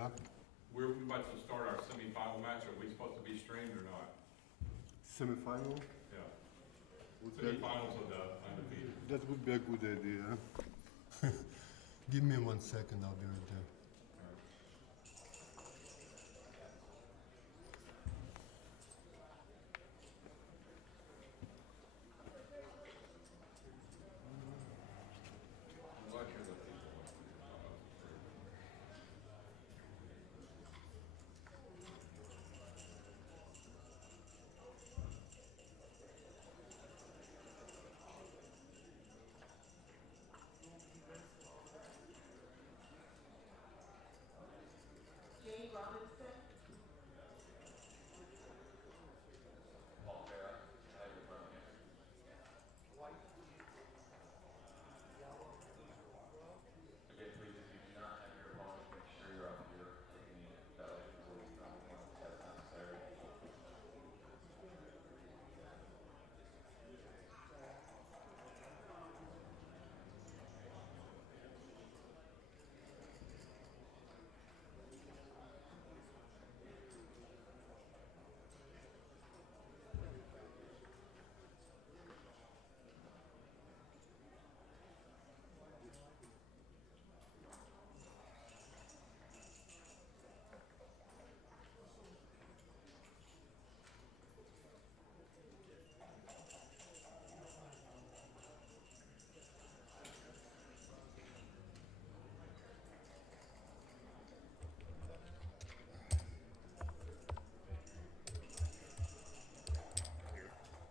Yeah. We're about to start our semi-final match. Are we supposed to be streamed or not? Semi-final? Yeah. Would be Semi-finals of the undefeated. that would be a good idea. Give me 1 second, I'll be right there. I'm glad you're the people.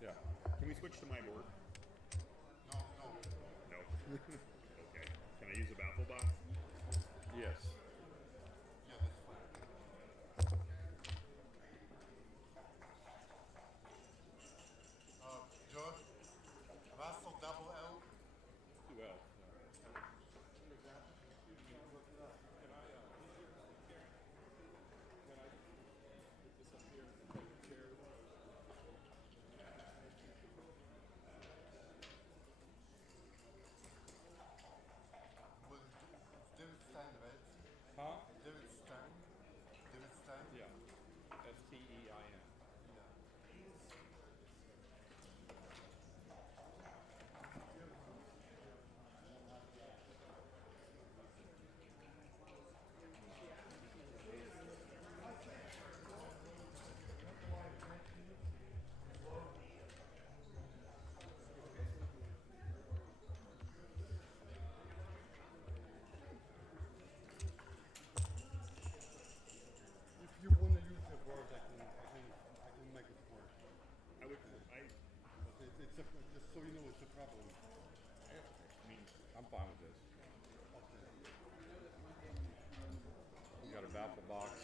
Yeah. Can we switch to my board? No. Okay. Can I use a baffle box? Yes. George, Russell double L. 2L. David Stein, right? Huh? David Stein. David Stein. Yeah. Stein. If you want to use the board, I can make it work. But it's just so you know, it's a problem. I mean, I'm fine with this. Okay. We got a baffle box.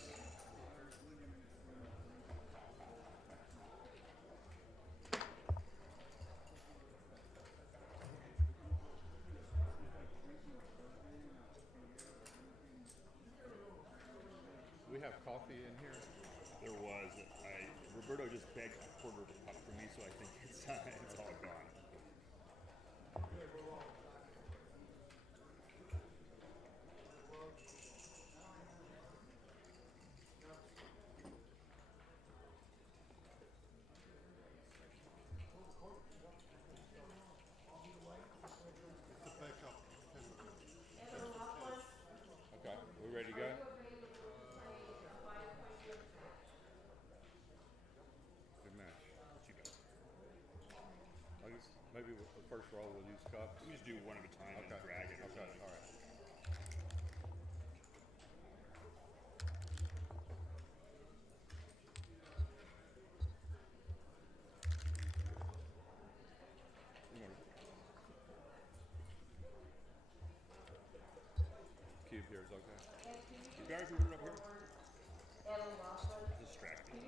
We have coffee in here. There was. Roberto just begged a quarter of a cup for me, so I think it's all gone. It's a backup. Okay. We ready to go? Good match. What you got? I guess maybe the first roll we'll use cups. Let me just do one at a time Okay. and drag it or Okay. something. All right. You want cube here is okay. You guys are up here? Distract me.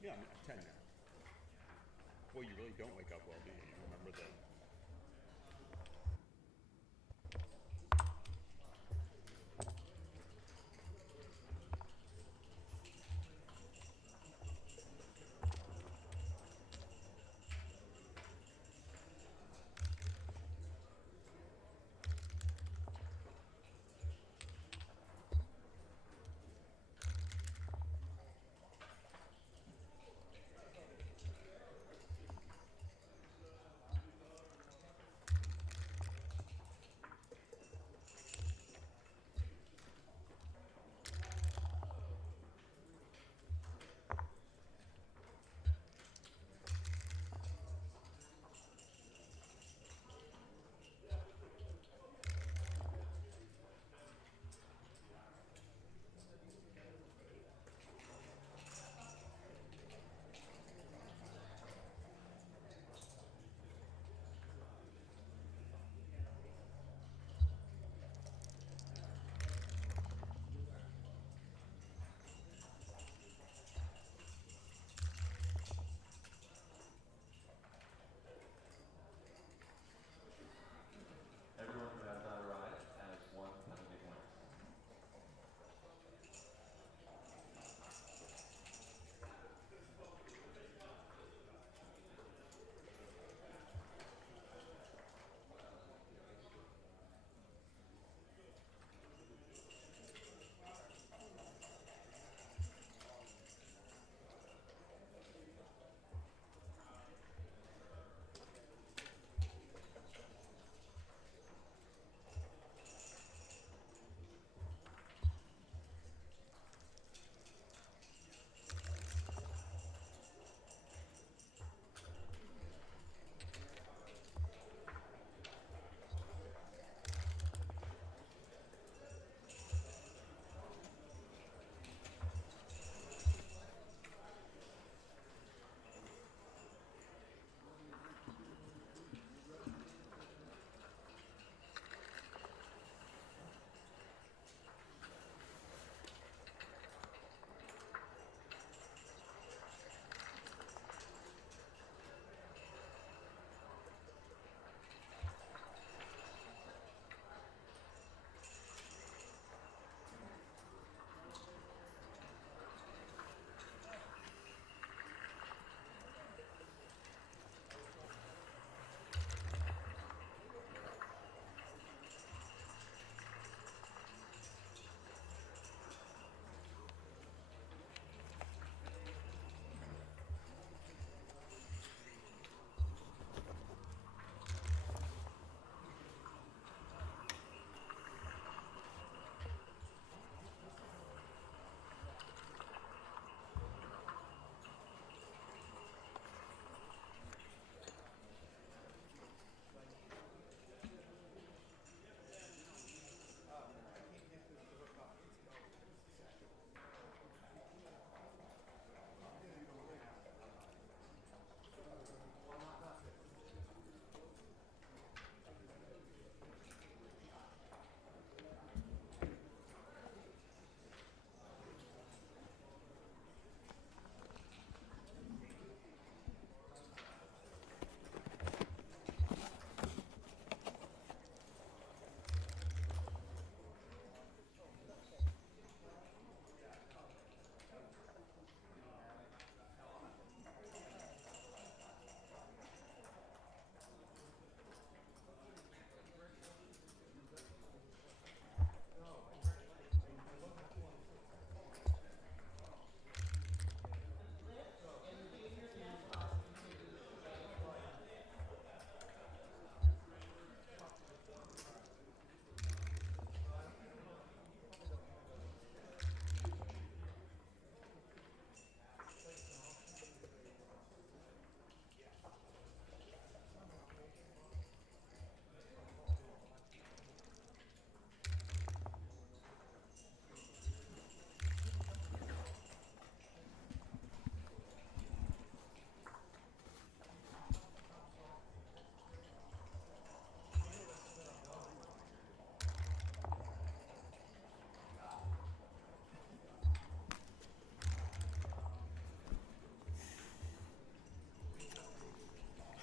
Yeah, I'm at 10 now. Well, you really don't wake up well, do you? You remember the.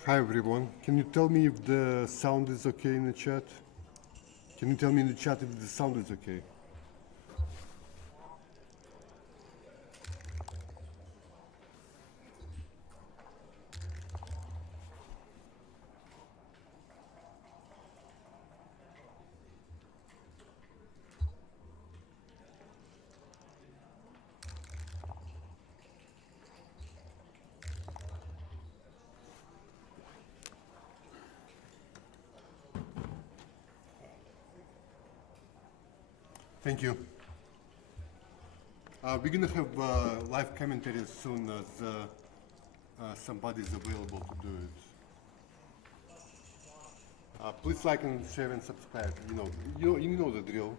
Hi everyone. Can you tell me if the sound is okay in the chat? Can you tell me in the chat if the sound is okay? Thank you. We're gonna have live commentary as soon as somebody's available to do it. Please like and share and subscribe. You know the drill.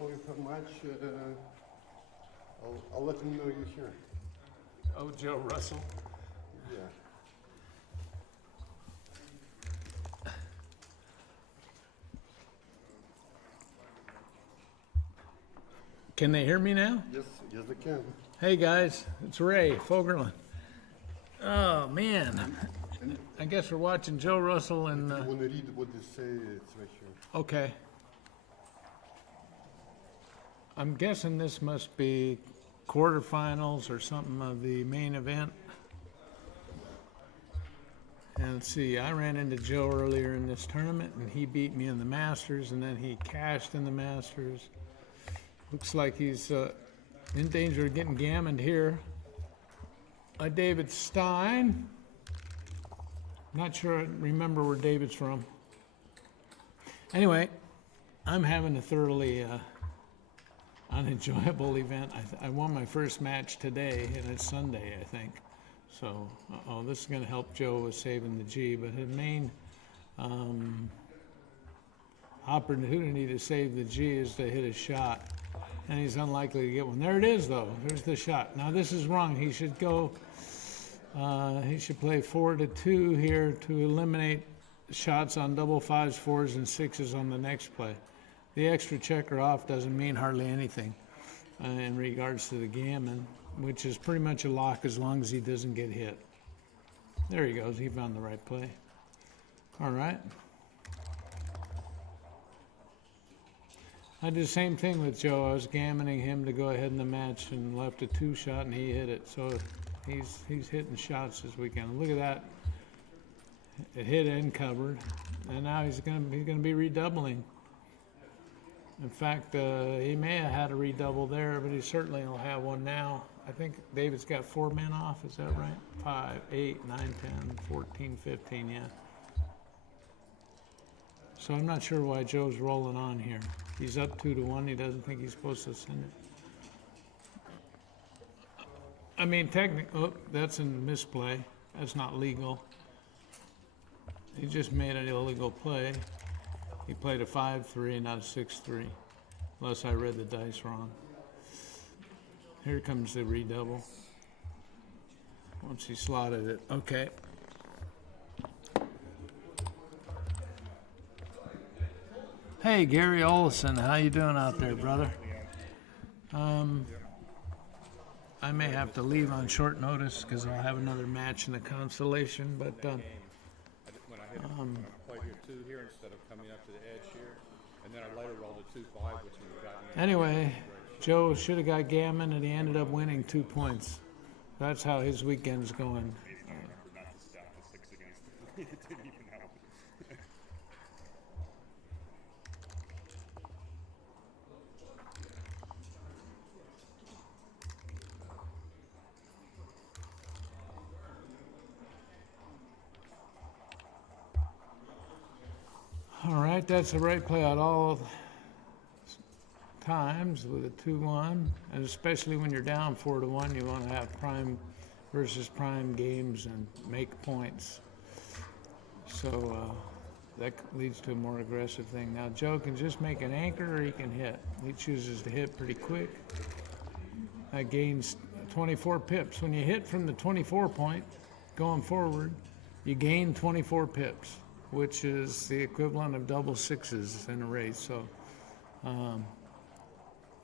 for your match. I'll let him know you're here. Oh, Joe Russell. Yeah. Can they hear me now? Yes, yes, I can. Hey guys, it's Ray Fogerland. Oh man, I guess we're watching Joe Russell and. You want to read what they say? It's right here. Okay. I'm guessing this must be quarterfinals or something of the main event. And let's see, I ran into Joe earlier in this tournament and he beat me in the Masters and then he cashed in the Masters. Looks like he's in danger of getting gammoned here by David Stein. Not sure I remember where David's from. Anyway, I'm having a thoroughly unenjoyable event. I won my first match today, and it's Sunday, I think. So, this is going to help Joe with saving the G, but his main opportunity to save the G is to hit a shot, and he's unlikely to get one. There it is, though. There's the shot. Now, this is wrong. He should go, he should play 4-2 here to eliminate shots on double fives, fours, and sixes on the next play. The extra checker off doesn't mean hardly anything in regards to the gammon, which is pretty much a lock as long as he doesn't get hit. There he goes. He found the right play. All right. I did the same thing with Joe. I was gammoning him to go ahead in the match and left a 2-shot, and he hit it. So he's hitting shots this weekend. Look at that. It hit and covered, and now he's gonna be redoubling. In fact, he may have had a redouble there, but he certainly will have one now. I think David's got 4 men off, is that right? 5, 8, 9, 10, 14, 15, yeah. So I'm not sure why Joe's rolling on here. He's up 2-1, he doesn't think he's supposed to send it. I mean, technically, oh, that's a misplay. That's not legal. He just made an illegal play. He played a 5-3, not a 6-3, unless I read the dice wrong. Here comes the redouble. Once he slotted it, okay. Hey, Gary Olson, how you doing out there, brother? I may have to leave on short notice because I'll have another match in the consolation, but When I hit play here 2 here instead of coming up to the edge here, and then I later rolled a 2-5, which would have gotten me. anyway, Joe should have got gammon and he ended up winning 2 points. That's how his weekend's going. I remember not to stop the 6 against it. It didn't even help. All right, that's the right play at all times with a 2-1, and especially when you're down 4-1, you want to have prime versus prime games and make points. So that leads to a more aggressive thing. Now Joe can just make an anchor or he can hit. He chooses to hit pretty quick. That gains 24 pips. When you hit from the 24 point going forward, you gain 24 pips, which is the equivalent of double sixes in a race. So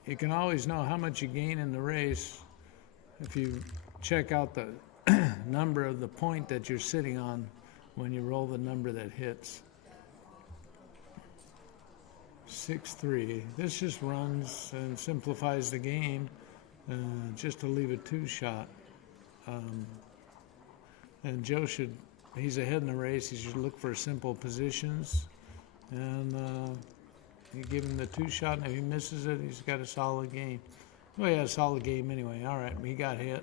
you can always know how much you gain in the race if you check out the number of the point that you're sitting on when you roll the number that hits. 6-3. This just runs and simplifies the game just to leave a 2-shot. And Joe should, he's ahead in the race, he should look for simple positions. And you give him the 2-shot, and if he misses it, he's got a solid game. Well, he had a solid game anyway. All right, he got hit.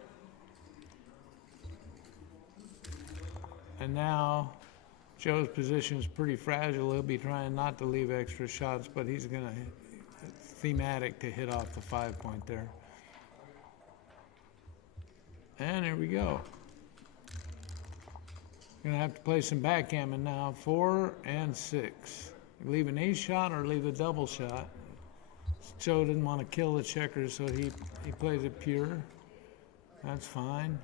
And now Joe's position is pretty fragile. He'll be trying not to leave extra shots, but he's going to thematic to hit off the 5 point there. And here we go. Going to have to play some backgammon now. 4 and 6. Leave an ace shot or leave a double shot. Joe didn't want to kill the checkers, so he plays it pure. That's fine.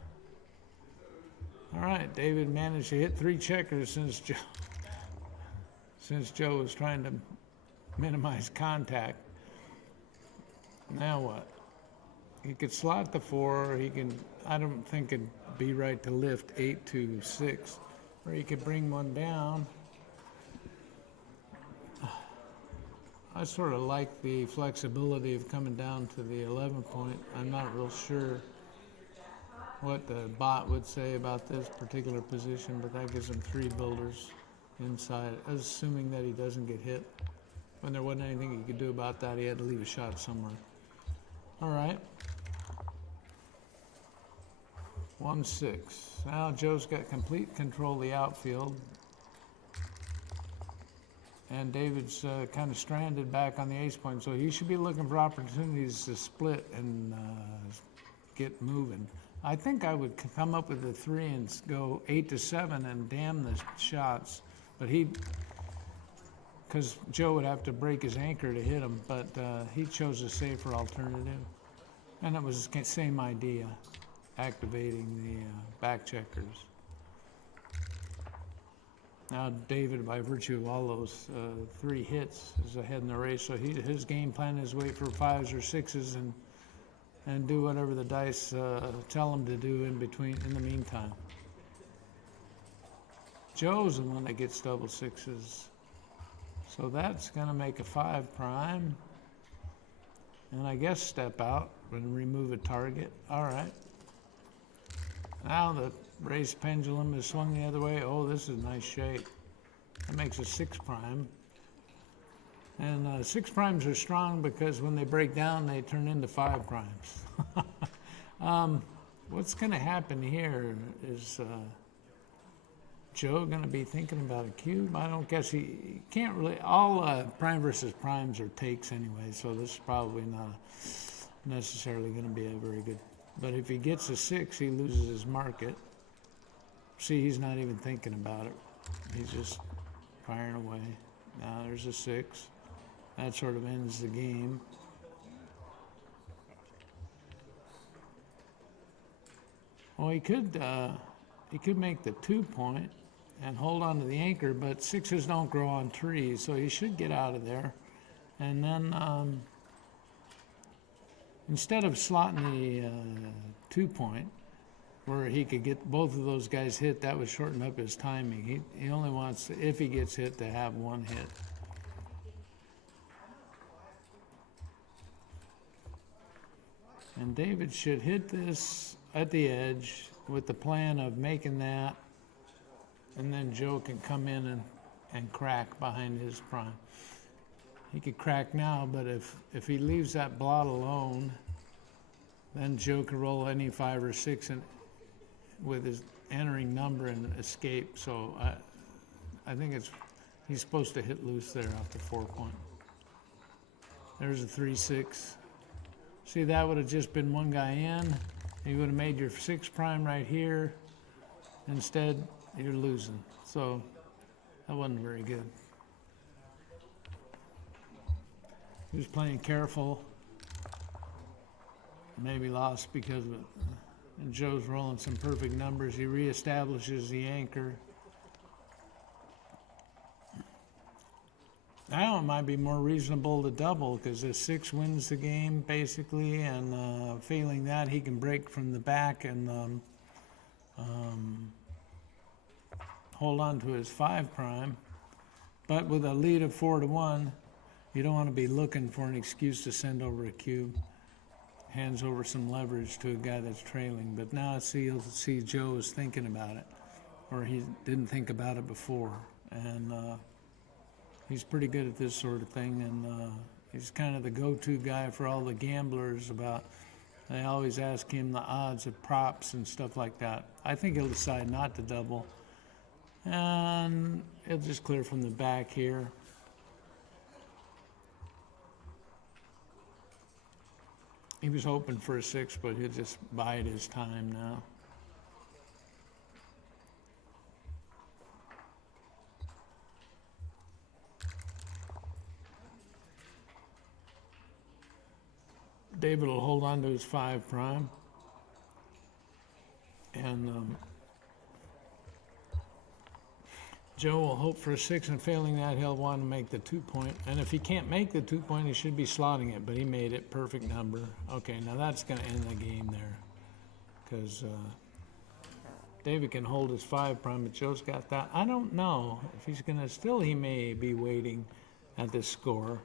All right, David managed to hit 3 checkers since Joe was trying to minimize contact. Now what? He could slot the 4, or he can, I don't think it'd be right to lift 8 to 6, or he could bring one down. I sort of like the flexibility of coming down to the 11 point. I'm not real sure what the bot would say about this particular position, but that gives him 3 builders inside, assuming that he doesn't get hit. When there wasn't anything he could do about that, he had to leave a shot somewhere. All right. 1-6. Now Joe's got complete control of the outfield. And David's kind of stranded back on the ace point, so he should be looking for opportunities to split and get moving. I think I would come up with a 3 and go 8 to 7 and damn the shots, but because Joe would have to break his anchor to hit him, but he chose a safer alternative, and it was the same idea, activating the back checkers. Now David, by virtue of all those 3 hits, is ahead in the race. So his game plan is wait for 5s or 6s and do whatever the dice tell him to do in the meantime. Joe's the one that gets double 6s. So that's going to make a 5 prime. And I guess step out and remove a target. All right. Now the race pendulum is swung the other way. Oh, this is nice shape. That makes a 6 prime. And 6 primes are strong because when they break down, they turn into 5 primes. What's going to happen here is Joe going to be thinking about a cube? I don't guess he can't really. All prime versus primes are takes anyway, so this is probably not necessarily going to be a very good. But if he gets a 6, he loses his market. See, he's not even thinking about it. He's just firing away. Now there's a 6. That sort of ends the game. Well, he could make the 2 point and hold on to the anchor, but 6s don't grow on trees, so he should get out of there. And then instead of slotting the 2 point, where he could get both of those guys hit, that would shorten up his timing. He only wants, if he gets hit, to have 1 hit. And David should hit this at the edge with the plan of making that, and then Joe can come in and crack behind his prime. He could crack now, but if he leaves that blot alone, then Joe can roll any 5 or 6 and with his entering number and escape. So I think he's supposed to hit loose there off the 4 point. There's a 3-6. See, that would have just been one guy in. You would have made your 6 prime right here. Instead, you're losing. So that wasn't very good. He was playing careful. Maybe lost because of it. And Joe's rolling some perfect numbers. He reestablishes the anchor. Now it might be more reasonable to double because the 6 wins the game basically, and failing that he can break from the back and hold on to his 5 prime. But with a lead of 4-1, you don't want to be looking for an excuse to send over a cube. Hands over some leverage to a guy that's trailing. But now you'll see Joe is thinking about it, or he didn't think about it before. And he's pretty good at this sort of thing, and he's kind of the go-to guy for all the gamblers about, they always ask him the odds of props and stuff like that. I think he'll decide not to double. And he'll just clear from the back here. He was hoping for a 6, but he'll just bide his time now. David will hold on to his 5 prime. And Joe will hope for a 6, and failing that, he'll want to make the 2-point. And if he can't make the 2-point, he should be slotting it, but he made it. Perfect number. Okay, now that's going to end the game there. Because David can hold his 5 prime, but Joe's got that. I don't know if he's going to, still he may be waiting at this score.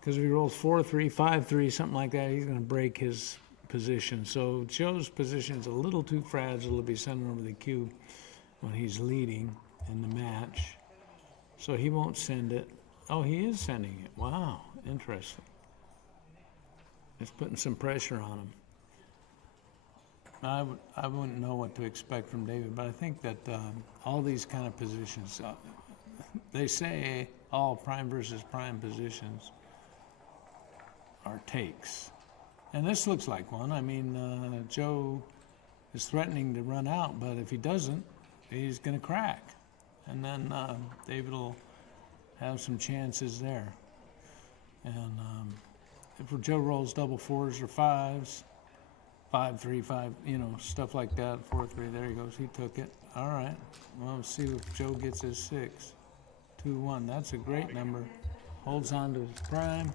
Because if he rolls 4-3, 5-3, something like that, he's going to break his position. So Joe's position is a little too fragile to be sending over the cube when he's leading in the match. So he won't send it. Oh, he is sending it. Wow, interesting. It's putting some pressure on him. I wouldn't know what to expect from David, but I think that all these kind of positions, they say all prime versus prime positions are takes. And this looks like one. I mean, Joe is threatening to run out, but if he doesn't, he's going to crack. And then David will have some chances there. And if Joe rolls double 4s or 5s, 5-3, 5, you know, stuff like that, 4-3, there he goes. He took it. All right. Well, let's see if Joe gets his 6. 2-1. That's a great number. Holds on to his prime.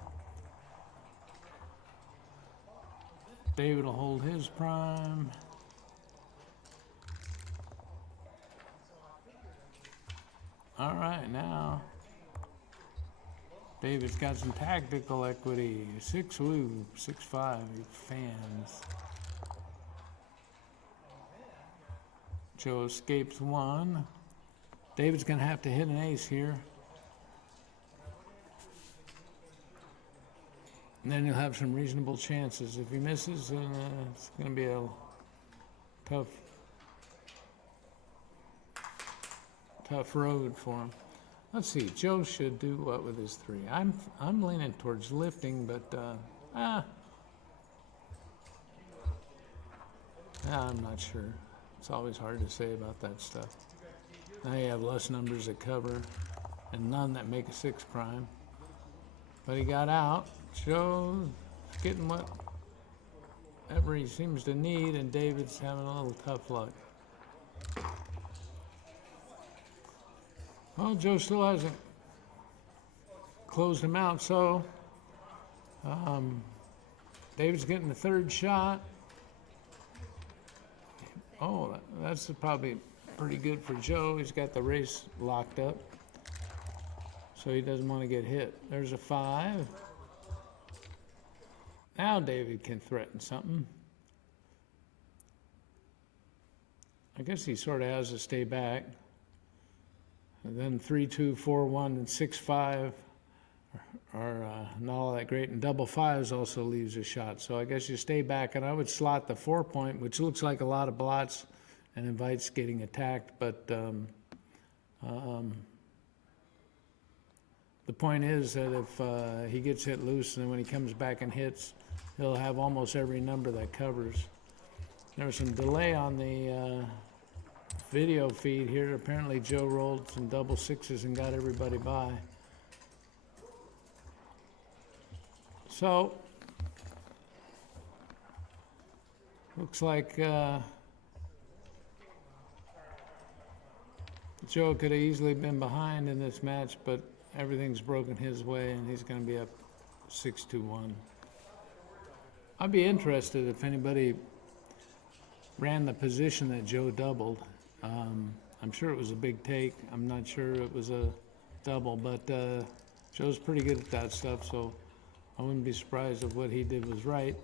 David will hold his prime. All right, now David's got some tactical equity. 6-5, he fans. Joe escapes 1. David's gonna have to hit an ace here. And then he'll have some reasonable chances. If he misses, then it's going to be a tough road for him. Let's see. Joe should do what with his 3? I'm leaning towards lifting, but I'm not sure. It's always hard to say about that stuff. Now you have less numbers that cover, and none that make a 6 prime. But he got out. Joe's getting whatever he seems to need, and David's having a little tough luck. Well, Joe still hasn't closed him out, so David's getting the 3rd shot. Oh, that's probably pretty good for Joe. He's got the race locked up, so he doesn't want to get hit. There's a 5. Now David can threaten something. I guess he sort of has to stay back. And then 3-2, 4-1, and 6-5 are not all that great. And double 5s also leaves a shot. So I guess you stay back, and I would slot the 4-point, which looks like a lot of blots and invites getting attacked. But the point is that if he gets hit loose, and then when he comes back and hits, he'll have almost every number that covers. There was some delay on the video feed here. Apparently Joe rolled some double 6s and got everybody by. So, looks like Joe could have easily been behind in this match, but everything's broken his way, and he's going to be up 6-1. I'd be interested if anybody ran the position that Joe doubled. I'm sure it was a big take. I'm not sure it was a double, but Joe's pretty good at that stuff, so I wouldn't be surprised if what he did was right.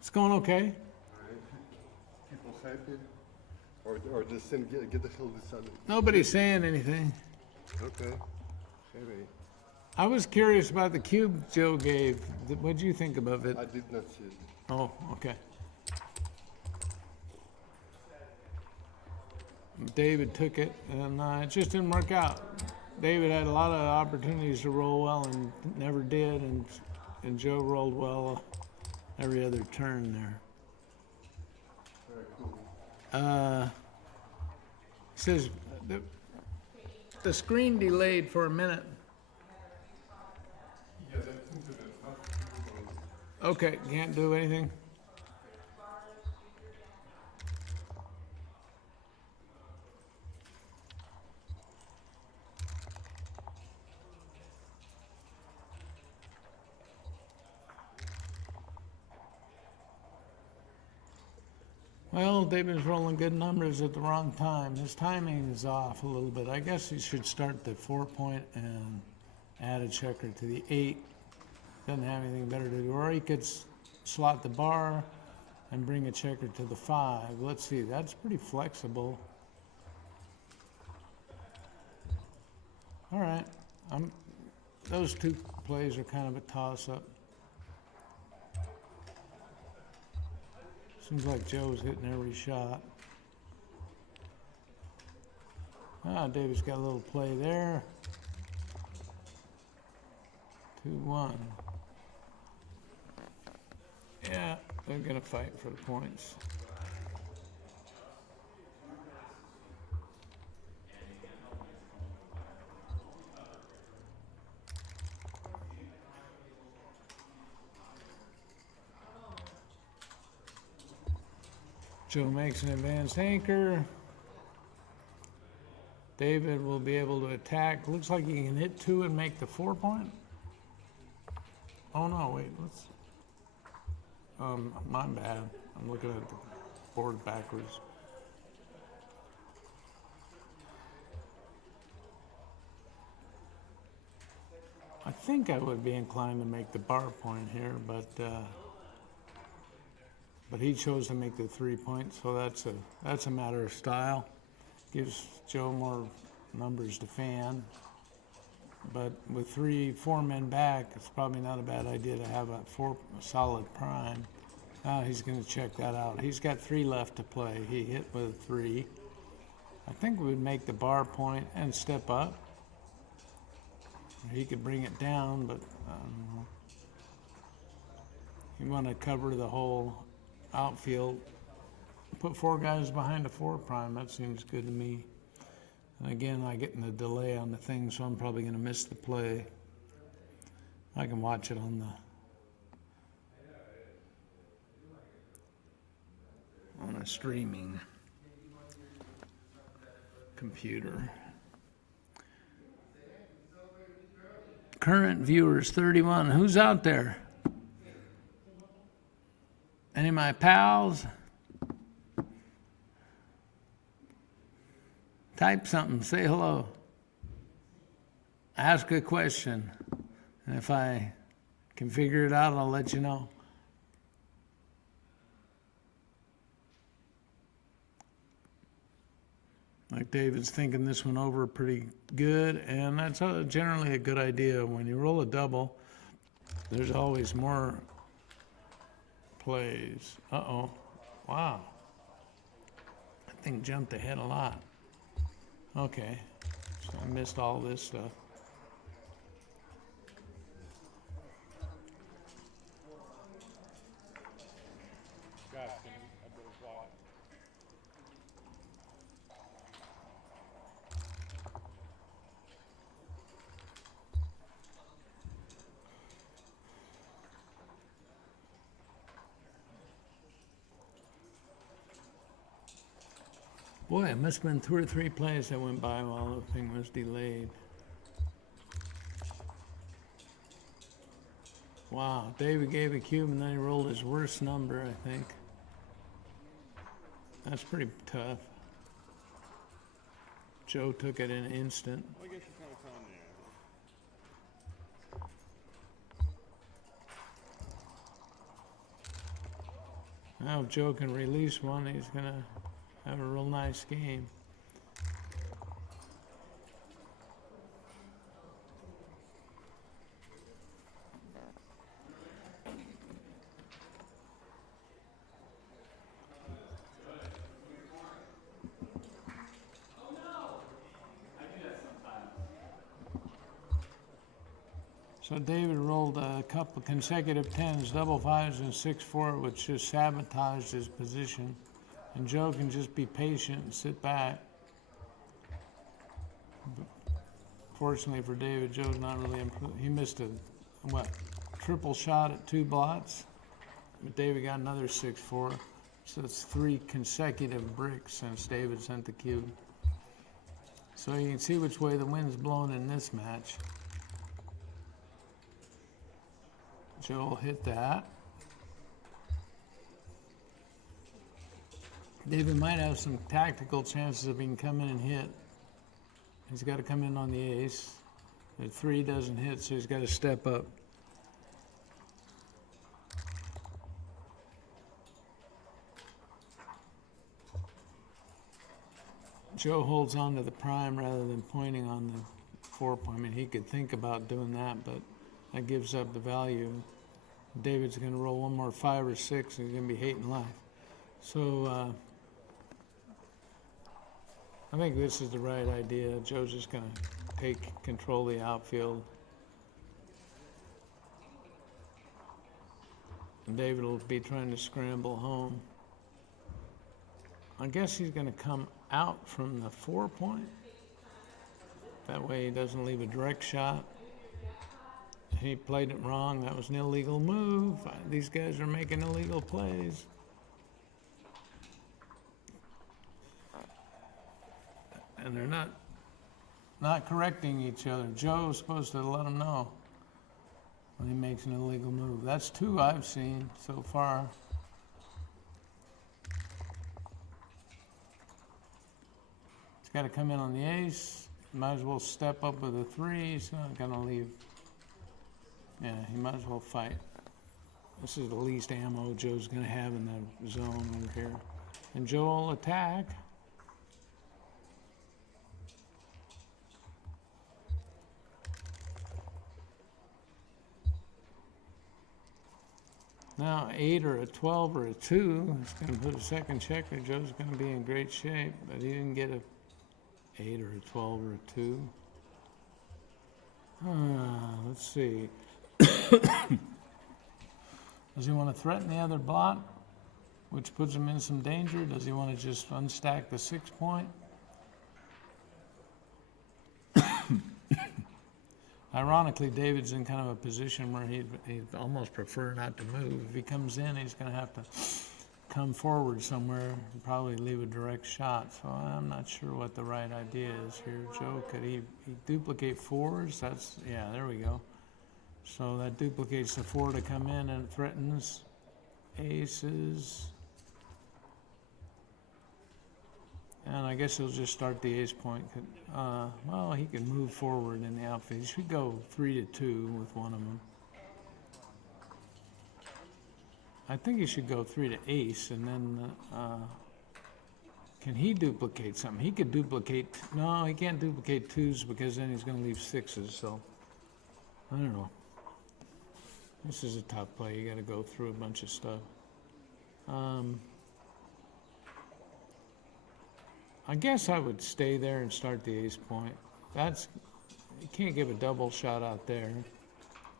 It's going okay. People happy? Or just saying, get the hell this out. Nobody's saying anything. Okay. Maybe. I was curious about the cube Joe gave. What did you think about it? I did not see it. Oh, okay. David took it, and it just didn't work out. David had a lot of opportunities to roll well and never did, and Joe rolled well every other turn there. Very cool. Says the screen delayed for a minute. Yeah, that seems to be not. Okay, can't do anything. Well, David's rolling good numbers at the wrong time. His timing is off a little bit. I guess he should start the 4 point and add a checker to the 8. Doesn't have anything better to do. Or he could slot the bar and bring a checker to the 5. Let's see, that's pretty flexible. All right, those two plays are kind of a toss-up. Seems like Joe's hitting every shot. David's got a little play there. 2-1. Yeah, they're gonna fight for the points. Joe makes an advanced anchor. David will be able to attack. Looks like he can hit 2 and make the 4 point. Oh no, wait, let's. My bad. I'm looking at the board backwards. I think I would be inclined to make the bar point here, but he chose to make the 3 points, so that's a matter of style. Gives Joe more numbers to fan. But with 4 men back, it's probably not a bad idea to have a solid prime. Now he's going to check that out. He's got 3 left to play. He hit with 3. I think we would make the bar point and step up. He could bring it down, but you want to cover the whole outfield. Put 4 guys behind a 4 prime. That seems good to me. And again, I get in the delay on the thing, so I'm probably going to miss the play. I can watch it on a streaming computer. Current viewers 31. Who's out there? Any of my pals? Type something, say hello. Ask a question. And if I can figure it out, I'll let you know. Like David's thinking this one over pretty good, and that's generally a good idea. When you roll a double, there's always more plays. Uh-oh. Wow. That thing jumped ahead a lot. Okay. So I missed all this stuff. Guys, can you, I better fly. Boy, it must have been 2 or 3 plays that went by while the thing was delayed. Wow, David gave a cube and then he rolled his worst number, I think. That's pretty tough. Joe took it in an instant. I guess you're kind of telling me. Now if Joe can release one, he's going to have a real nice game. So David rolled a couple consecutive 10s, double 5s, and 6-4, which just sabotaged his position. And Joe can just be patient and sit back. Fortunately for David, Joe's not really improved. He missed a, triple shot at 2 blots. But David got another 6-4. So it's 3 consecutive bricks since David sent the cube. So you can see which way the wind's blowing in this match. Joe will hit that. David might have some tactical chances if he can come in and hit. He's got to come in on the ace. The 3 doesn't hit, so he's got to step up. Joe holds on to the prime rather than pointing on the 4-point. I mean, he could think about doing that, but that gives up the value. David's going to roll one more 5 or 6, and he's going to be hating life. So I think this is the right idea. Joe's just going to take control of the outfield. And David will be trying to scramble home. I guess he's going to come out from the 4-point. That way he doesn't leave a direct shot. He played it wrong. That was an illegal move. These guys are making illegal plays. And they're not correcting each other. Joe's supposed to let them know when he makes an illegal move. That's 2 I've seen so far. He's got to come in on the ace. Might as well step up with a 3. He's not going to leave. Yeah, he might as well fight. This is the least ammo Joe's going to have in the zone over here. And Joe will attack. Now 8 or a 12 or a 2. It's going to put a second checker. Joe's going to be in great shape, but he didn't get a 8 or a 12 or a 2. Let's see. Does he want to threaten the other blot, which puts him in some danger? Does he want to just unstack the 6-point? Ironically, David's in kind of a position where he'd almost prefer not to move. If he comes in, he's going to have to come forward somewhere and probably leave a direct shot. So I'm not sure what the right idea is here. Joe, could he duplicate 4s? That's, yeah, there we go. So that duplicates the 4 to come in and threatens aces. And I guess he'll just start the ace point. Well, he can move forward in the outfield. He should go 3-2 with one of them. I think he should go 3 to ace, and then can he duplicate something? He could duplicate. No, he can't duplicate 2s because then he's going to leave 6s. So I don't know. This is a tough play. You got to go through a bunch of stuff. I guess I would stay there and start the ace point. You can't give a double shot out there,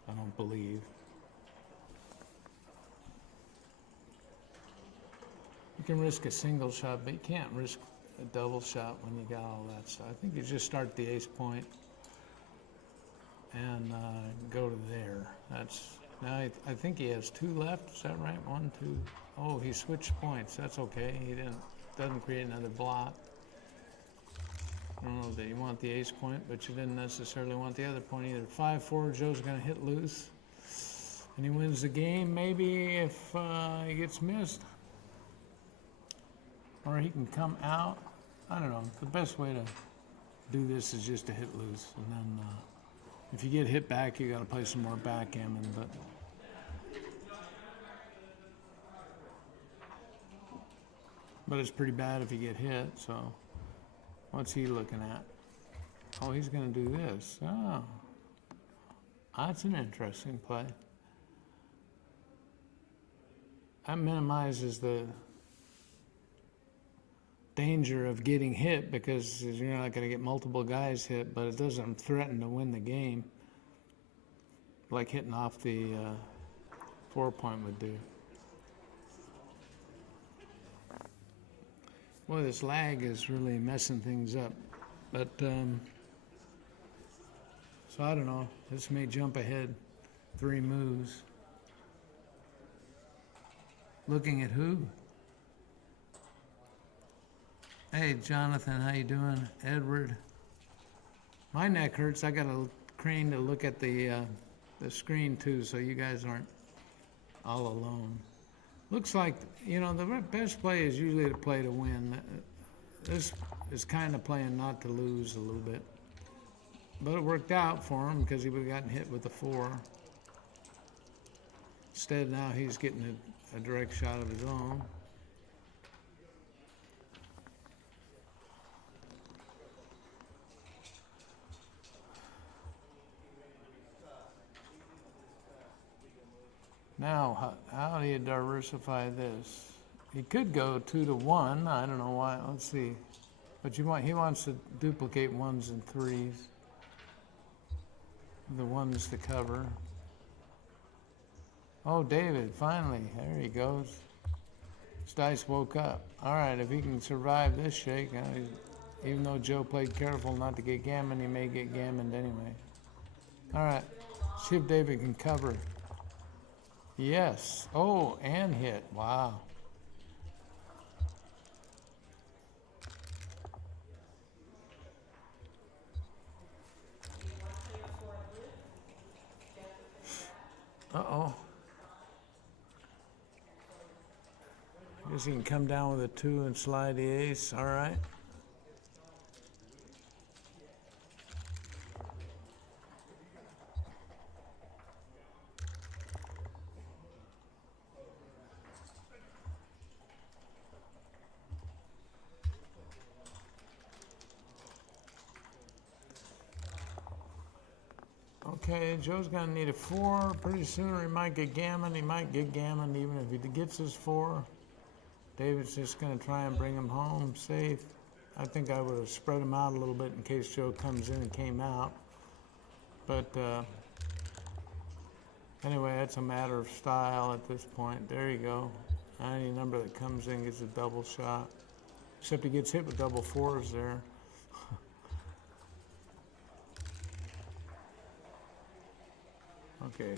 I don't believe. You can risk a single shot, but you can't risk a double shot when you got all that stuff. I think you just start the ace point and go to there. Now I think he has 2 left. Is that right? 1, 2. Oh, he switched points. That's okay. He doesn't create another blot. I don't know that you want the ace point, but you didn't necessarily want the other point either. 5-4, Joe's going to hit loose. And he wins the game, maybe, if he gets missed. Or he can come out. I don't know. The best way to do this is just to hit loose. And then if you get hit back, you got to play some more backgammon. But it's pretty bad if you get hit, so what's he looking at? Oh, he's going to do this. Oh, that's an interesting play. That minimizes the danger of getting hit because you're not going to get multiple guys hit, but it doesn't threaten to win the game. like hitting off the 4-point would do. Boy, this lag is really messing things up. But, so I don't know. This may jump ahead 3 moves. Looking at who? Hey, Jonathan, how you doing? Edward. My neck hurts. I got a crane to look at the screen too, so you guys aren't all alone. Looks like, you know, the best play is usually to play to win. This is kind of playing not to lose a little bit. But it worked out for him because he would have gotten hit with the 4. Instead, now he's getting a direct shot of his own. Now, how do you diversify this? He could go 2 to 1. I don't know why. Let's see. But he wants to duplicate 1s and 3s. The 1s to cover. Oh, David, finally. There he goes. His dice woke up. All right, if he can survive this shake, even though Joe played careful not to get gammon, he may get gammoned anyway. All right, see if David can cover. Yes. Oh, and hit. Wow. Uh-oh. I guess he can come down with a 2 and slide the ace. All right. Okay, Joe's gonna need a 4 pretty soon, or he might get gammon. He might get gammon even if he gets his 4. David's just gonna try and bring him home safe. I think I would have spread him out a little bit in case Joe comes in and came out. But anyway, that's a matter of style at this point. There you go. Any number that comes in gets a double shot. Except he gets hit with double 4s there. Okay.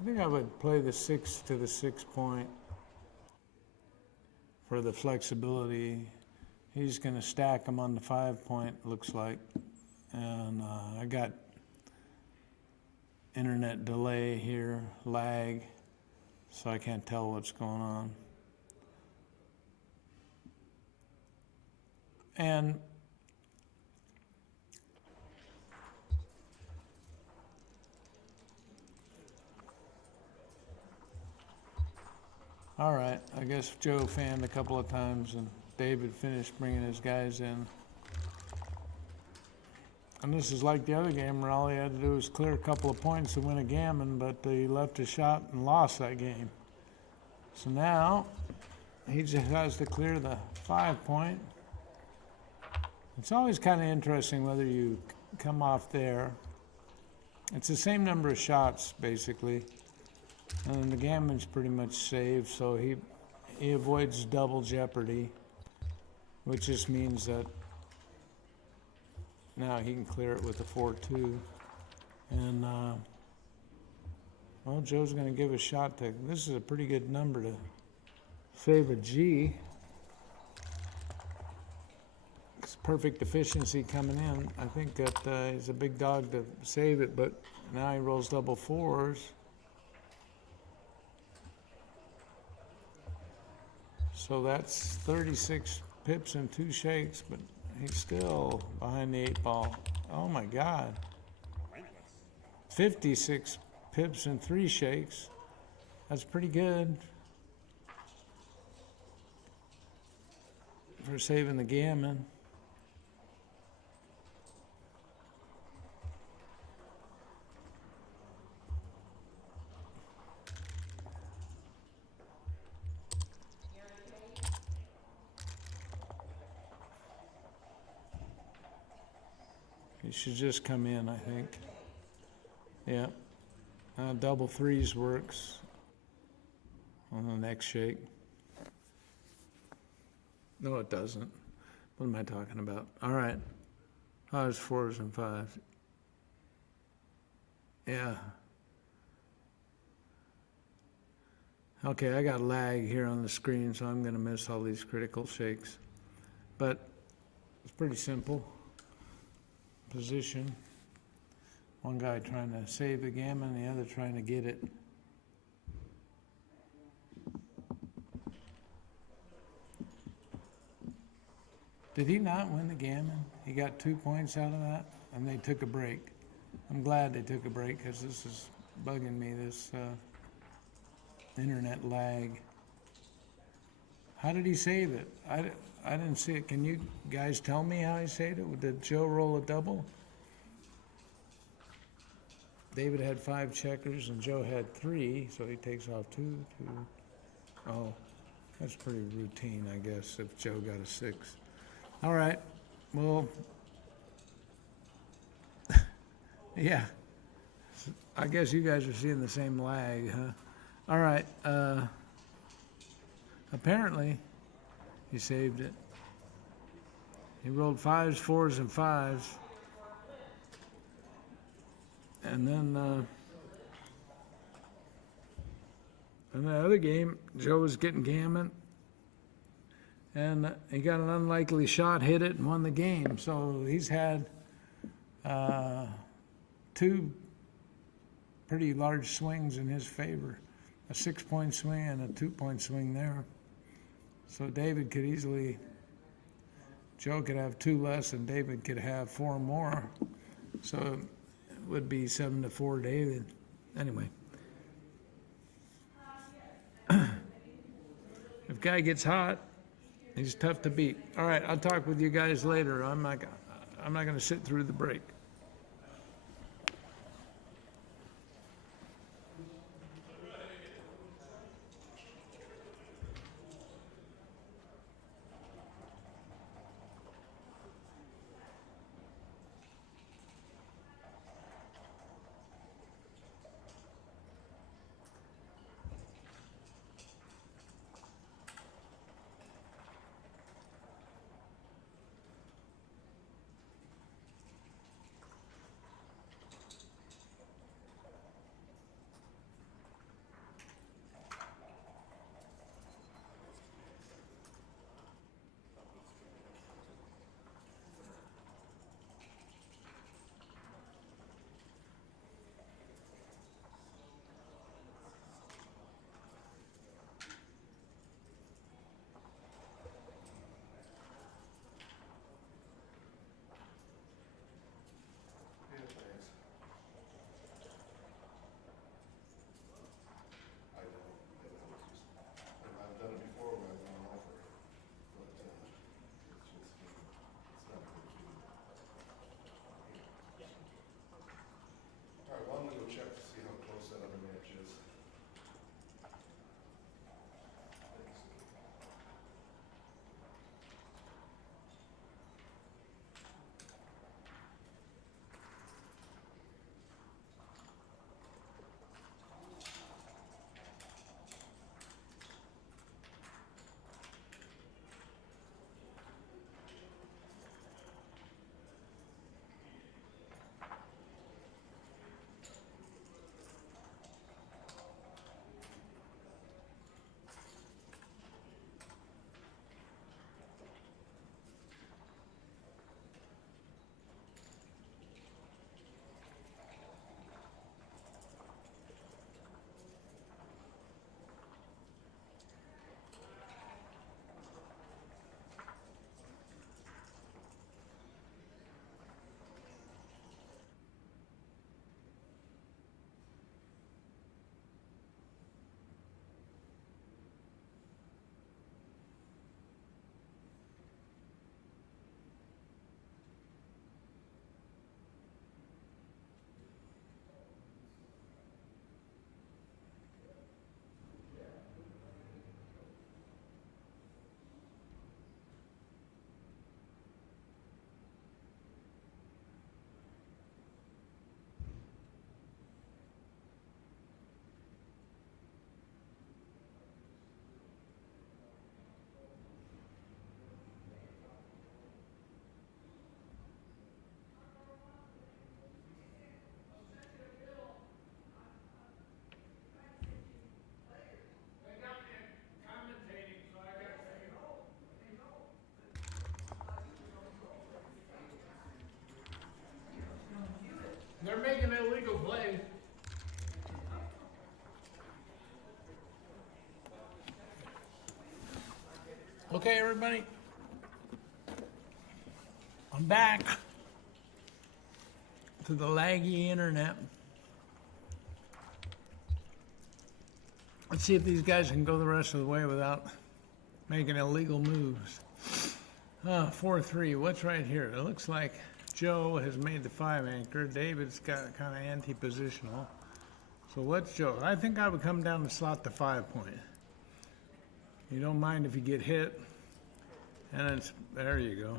I think I would play the 6 to the 6-point for the flexibility. He's going to stack them on the 5-point, looks like. And I got internet delay here, lag, so I can't tell what's going on. And all right, I guess Joe fanned a couple of times and David finished bringing his guys in. And this is like the other game where all he had to do was clear a couple of points to win a gammon, but he left a shot and lost that game. So now he just has to clear the 5-point. It's always kind of interesting whether you come off there. It's the same number of shots, basically. And the gammon's pretty much saved, so he avoids double jeopardy, which just means that now he can clear it with a 4-2. And, well, Joe's going to give a shot to, this is a pretty good number to save a G. It's perfect efficiency coming in. I think that he's a big dog to save it, but now he rolls double 4s. So that's 36 pips and 2 shakes, but he's still behind the 8 ball. Oh my God. 56 pips and 3 shakes. That's pretty good for saving the gammon. He should just come in, I think. Yeah. Double threes works on the next shake. No, it doesn't. What am I talking about? All right. Fives, fours, and fives. Yeah. Okay, I got lag here on the screen, so I'm going to miss all these critical shakes. But it's pretty simple. Position. One guy trying to save the gammon, the other trying to get it. Did he not win the gammon? He got 2 points out of that, and they took a break. I'm glad they took a break because this is bugging me, this internet lag. How did he save it? I didn't see it. Can you guys tell me how he saved it? Did Joe roll a double? David had 5 checkers and Joe had 3, so he takes off 2, 2. Oh, that's pretty routine, I guess, if Joe got a 6. All right, well, yeah, I guess you guys are seeing the same lag, huh? All right, apparently he saved it. He rolled 5s, 4s, and 5s. And then in the other game, Joe was getting gammon, and he got an unlikely shot, hit it, and won the game. So he's had 2 pretty large swings in his favor, a 6-point swing and a 2-point swing there. So David could easily, Joe could have 2 less, and David could have 4 more. So it would be 7-4 David. Anyway. If guy gets hot, he's tough to beat. All right, I'll talk with you guys later. I'm not going to sit through the break. play. Okay, everybody. I'm back to the laggy internet. Let's see if these guys can go the rest of the way without making illegal moves. 4-3, what's right here? It looks like Joe has made the 5 anchor. David's got kind of anti-positional. So what's Joe? I think I would come down and slot the 5 point. You don't mind if you get hit. And it's, there you go.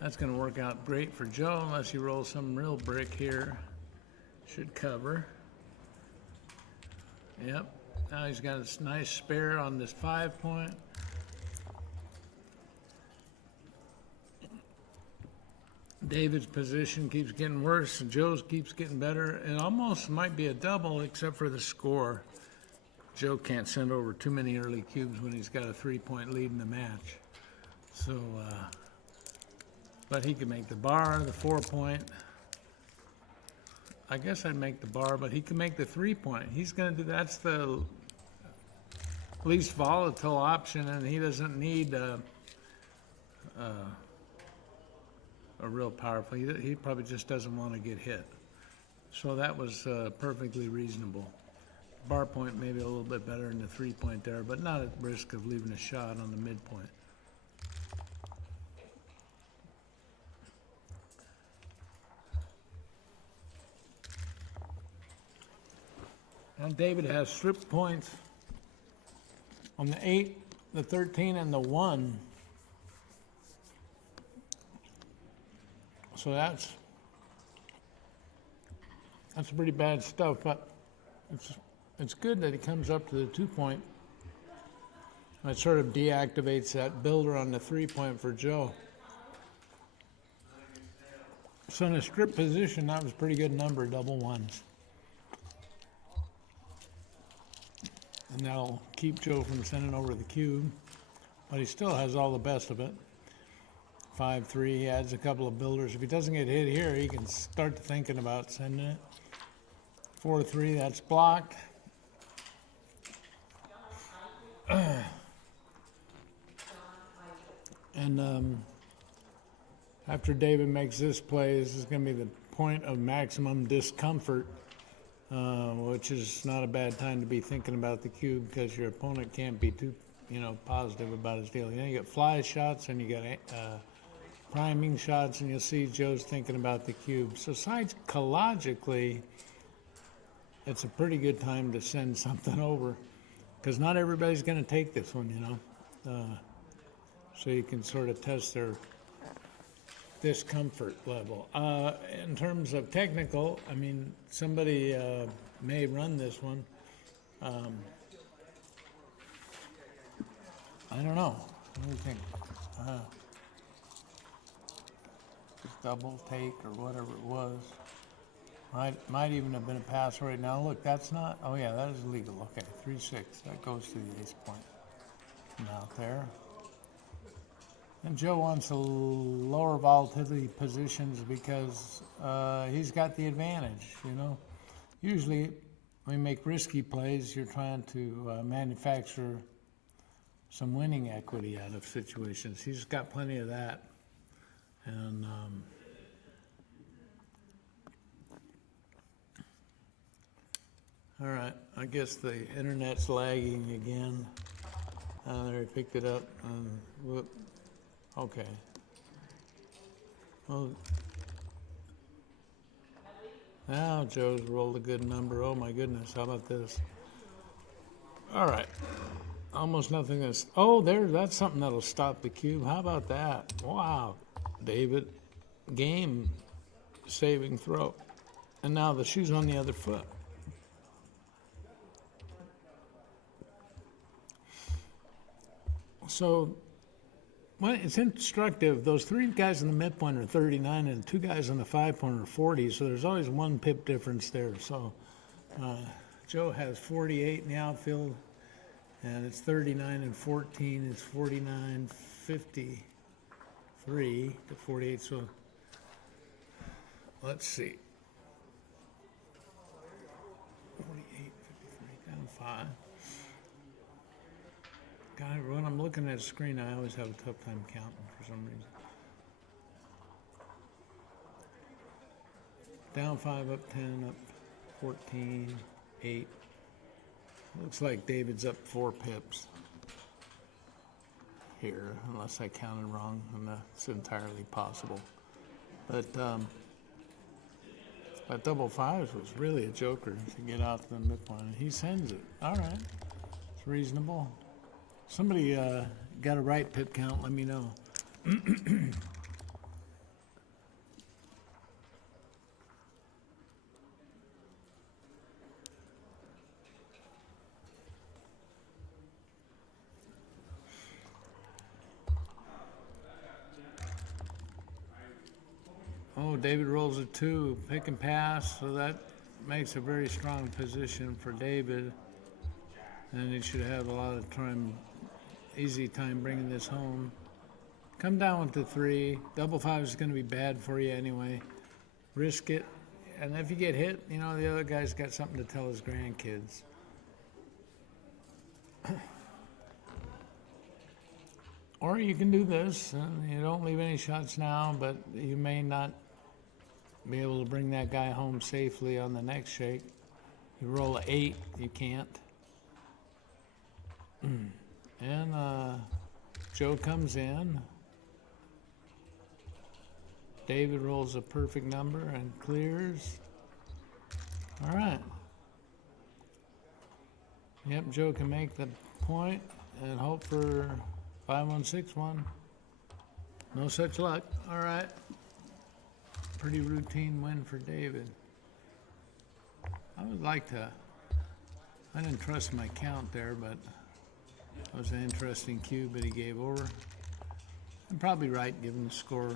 That's going to work out great for Joe unless he rolls some real brick here. Should cover. Yep. Now he's got a nice spare on this 5 point. David's position keeps getting worse and Joe's keeps getting better. It almost might be a double except for the score. Joe can't send over too many early cubes when he's got a 3 point lead in the match. So, but he can make the bar, the 4 point. I guess I'd make the bar, but he can make the 3 point. He's going to do, that's the least volatile option, and he doesn't need a real powerful. He probably just doesn't want to get hit. So that was perfectly reasonable. Bar point maybe a little bit better than the 3 point there, but not at risk of leaving a shot on the midpoint. Now David has strip points on the 8, the 13, and the 1. So that's pretty bad stuff, but it's good that he comes up to the 2 point. It sort of deactivates that builder on the 3 point for Joe. So in a strip position, that was a pretty good number, double ones. And that'll keep Joe from sending over the cube, but he still has all the best of it. 5-3, he adds a couple of builders. If he doesn't get hit here, he can start thinking about sending it. 4-3, that's blocked. And after David makes this play, this is going to be the point of maximum discomfort, which is not a bad time to be thinking about the cube because your opponent can't be too, positive about his deal. You got fly shots and you got priming shots, and you'll see Joe's thinking about the cube. So psychologically, it's a pretty good time to send something over because not everybody's going to take this one, so you can sort of test their discomfort level. In terms of technical, I mean, somebody may run this one. I don't know. What do you think? Just double take or whatever it was. Might even have been a pass right now. Look, that's not. Oh yeah, that is legal. Okay, 3-6. That goes to the ace point. And out there. And Joe wants the lower volatility positions because he's got the advantage, Usually, when you make risky plays, you're trying to manufacture some winning equity out of situations. He's got plenty of that. And all right, I guess the internet's lagging again. There, he picked it up. Whoop. Okay. Well, now Joe's rolled a good number. Oh my goodness, how about this? All right. Almost nothing is. Oh, that's something that'll stop the cube. How about that? Wow. David, game saving throw. And now the shoe's on the other foot. So, well, it's instructive. Those 3 guys in the midpoint are 39 and 2 guys on the 5 point are 40. So there's always 1 pip difference there. So Joe has 48 in the outfield, and it's 39 and 14. It's 49, 50, 3 to 48. So let's see. 48, 53, down 5. God, when I'm looking at a screen, I always have a tough time counting for some reason. Down 5, up 10, up 14, 8. Looks like David's up 4 pips here, unless I counted wrong, and that's entirely possible. But that double 5s was really a joker to get out to the midpoint. He sends it. All right, it's reasonable. Somebody got a right pip count, let me know. Oh, David rolls a 2, pick and pass, so that makes a very strong position for David. And he should have a lot of time, easy time bringing this home. Come down with the 3. Double 5 is going to be bad for you anyway. Risk it. And if you get hit, you know, the other guy's got something to tell his grandkids. Or you can do this, and you don't leave any shots now, but you may not be able to bring that guy home safely on the next shake. You roll a 8, you can't. And Joe comes in. David rolls a perfect number and clears. All right. Yep, Joe can make the point and hope for 5-1-6-1. No such luck. All right. Pretty routine win for David. I would like to, I didn't trust my count there, but it was an interesting cue, but he gave over. I'm probably right given the score.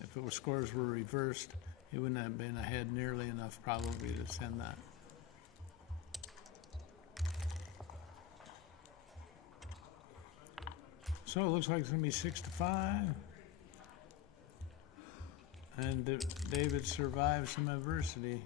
If it was scores were reversed, he wouldn't have been ahead nearly enough probably to send that. So it looks like it's going to be 6-5. And David survived some adversity.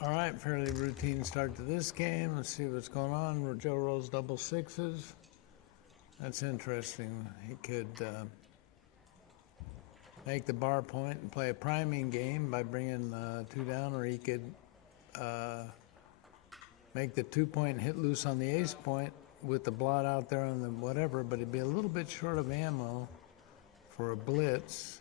All right, fairly routine start to this game. Let's see what's going on. Joe rolls double 6s. That's interesting. He could make the bar point and play a priming game by bringing 2 down, or he could make the 2-point and hit loose on the ace point with the blot out there on the whatever, but he'd be a little bit short of ammo for a blitz.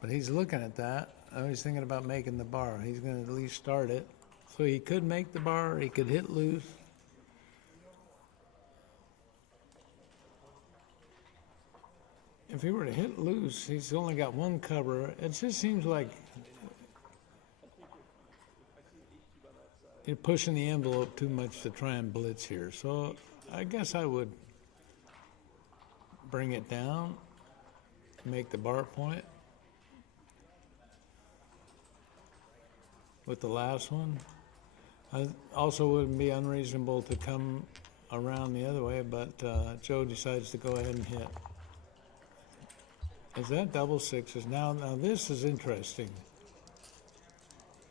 But he's looking at that. I was thinking about making the bar. He's going to at least start it. So he could make the bar, he could hit loose. If he were to hit loose, he's only got 1 cover. It just seems like you're pushing the envelope too much to try and blitz here. So I guess I would bring it down, make the bar point with the last one. I also wouldn't be unreasonable to come around the other way, but Joe decides to go ahead and hit. Is that double 6s? Now this is interesting.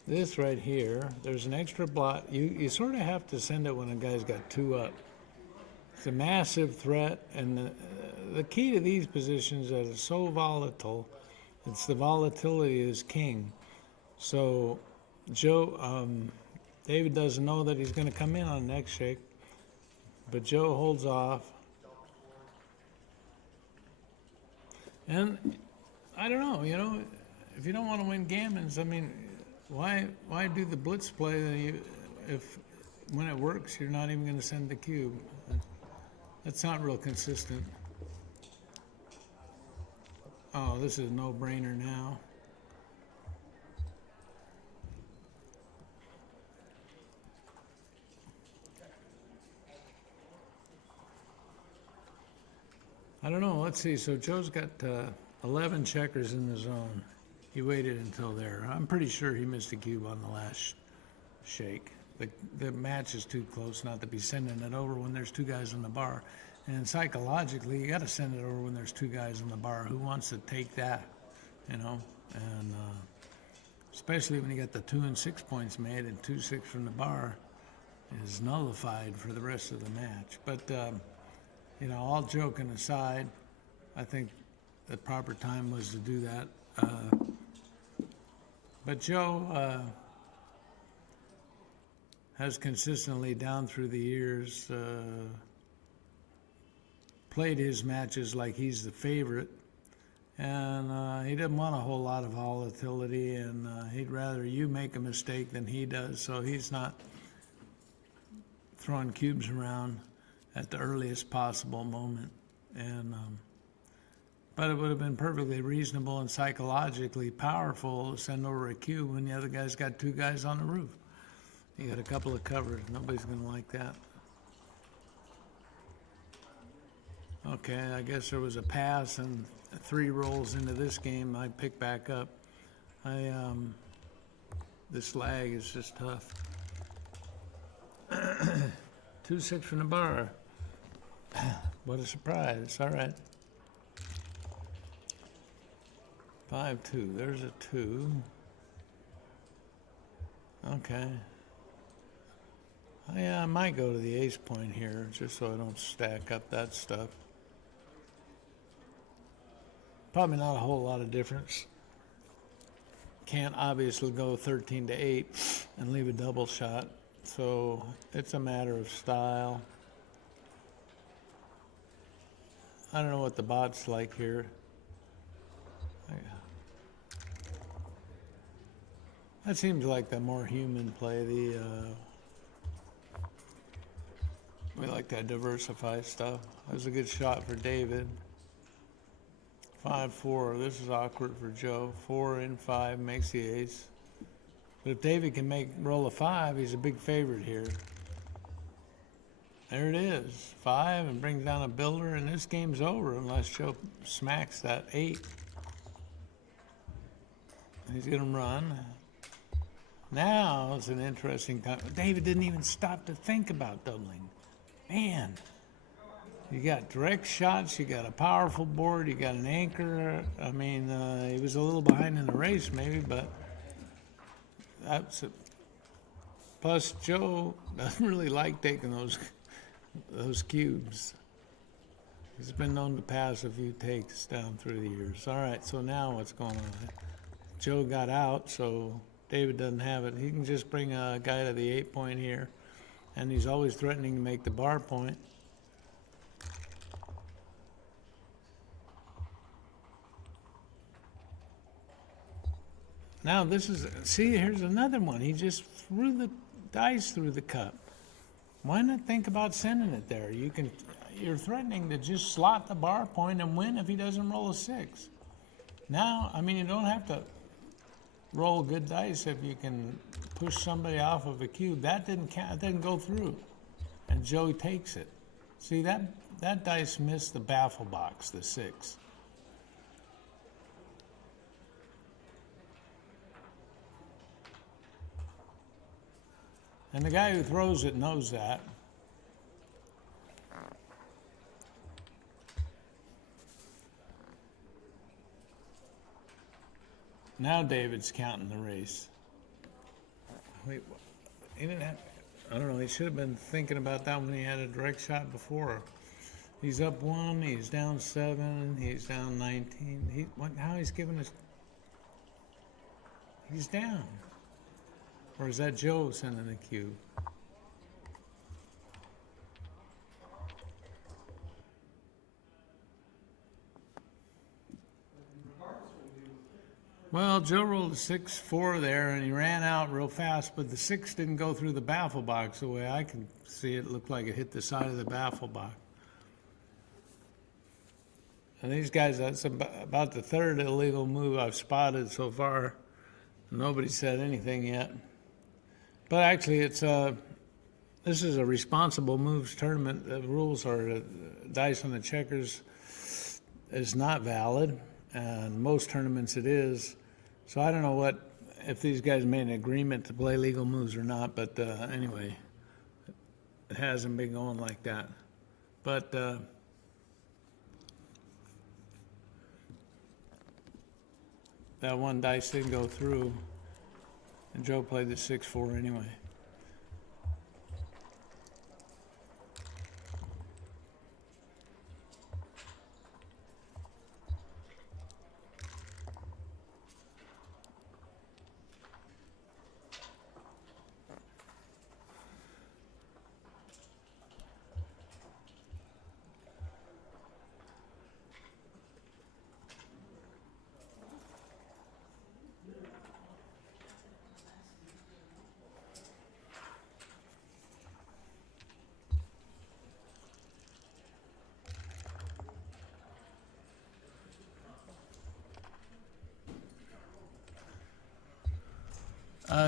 This right here, there's an extra blot. You sort of have to send it when a guy's got 2 up. It's a massive threat, and the key to these positions is it's so volatile. It's the volatility is king. So Joe, David doesn't know that he's going to come in on the next shake, but Joe holds off. And I don't know, you know, if you don't want to win gammons, I mean, why do the blitz play if when it works, you're not even going to send the cube. That's not real consistent. Oh, this is a no-brainer now. I don't know. Let's see. So Joe's got 11 checkers in the zone. He waited until there. I'm pretty sure he missed a cube on the last shake. The match is too close not to be sending it over when there's two guys on the bar. And psychologically, you got to send it over when there's two guys on the bar. Who wants to take that, you know? And especially when you got the 2 and 6 points made and 2-6 from the bar is nullified for the rest of the match. But you know, all joking aside, I think the proper time was to do that. But Joe has consistently, down through the years, played his matches like he's the favorite. And he doesn't want a whole lot of volatility, and he'd rather you make a mistake than he does. So he's not throwing cubes around at the earliest possible moment. And but it would have been perfectly reasonable and psychologically powerful to send over a cube when the other guy's got two guys on the roof. You got a couple of covers. Nobody's going to like that. Okay, I guess there was a pass and 3 rolls into this game. I pick back up. This lag is just tough. 2-6 from the bar. What a surprise. All right. 5-2. There's a 2. Okay. I might go to the ace point here just so I don't stack up that stuff. Probably not a whole lot of difference. Can't obviously go 13-8 and leave a double shot. So it's a matter of style. I don't know what the bot's like here. That seems like the more human play. We like to diversify stuff. That was a good shot for David. 5-4. This is awkward for Joe. 4 and 5 makes the ace. But if David can roll a 5, he's a big favorite here. There it is. 5 and brings down a builder, and this game's over unless Joe smacks that 8. He's going to run. Now it's an interesting time. David didn't even stop to think about doubling. Man, you got direct shots, you got a powerful board, you got an anchor. I mean, he was a little behind in the race maybe, but that's it. Plus, Joe doesn't really like taking those cubes. He's been known to pass a few takes down through the years. All right, so now what's going on? Joe got out, so David doesn't have it. He can just bring a guy to the 8 point here, and he's always threatening to make the bar point. Now this is, see, here's another one. He just threw the dice through the cup. Why not think about sending it there? You're threatening to just slot the bar point and win if he doesn't roll a 6. Now, I mean, you don't have to roll good dice if you can push somebody off of a cube. That didn't count, it didn't go through. And Joe takes it. See, that dice missed the baffle box, the 6. And the guy who throws it knows that. Now David's counting the race. Wait, he didn't have, I don't know, he should have been thinking about that when he had a direct shot before. He's up 1, he's down 7, he's down 19. Now he's giving us, he's down. Or is that Joe sending the cue? Well, Joe rolled a 6-4 there, and he ran out real fast, but the 6 didn't go through the baffle box the way I can see it. Looked like it hit the side of the baffle box. And these guys, that's about the third illegal move I've spotted so far. Nobody said anything yet. But actually, this is a responsible moves tournament. The rules are dice on the checkers is not valid, and most tournaments it is. So I don't know if these guys made an agreement to play legal moves or not, but anyway, it hasn't been going like that. But that one dice didn't go through, and Joe played the 6-4 anyway.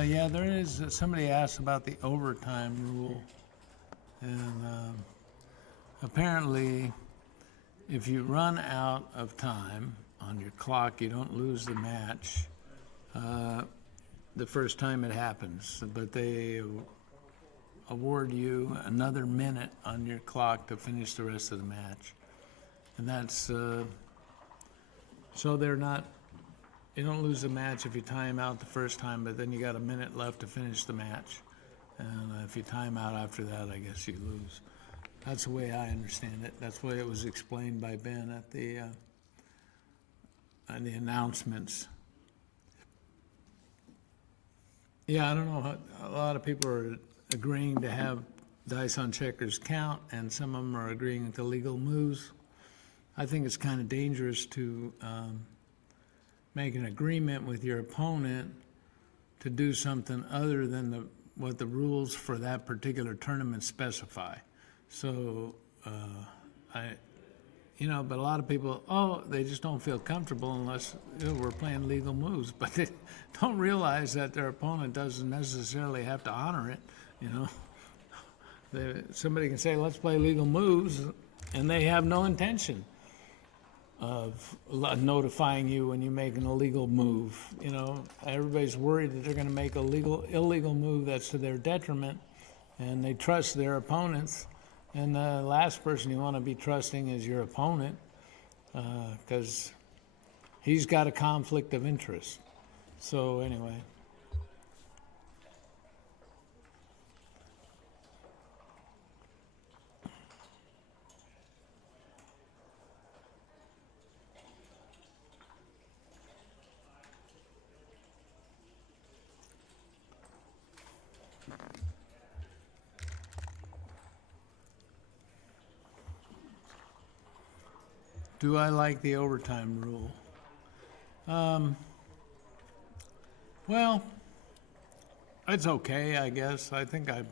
Yeah, there is. Somebody asked about the overtime rule, and apparently, if you run out of time on your clock, you don't lose the match the first time it happens, but they award you another minute on your clock to finish the rest of the match, and that's so they're not. You don't lose the match if you time out the first time, but then you got a minute left to finish the match. And if you time out after that, I guess you lose. That's the way I understand it. That's the way it was explained by Ben at the announcements. Yeah, I don't know. A lot of people are agreeing to have dice on checkers count, and some of them are agreeing to legal moves. I think it's kind of dangerous to make an agreement with your opponent to do something other than what the rules for that particular tournament specify. So, but a lot of people, they just don't feel comfortable unless we're playing legal moves. But they don't realize that their opponent doesn't necessarily have to honor it. Somebody can say, let's play legal moves, and they have no intention of notifying you when you make an illegal move. Everybody's worried that they're going to make illegal move that's to their detriment, and they trust their opponents. And the last person you want to be trusting is your opponent, because he's got a conflict of interest. So anyway. Do I like the overtime rule? Well, it's okay, I guess. I think I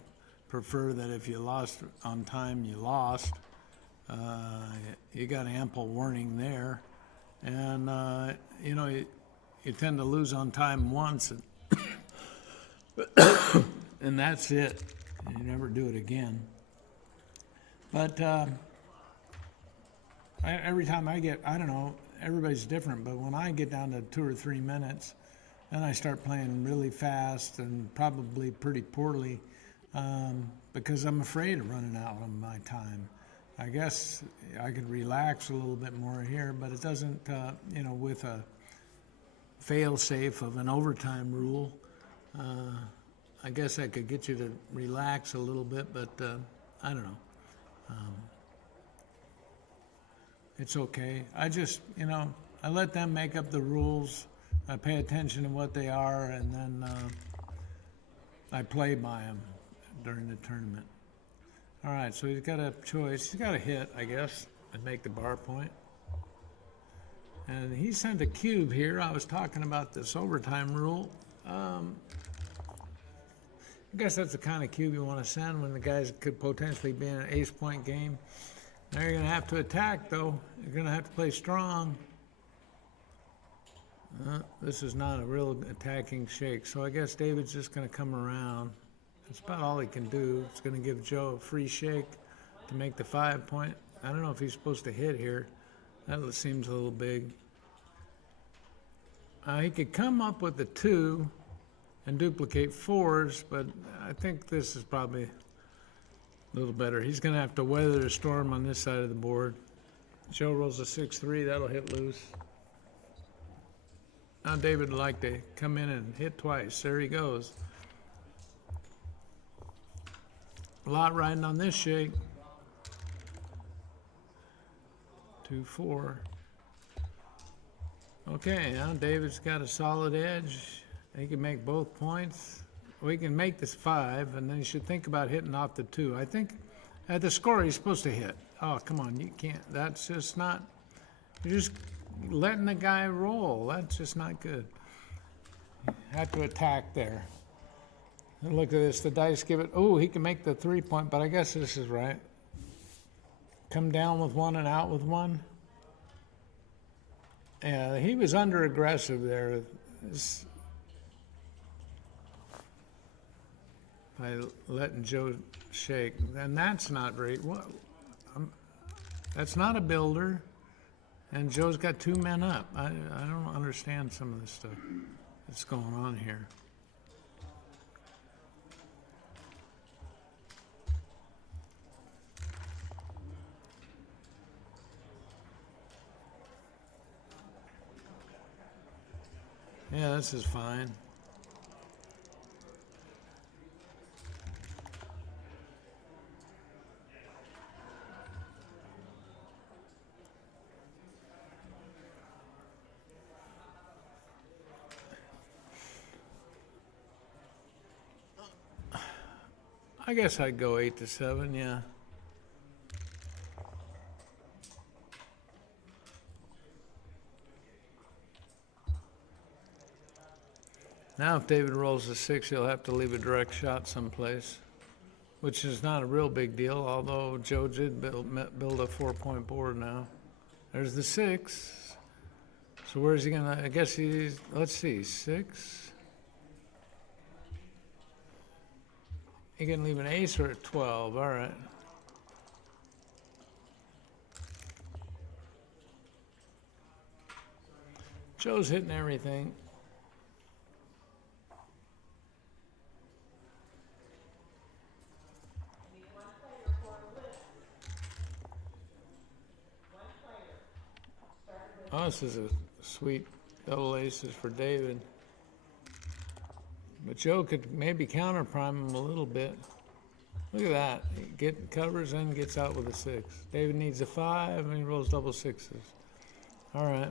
prefer that if you lost on time, you lost. You got ample warning there. And, you tend to lose on time once, and that's it. And you never do it again. But every time I don't know, everybody's different, but when I get down to 2 or 3 minutes, then I start playing really fast and probably pretty poorly because I'm afraid of running out on my time. I guess I could relax a little bit more here, but it doesn't, with a fail-safe of an overtime rule, I guess I could get you to relax a little bit, but I don't know. It's okay. I just, I let them make up the rules. I pay attention to what they are, and then I play by them during the tournament. All right, so he's got a choice. He's got to hit, I guess, and make the bar point. And he sent a cube here. I was talking about this overtime rule. I guess that's the kind of cube you want to send when the guys could potentially be in an ace-point game. Now you're going to have to attack, though. You're going to have to play strong. This is not a real attacking shake, so I guess David's just going to come around. That's about all he can do. It's going to give Joe a free shake to make the 5-point. I don't know if he's supposed to hit here. That seems a little big. He could come up with the 2 and duplicate 4s, but I think this is probably a little better. He's going to have to weather the storm on this side of the board. Joe rolls a 6-3. That'll hit loose. Now David would like to come in and hit twice. There he goes. A lot riding on this shake. 2-4. Okay, now David's got a solid edge. He can make both points. We can make this 5, and then you should think about hitting off the 2. I think at the score he's supposed to hit. Oh, come on, you can't. That's just not. You're just letting the guy roll. That's just not good. Have to attack there. And look at this. The dice give it. Oh, he can make the 3-point, but I guess this is right. Come down with 1 and out with 1. Yeah, he was under aggressive there. By letting Joe shake. And that's not very. Well, that's not a builder. And Joe's got 2 men up. I don't understand some of this stuff that's going on here. Yeah, this is fine. I guess I'd go 8-7, yeah. Now if David rolls a 6, he'll have to leave a direct shot someplace, which is not a real big deal, although Joe did build a 4-point board now. There's the 6. So where's he gonna, I guess he's, let's see, 6. He can leave an ace or a 12, all right. Joe's hitting everything. Oh, this is a sweet double aces for David. But Joe could maybe counter prime him a little bit. Look at that. He covers and gets out with a 6. David needs a 5 and he rolls double 6s. All right.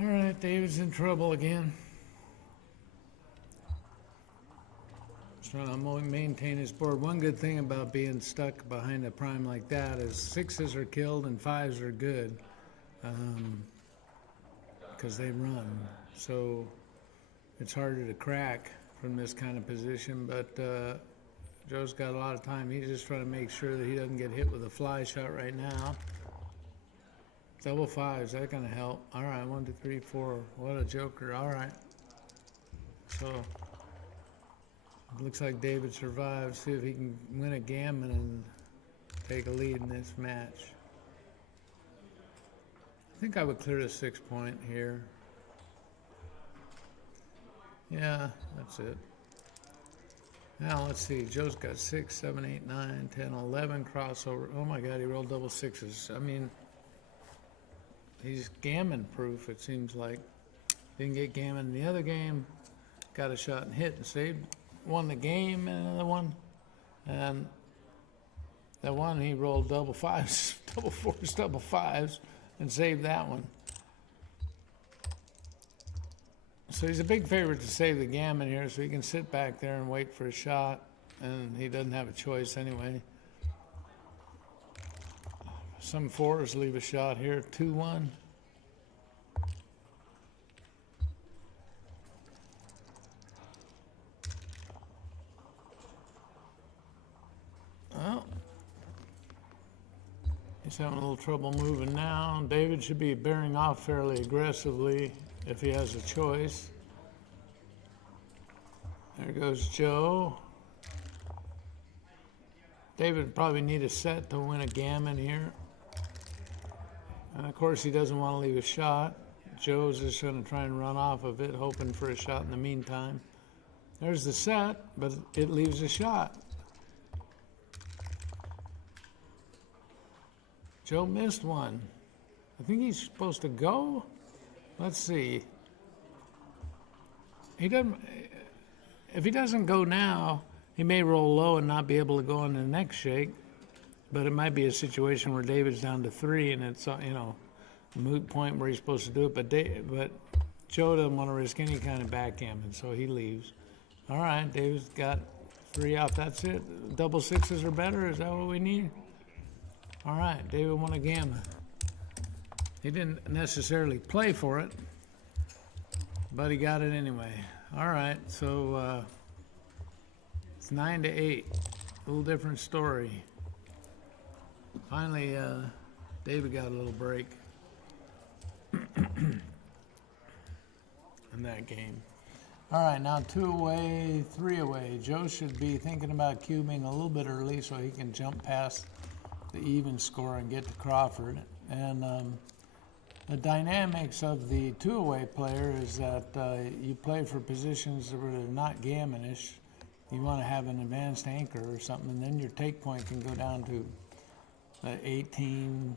All right, David's in trouble again. He's trying to maintain his board. One good thing about being stuck behind a prime like that is 6s are killed and 5s are good because they run. So it's harder to crack from this kind of position, but Joe's got a lot of time. He's just trying to make sure that he doesn't get hit with a fly shot right now. Double 5s, that gonna help. All right, 1, 2, 3, 4. What a joker. All right. So it looks like David survived. See if he can win a gammon and take a lead in this match. I think I would clear the 6-point here. Yeah, that's it. Now let's see. Joe's got 6, 7, 8, 9, 10, 11 crossover. Oh my God, he rolled double 6s. I mean, he's gammon proof, it seems like. Didn't get gammon in the other game. Got a shot and hit and saved. Won the game in another one. And That one he rolled double fives, double fours, double fives, and saved that one. So he's a big favorite to save the gammon here, so he can sit back there and wait for a shot, and he doesn't have a choice anyway. Some fours leave a shot here, 2-1. Well, he's having a little trouble moving now. David should be bearing off fairly aggressively if he has a choice. There goes Joe. David would probably need a set to win a gammon here. And of course he doesn't want to leave a shot. Joe's just going to try and run off of it, hoping for a shot in the meantime. There's the set, but it leaves a shot. Joe missed one. I think he's supposed to go. Let's see. He doesn't. If he doesn't go now, he may roll low and not be able to go on the next shake. But it might be a situation where David's down to 3 and it's, a moot point where he's supposed to do it. But Joe doesn't want to risk any kind of backgammon, so he leaves. All right, David's got 3 off. That's it. Double sixes or better. Is that what we need? All right, David won a gammon. He didn't necessarily play for it, but he got it anyway. All right, so it's 9-8. A little different story. Finally, David got a little break in that game. All right, now 2 away, 3 away. Joe should be thinking about cubing a little bit early so he can jump past the even score and get to Crawford. And the dynamics of the 2-away player is that you play for positions that are not gammonish. You want to have an advanced anchor or something, and then your take point can go down to 18,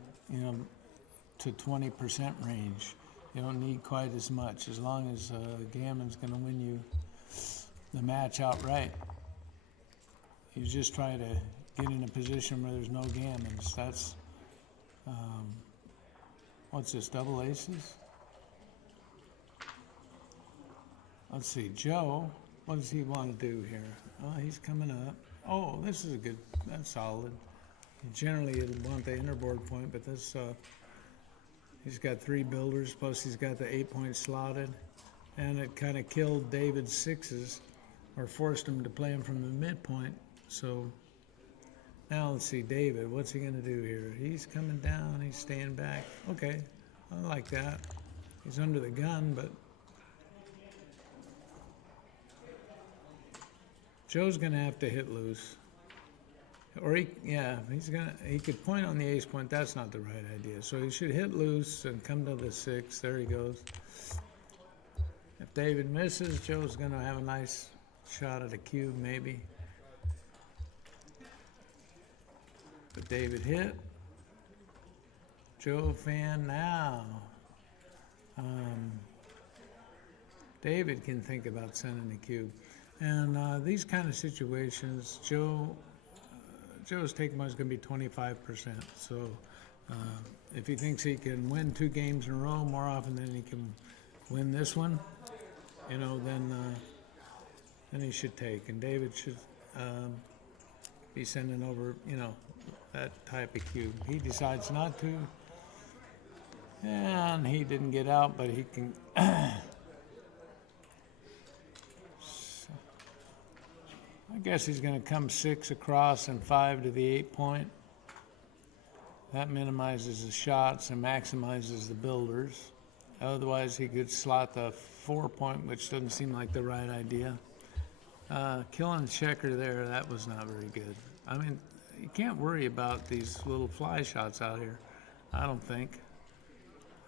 to 20% range. You don't need quite as much, as long as gammon's going to win you the match outright. You just try to get in a position where there's no gammons. That's what's this, double aces? Let's see, Joe, what does he want to do here? Oh, he's coming up. Oh, this is a good, that's solid. Generally, you'd want the inner board point, but this, he's got 3 builders, plus he's got the 8-point slotted, and it kind of killed David's 6s, or forced him to play him from the midpoint. So now let's see, David, what's he going to do here? He's coming down, he's staying back. Okay, I like that. He's under the gun, but Joe's going to have to hit loose. Or he could point on the ace point. That's not the right idea. So he should hit loose and come to the 6. There he goes. If David misses, Joe's going to have a nice shot at a cube, maybe. But David hit. Joe fan now. David can think about sending the cube. And these kind of situations, Joe's take money is going to be 25%. So if he thinks he can win 2 games in a row more often than he can win this one, then he should take. And David should be sending over, that type of cube. He decides not to, and he didn't get out, but he can. I guess he's going to come 6 across and 5 to the 8-point. That minimizes the shots and maximizes the builders. Otherwise, he could slot the 4-point, which doesn't seem like the right idea. Killing the checker there, that was not very good. I mean, you can't worry about these little fly shots out here, I don't think.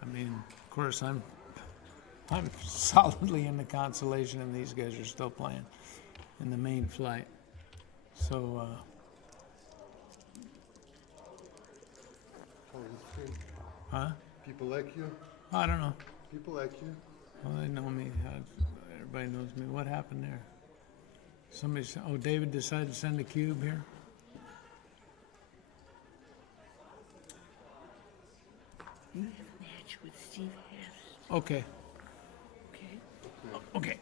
I mean, of course, I'm solidly in the consolation, and these guys are still playing in the main flight. So, huh? People like you? I don't know. People like you? Well, they know me. Everybody knows me. What happened there? David decided to send a cube here? You have a match with Steve Harris, Okay, okay? okay.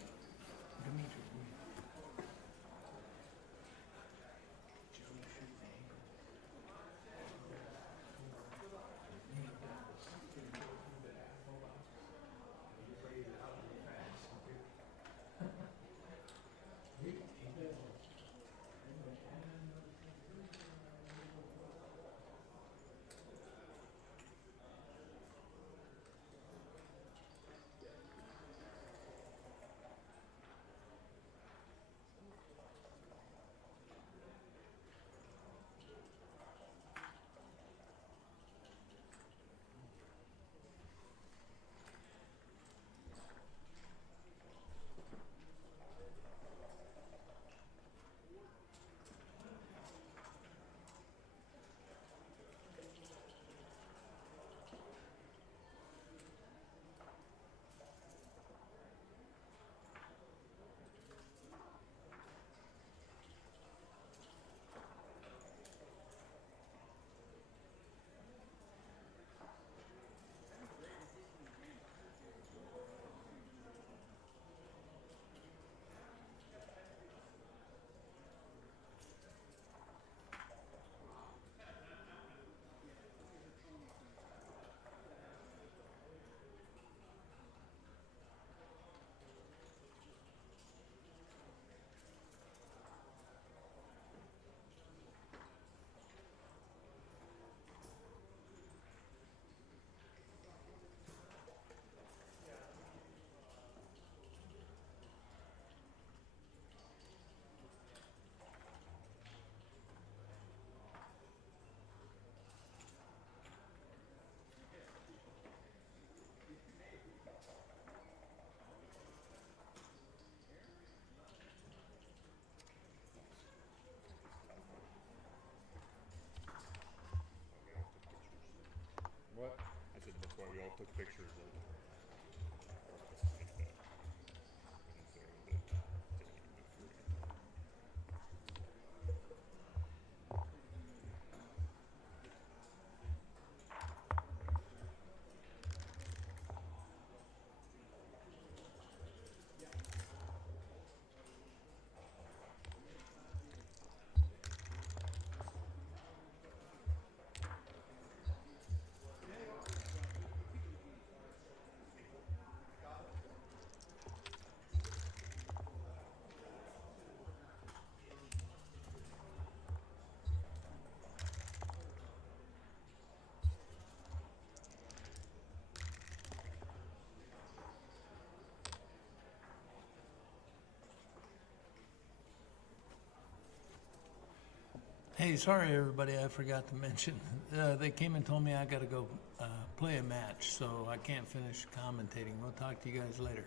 What? I said, that's why we all took pictures of it. Hey, sorry everybody, I forgot to mention. They came and told me I gotta go play a match, so I can't finish commentating. We'll talk to you guys later.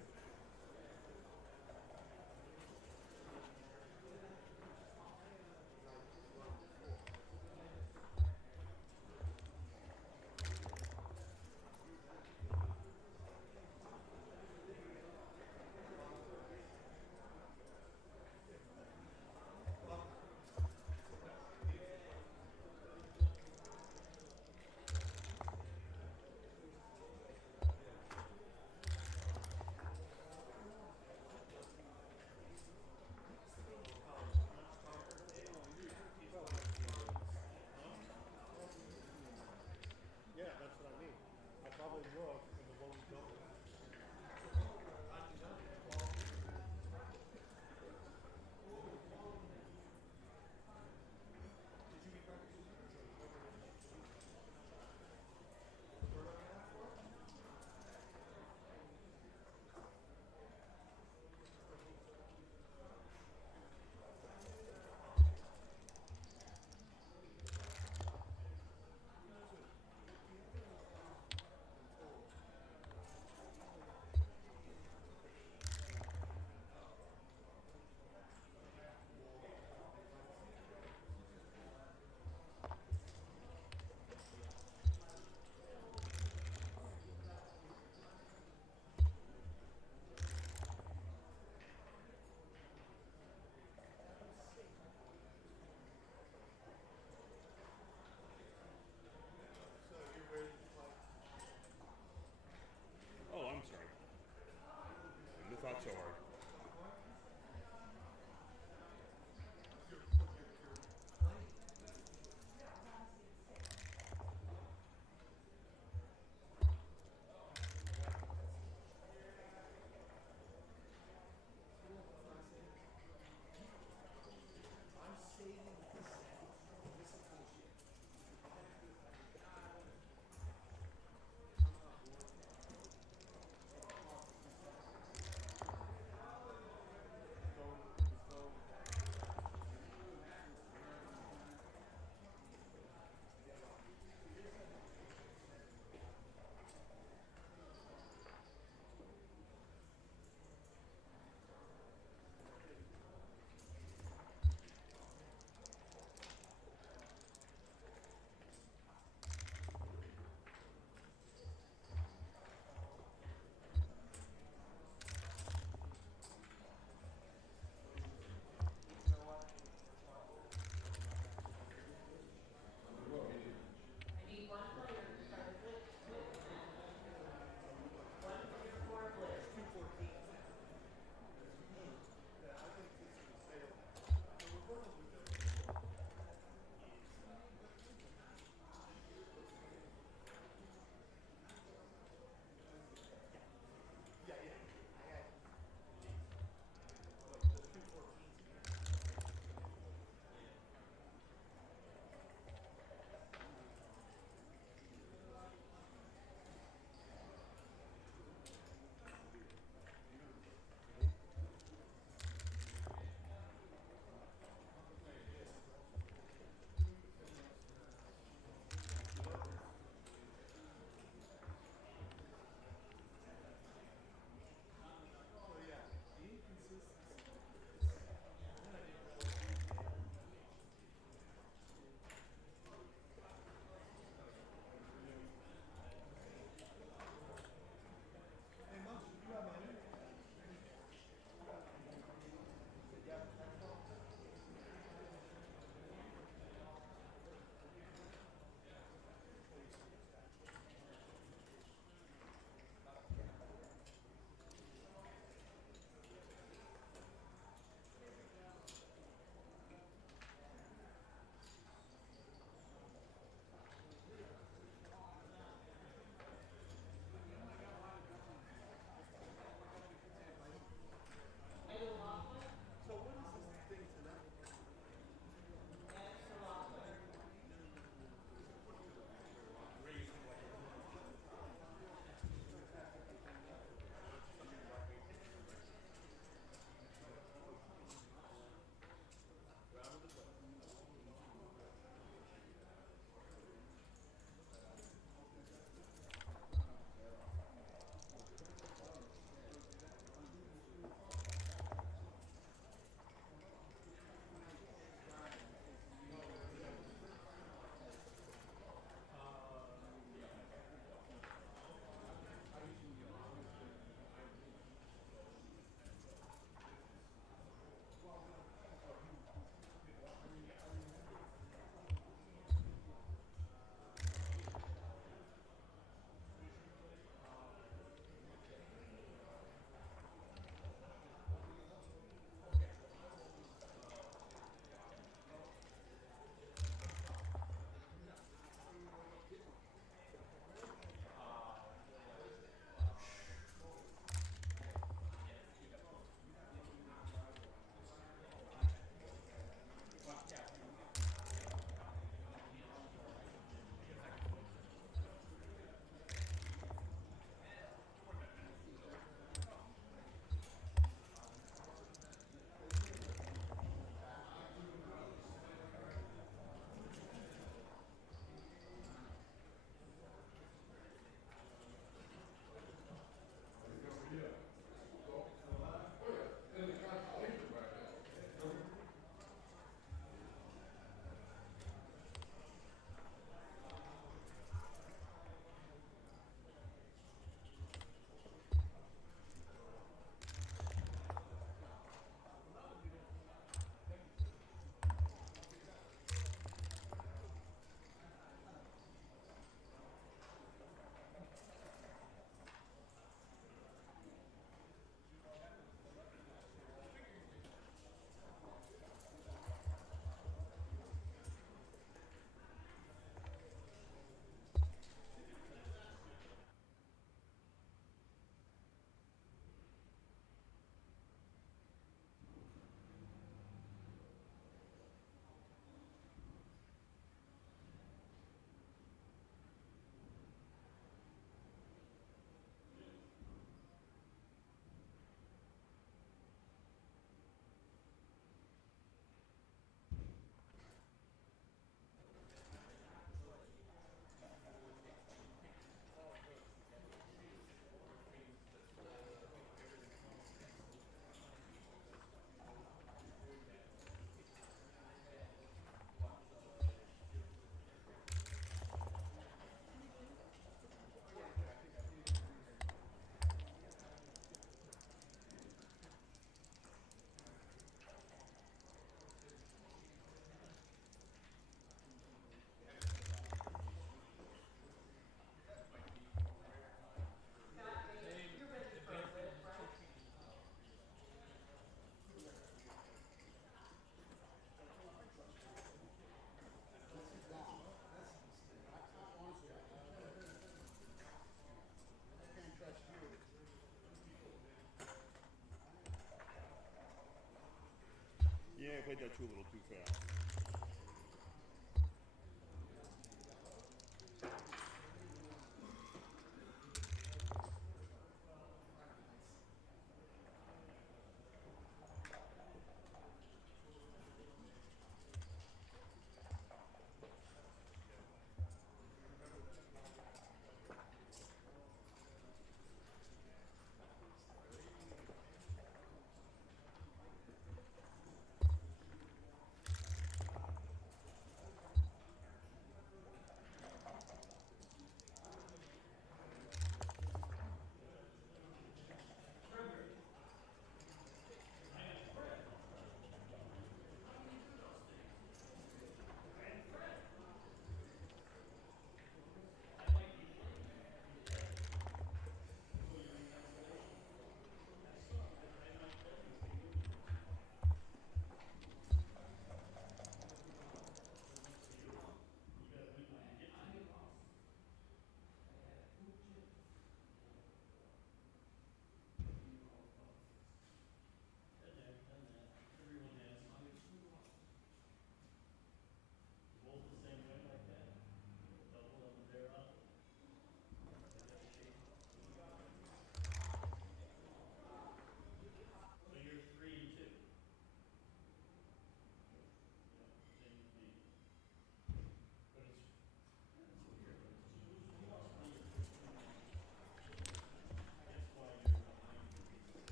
made that too a little too fast.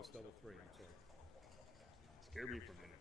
it's double three. I'm sorry. Scared me for a minute.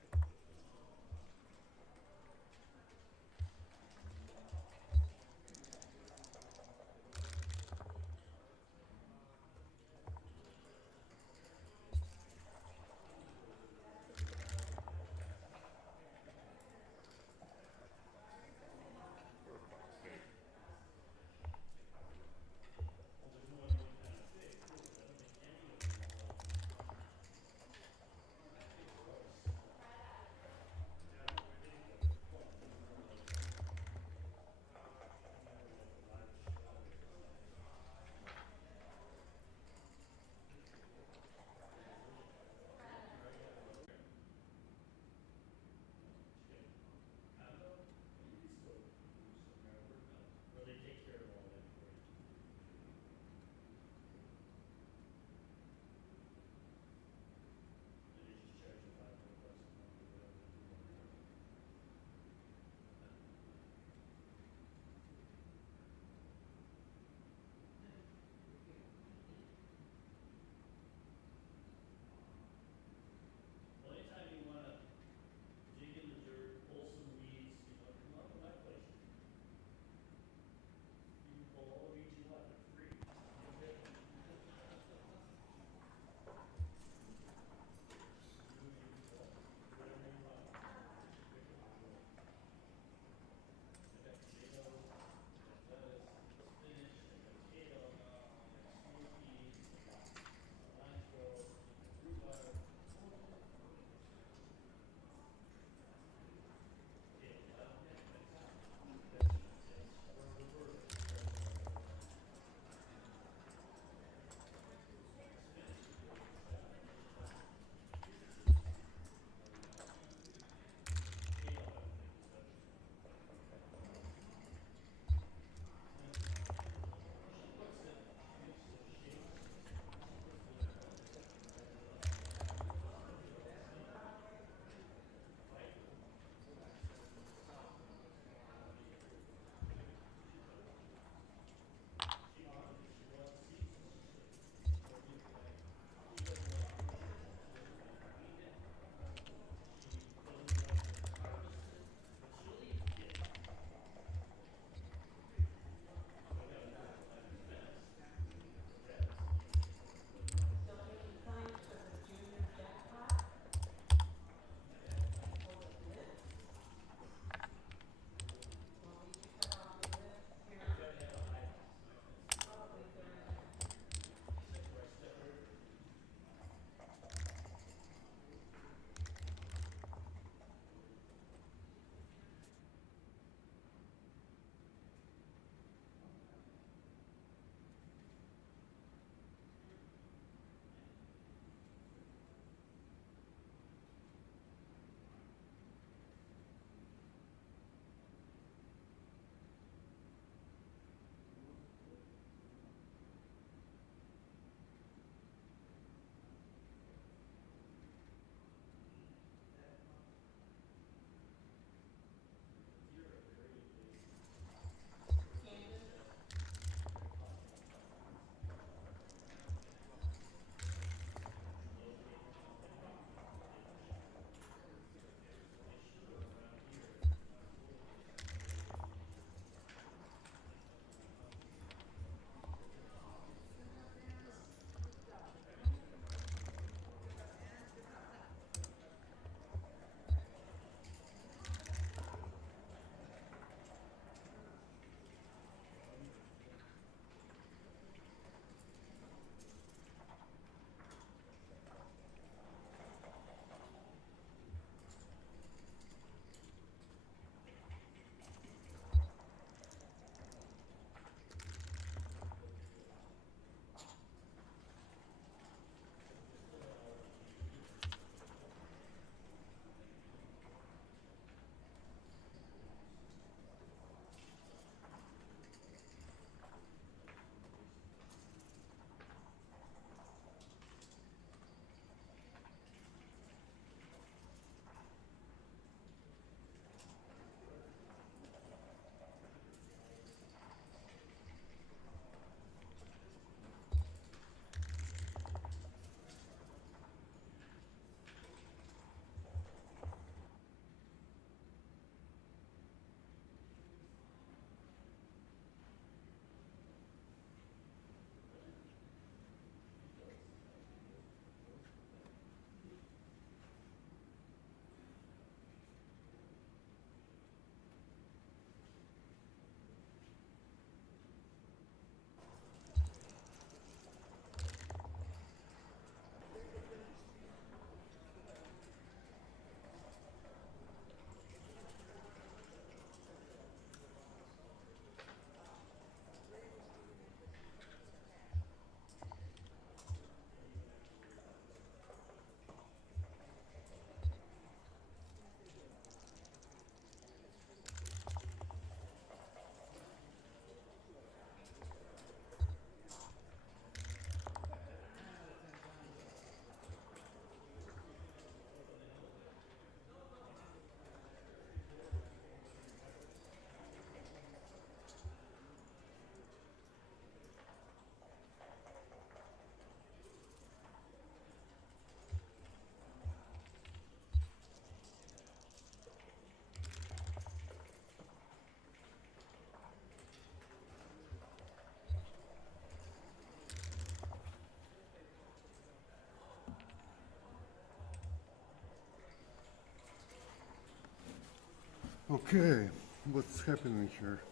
Okay, what's happening here?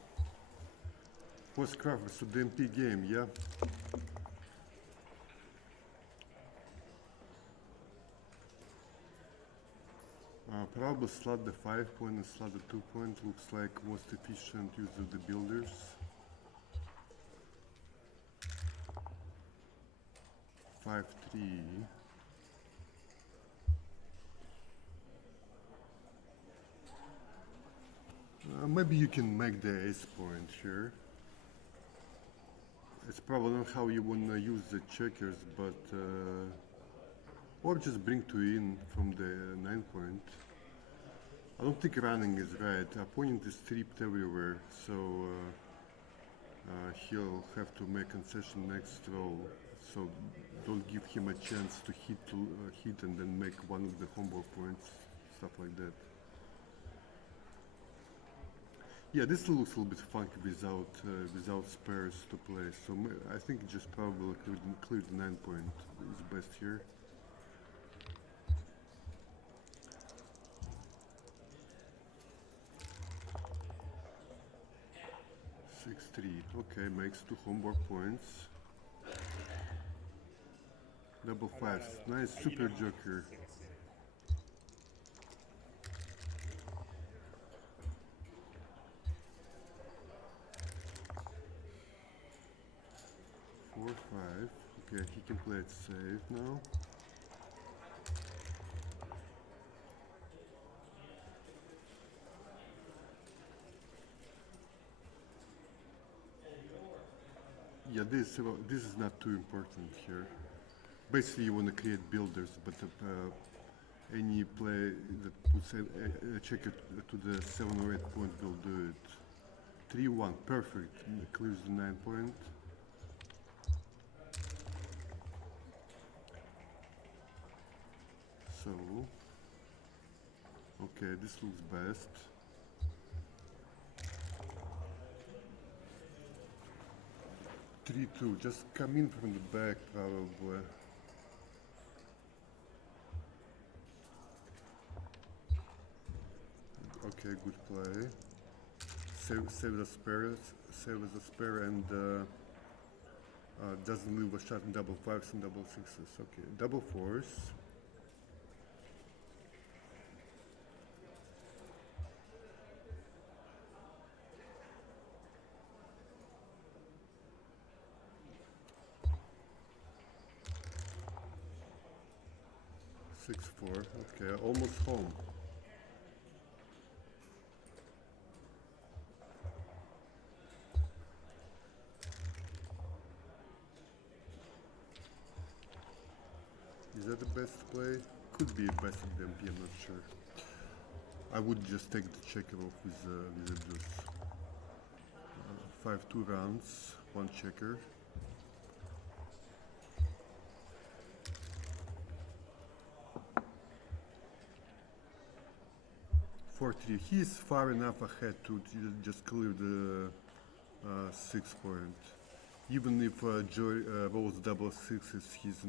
What's Crawford? So the MP game, yeah? Probably slot the 5 point and slot the 2 point. Looks like most efficient use of the builders. Five, 3. Maybe you can make the ace point here. It's probably not how you wanna use the checkers, but or just bring 2 in from the 9 point. I don't think running is right. Opponent is stripped everywhere, so he'll have to make concession next roll. So don't give him a chance to hit and then make one of the combo points, stuff like that. Yeah, this looks a little bit funky without spares to play. So I think just probably clear the 9 point is best here. Six, 3. Okay, makes 2 homework points. Double 5. Nice super joker. Four, 5. Okay, he can play it safe now. Yeah, this is not too important here. Basically, you want to create builders, but any play that puts a checker to the 7 or 8 point will do it. 3-1, perfect. Clears the 9 point. So, okay, this looks best. Three, 2, just come in from the back probably. Okay, good play. Save the spare and doesn't leave a shot in double 5s and double 6s. Okay, double 4s. Six, 4. Okay, almost home. Is that the best play? Could be best of the MP, I'm not sure. I would just take the checker off with a deuce. 5-2 rounds, 1 checker. Four, 3. He is far enough ahead to just clear the 6 point. Even if Joy rolls double 6s, he's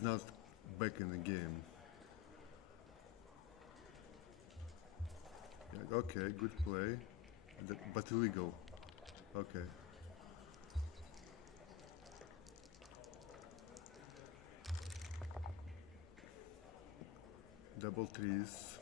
not back in the game. Yeah, okay, good play, but illegal. Okay. Double 3s.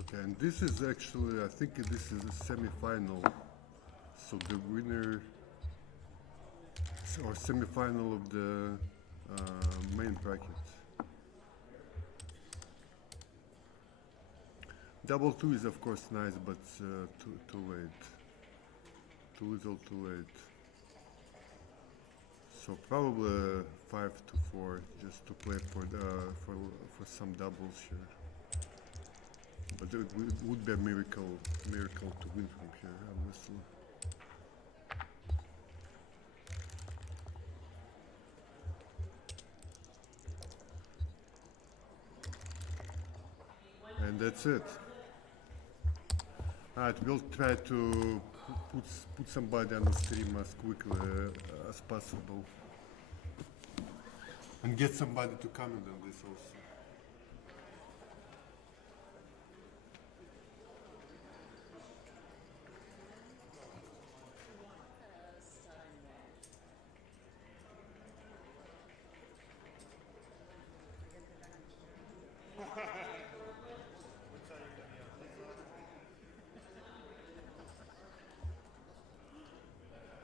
Okay, and this is actually, I think this is a semi-final. So the winner, or semi-final of the main bracket. Double 2 is of course nice, but too late. Too little, too late. So probably 5-4, just to play for some doubles here. But would be a miracle to win from here, honestly. And that's it. Alright, we'll try to put somebody on the stream as quickly as possible. And get somebody to comment on this also.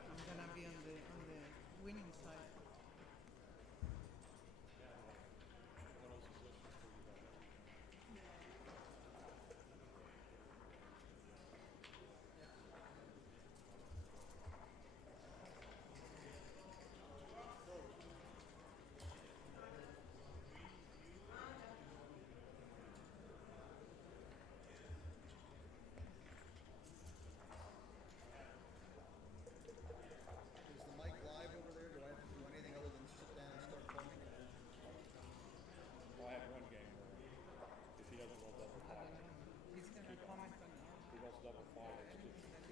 I'm gonna be on the winning side. Is the mic live over there? Do I have to do anything other than sit down and start talking? Well, I have one game where if he doesn't roll double five, He's gonna comment on if he rolls double five, it's just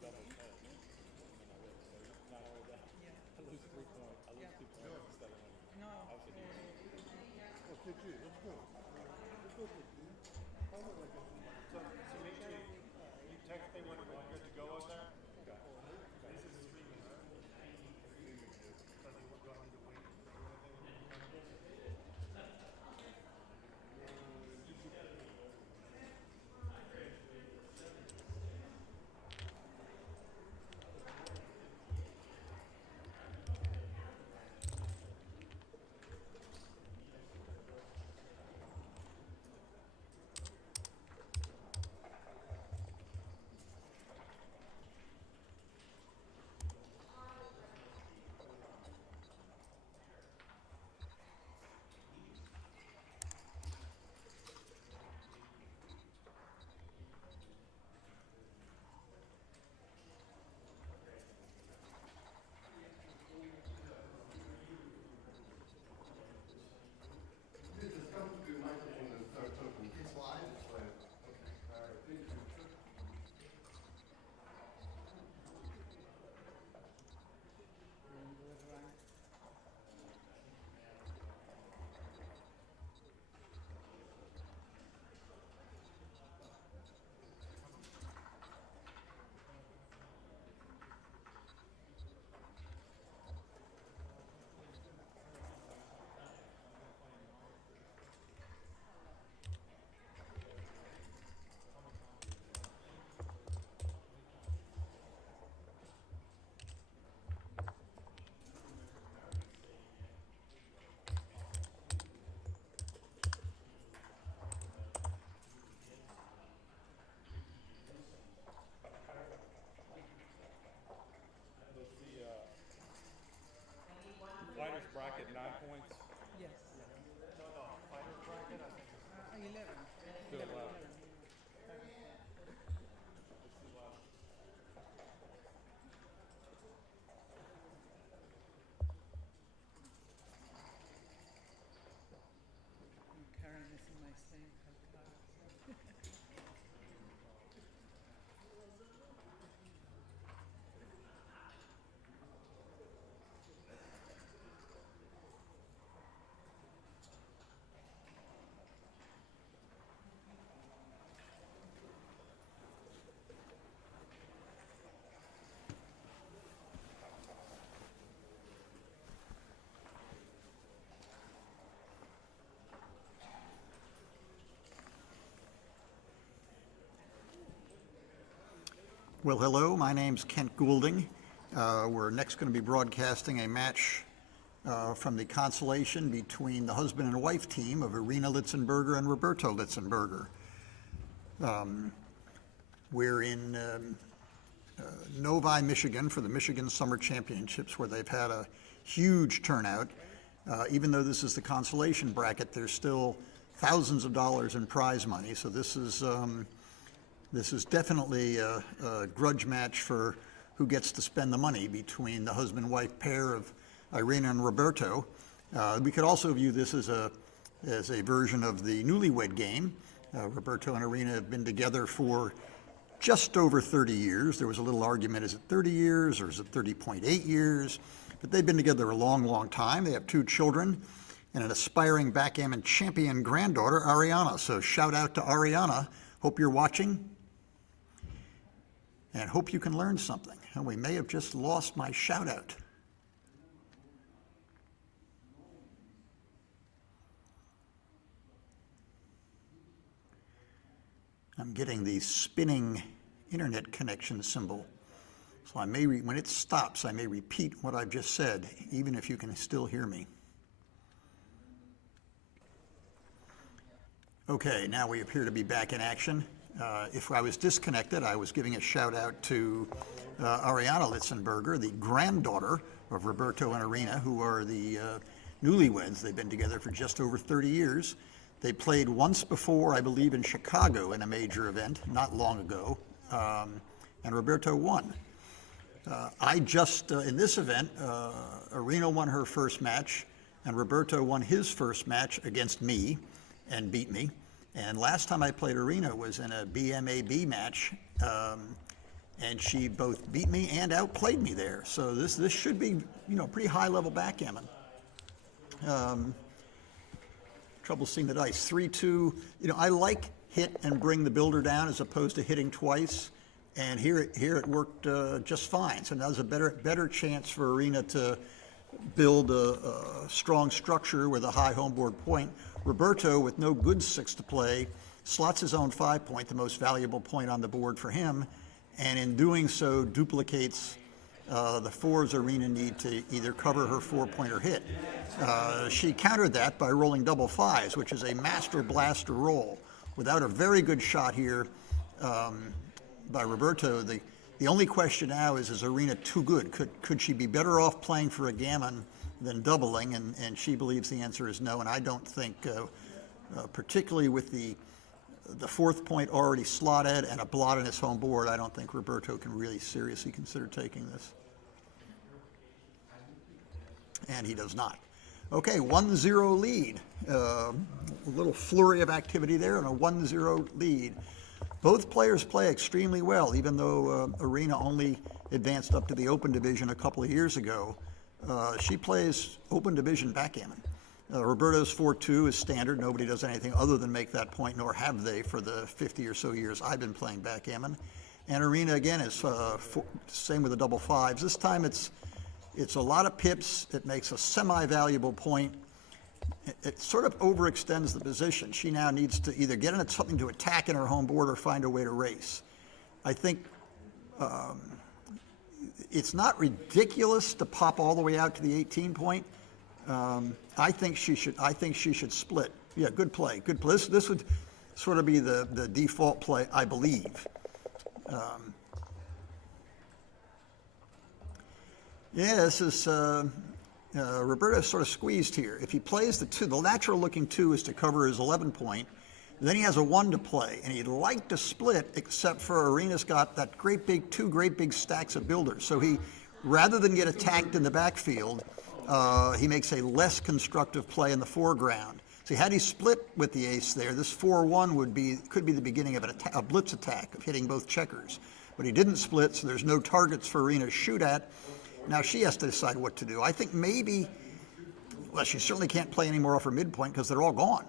double 10. And then I win. So not only that, I lose 3 points. I lose 2 points instead of winning. No. I was thinking, Okay, gee, let's go. You text me when we're good to go on there? It's live? fighters bracket 9 points. Yes. Fighter bracket, I think. 11. Still 11. Karen is in my same class. Well, hello, my name's Kent Goulding. We're next going to be broadcasting a match from the consolation between the husband and wife team of Irina Litzenberger and Roberto Litzenberger. We're in Novi, Michigan for the Michigan Summer Championships, where they've had a huge turnout. Even though this is the consolation bracket, there's still thousands of dollars in prize money. So this is definitely a grudge match for who gets to spend the money between the husband-wife pair of Irina and Roberto. We could also view this as a version of the newlywed game. Roberto and Irina have been together for just over 30 years. There was a little argument, is it 30 years or is it 30.8 years? But they've been together a long, long time. They have 2 children and an aspiring backgammon champion granddaughter, Ariana. So shout out to Ariana. Hope you're watching and hope you can learn something. And we may have just lost my shout out. I'm getting the spinning internet connection symbol. So I may, when it stops, I may repeat what I've just said, even if you can still hear me. Okay, now we appear to be back in action. If I was disconnected, I was giving a shout out to Ariana Litzenberger, the granddaughter of Roberto and Irina, who are the newlyweds. They've been together for just over 30 years. They played once before, I believe, in Chicago in a major event, not long ago, and Roberto won. In this event, Irina won her first match, and Roberto won his first match against me and beat me. And last time I played Irina was in a BMAB match, and she both beat me and outplayed me there. So this should be, pretty high-level backgammon. Trouble seeing the dice. 3-2. I like hit and bring the builder down as opposed to hitting twice, and here it worked just fine. So now there's a better chance for Irina to build a strong structure with a high homeboard point. Roberto, with no good 6 to play, slots his own 5 point, the most valuable point on the board for him, and in doing so duplicates the 4s Irina need to either cover her 4-point or hit. She countered that by rolling double 5s, which is a master blaster roll. Without a very good shot here by Roberto, the only question now is Irina too good? Could she be better off playing for a gammon than doubling? And she believes the answer is no, and I don't think, particularly with the 4th point already slotted and a blot on his home board, I don't think Roberto can really seriously consider taking this. And he does not. Okay, 1-0 lead. A little flurry of activity there and a 1-0 lead. Both players play extremely well, even though Irina only advanced up to the open division a couple of years ago. She plays open division backgammon. Roberto's 4-2 is standard. Nobody does anything other than make that point, nor have they for the 50 or so years I've been playing backgammon. And Irina, again, is same with the double 5s. This time it's a lot of pips. It makes a semi-valuable point. It sort of overextends the position. She now needs to either get into something to attack in her home board or find a way to race. I think it's not ridiculous to pop all the way out to the 18 point. I think she should split. Yeah, good play. Good play. This would sort of be the default play, I believe. Yeah, this is Roberto's sort of squeezed here. If he plays the 2, the natural looking 2 is to cover his 11 point. Then he has a 1 to play, and he'd like to split, except for Irina's got that two great big stacks of builders. So he, rather than get attacked in the backfield, he makes a less constructive play in the foreground. See, had he split with the ace there, this 4-1 could be the beginning of a blitz attack of hitting both checkers. But he didn't split, so there's no targets for Irina to shoot at. Now she has to decide what to do. I think maybe, well, she certainly can't play anymore off her midpoint because they're all gone.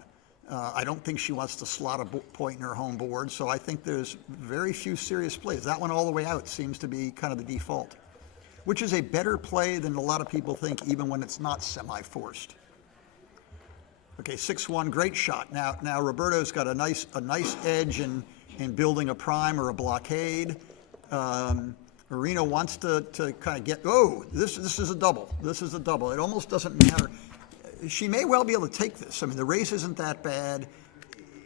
I don't think she wants to slot a point in her home board, so I think there's very few serious plays. That one all the way out seems to be kind of the default, which is a better play than a lot of people think, even when it's not semi-forced. Okay, 6-1, great shot. Now Roberto's got a nice edge in building a prime or a blockade. Irina wants to kind of get, this is a double. This is a double. It almost doesn't matter. She may well be able to take this. I mean, the race isn't that bad.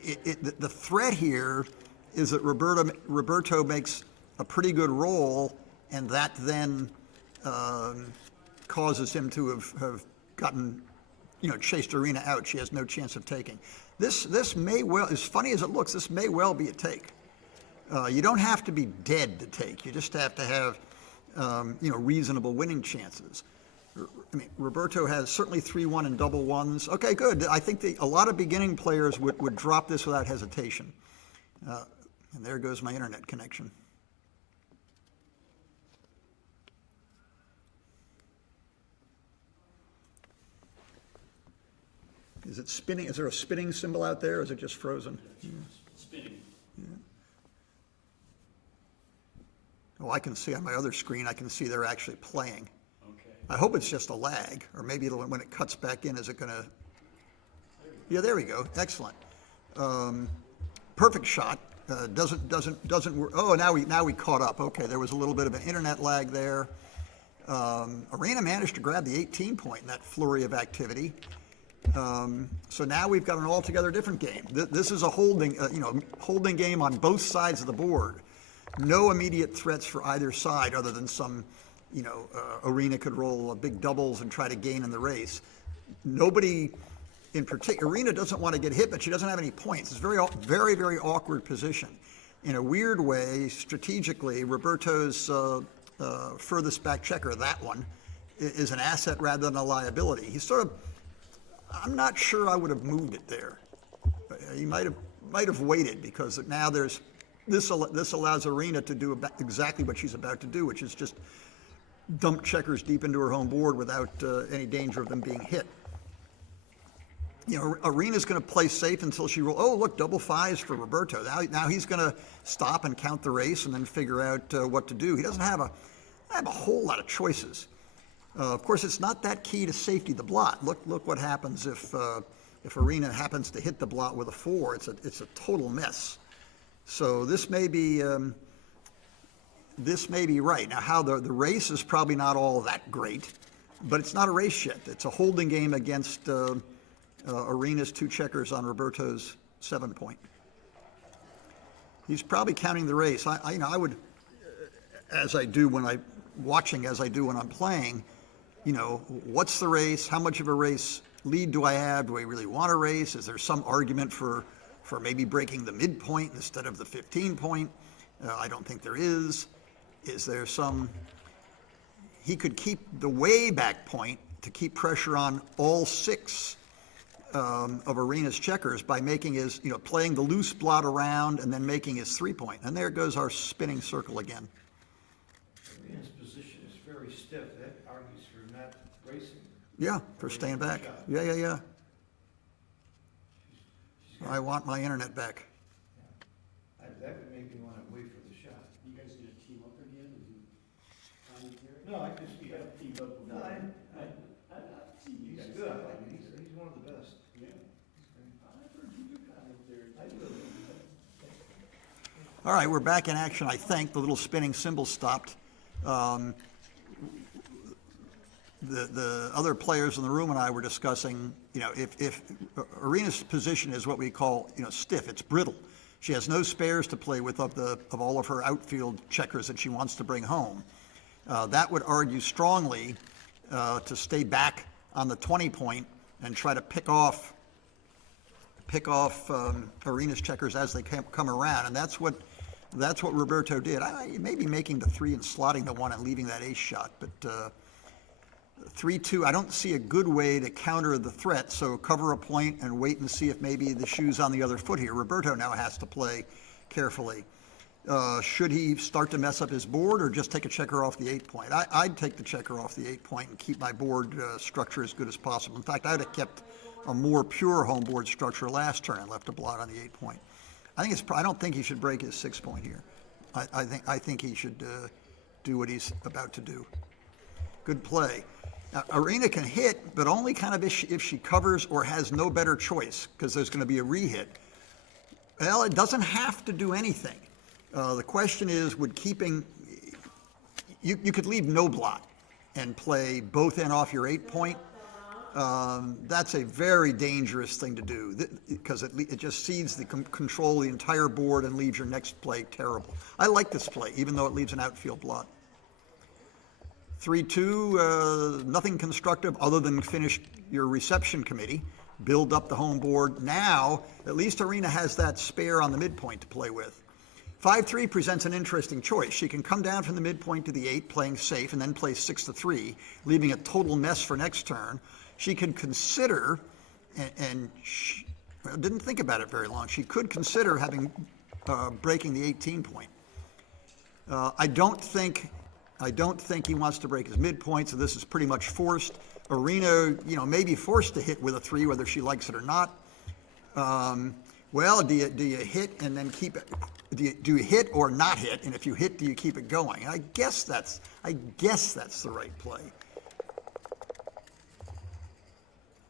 The threat here is that Roberto makes a pretty good roll, and that then causes him to have gotten chased Arena out, she has no chance of taking. This may well, as funny as it looks, this may well be a take. You don't have to be dead to take. You just have to have, reasonable winning chances. I mean, Roberto has certainly 3-1 and double ones. Okay, good. I think a lot of beginning players would drop this without hesitation. And there goes my internet connection. Is it spinning? Is there a spinning symbol out there, or is it just frozen? Spinning. Oh, I can see on my other screen, I can see they're actually playing. Okay. I hope it's just a lag, or maybe when it cuts back in, is it gonna? Yeah, there we go. Excellent. Perfect shot. Doesn't work. Oh, now we caught up. Okay, there was a little bit of an internet lag there. Arena managed to grab the 18 point in that flurry of activity. So now we've got an altogether different game. This is a holding game on both sides of the board. No immediate threats for either side other than some, Arena could roll big doubles and try to gain in the race. Nobody in particular, Arena doesn't want to get hit, but she doesn't have any points. It's very, very, very awkward position. In a weird way, strategically, Roberto's furthest back checker, that one, is an asset rather than a liability. He's sort of, I'm not sure I would have moved it there. He might have waited, because now this allows Arena to do exactly what she's about to do, which is just dump checkers deep into her home board without any danger of them being hit. Arena's going to play safe until she rolls. Oh, look, double fives for Roberto. Now he's going to stop and count the race and then figure out what to do. He doesn't have a whole lot of choices. Of course, it's not that key to safety, the blot. Look what happens if Arena happens to hit the blot with a 4. It's a total mess. So this may be right. Now, how the race is probably not all that great, but it's not a race yet. It's a holding game against Arena's 2 checkers on Roberto's 7 point. He's probably counting the race. I would, as I do when I'm playing, what's the race? How much of a race lead do I have? Do I really want a race? Is there some argument for maybe breaking the midpoint instead of the 15 point? I don't think there is. Is there some? He could keep the way back point to keep pressure on all 6 of Arena's checkers by making his, playing the loose blot around and then making his 3 point. And there goes our spinning circle again. Arena's position is very stiff. That argues for not racing. Yeah, for staying back. Yeah. I want my internet back. That would make me want to wait for the shot. You guys gonna team up again? Is he commentary? No, I just, You gotta team up with no, him. I- See you he's guys. good. I like him. He's one of the best. Yeah. I've heard you do commentary. I do. All right, we're back in action, I think. The little spinning symbol stopped. The other players in the room and I were discussing, if Arena's position is what we call, stiff, it's brittle. She has no spares to play with of all of her outfield checkers that she wants to bring home. That would argue strongly to stay back on the 20 point and try to pick off Arena's checkers as they come around, and that's what Roberto did. Maybe making the 3 and slotting the 1 and leaving that ace shot, but 3-2, I don't see a good way to counter the threat, so cover a point and wait and see if maybe the shoe's on the other foot here. Roberto now has to play carefully. Should he start to mess up his board or just take a checker off the 8 point? I'd take the checker off the 8 point and keep my board structure as good as possible. In fact, I'd have kept a more pure home board structure last turn and left a blot on the 8 point. I don't think he should break his 6 point here. I think he should do what he's about to do. Good play. Now, Arena can hit, but only kind of if she covers or has no better choice, because there's going to be a re-hit. Well, it doesn't have to do anything. The question is, you could leave no blot and play both in off your 8 point. That's a very dangerous thing to do, because it just cedes the control of the entire board and leaves your next play terrible. I like this play, even though it leaves an outfield blot. 3-2, nothing constructive other than finish your reception committee, build up the home board. Now, at least Arena has that spare on the midpoint to play with. 5-3 presents an interesting choice. She can come down from the midpoint to the 8, playing safe, and then play 6-3, leaving a total mess for next turn. She can consider, and she didn't think about it very long, she could consider having breaking the 18 point. I don't think he wants to break his midpoint, so this is pretty much forced. Arena, may be forced to hit with a 3, whether she likes it or not. Well, do you hit and then keep it? Do you hit or not hit? And if you hit, do you keep it going? I guess that's the right play.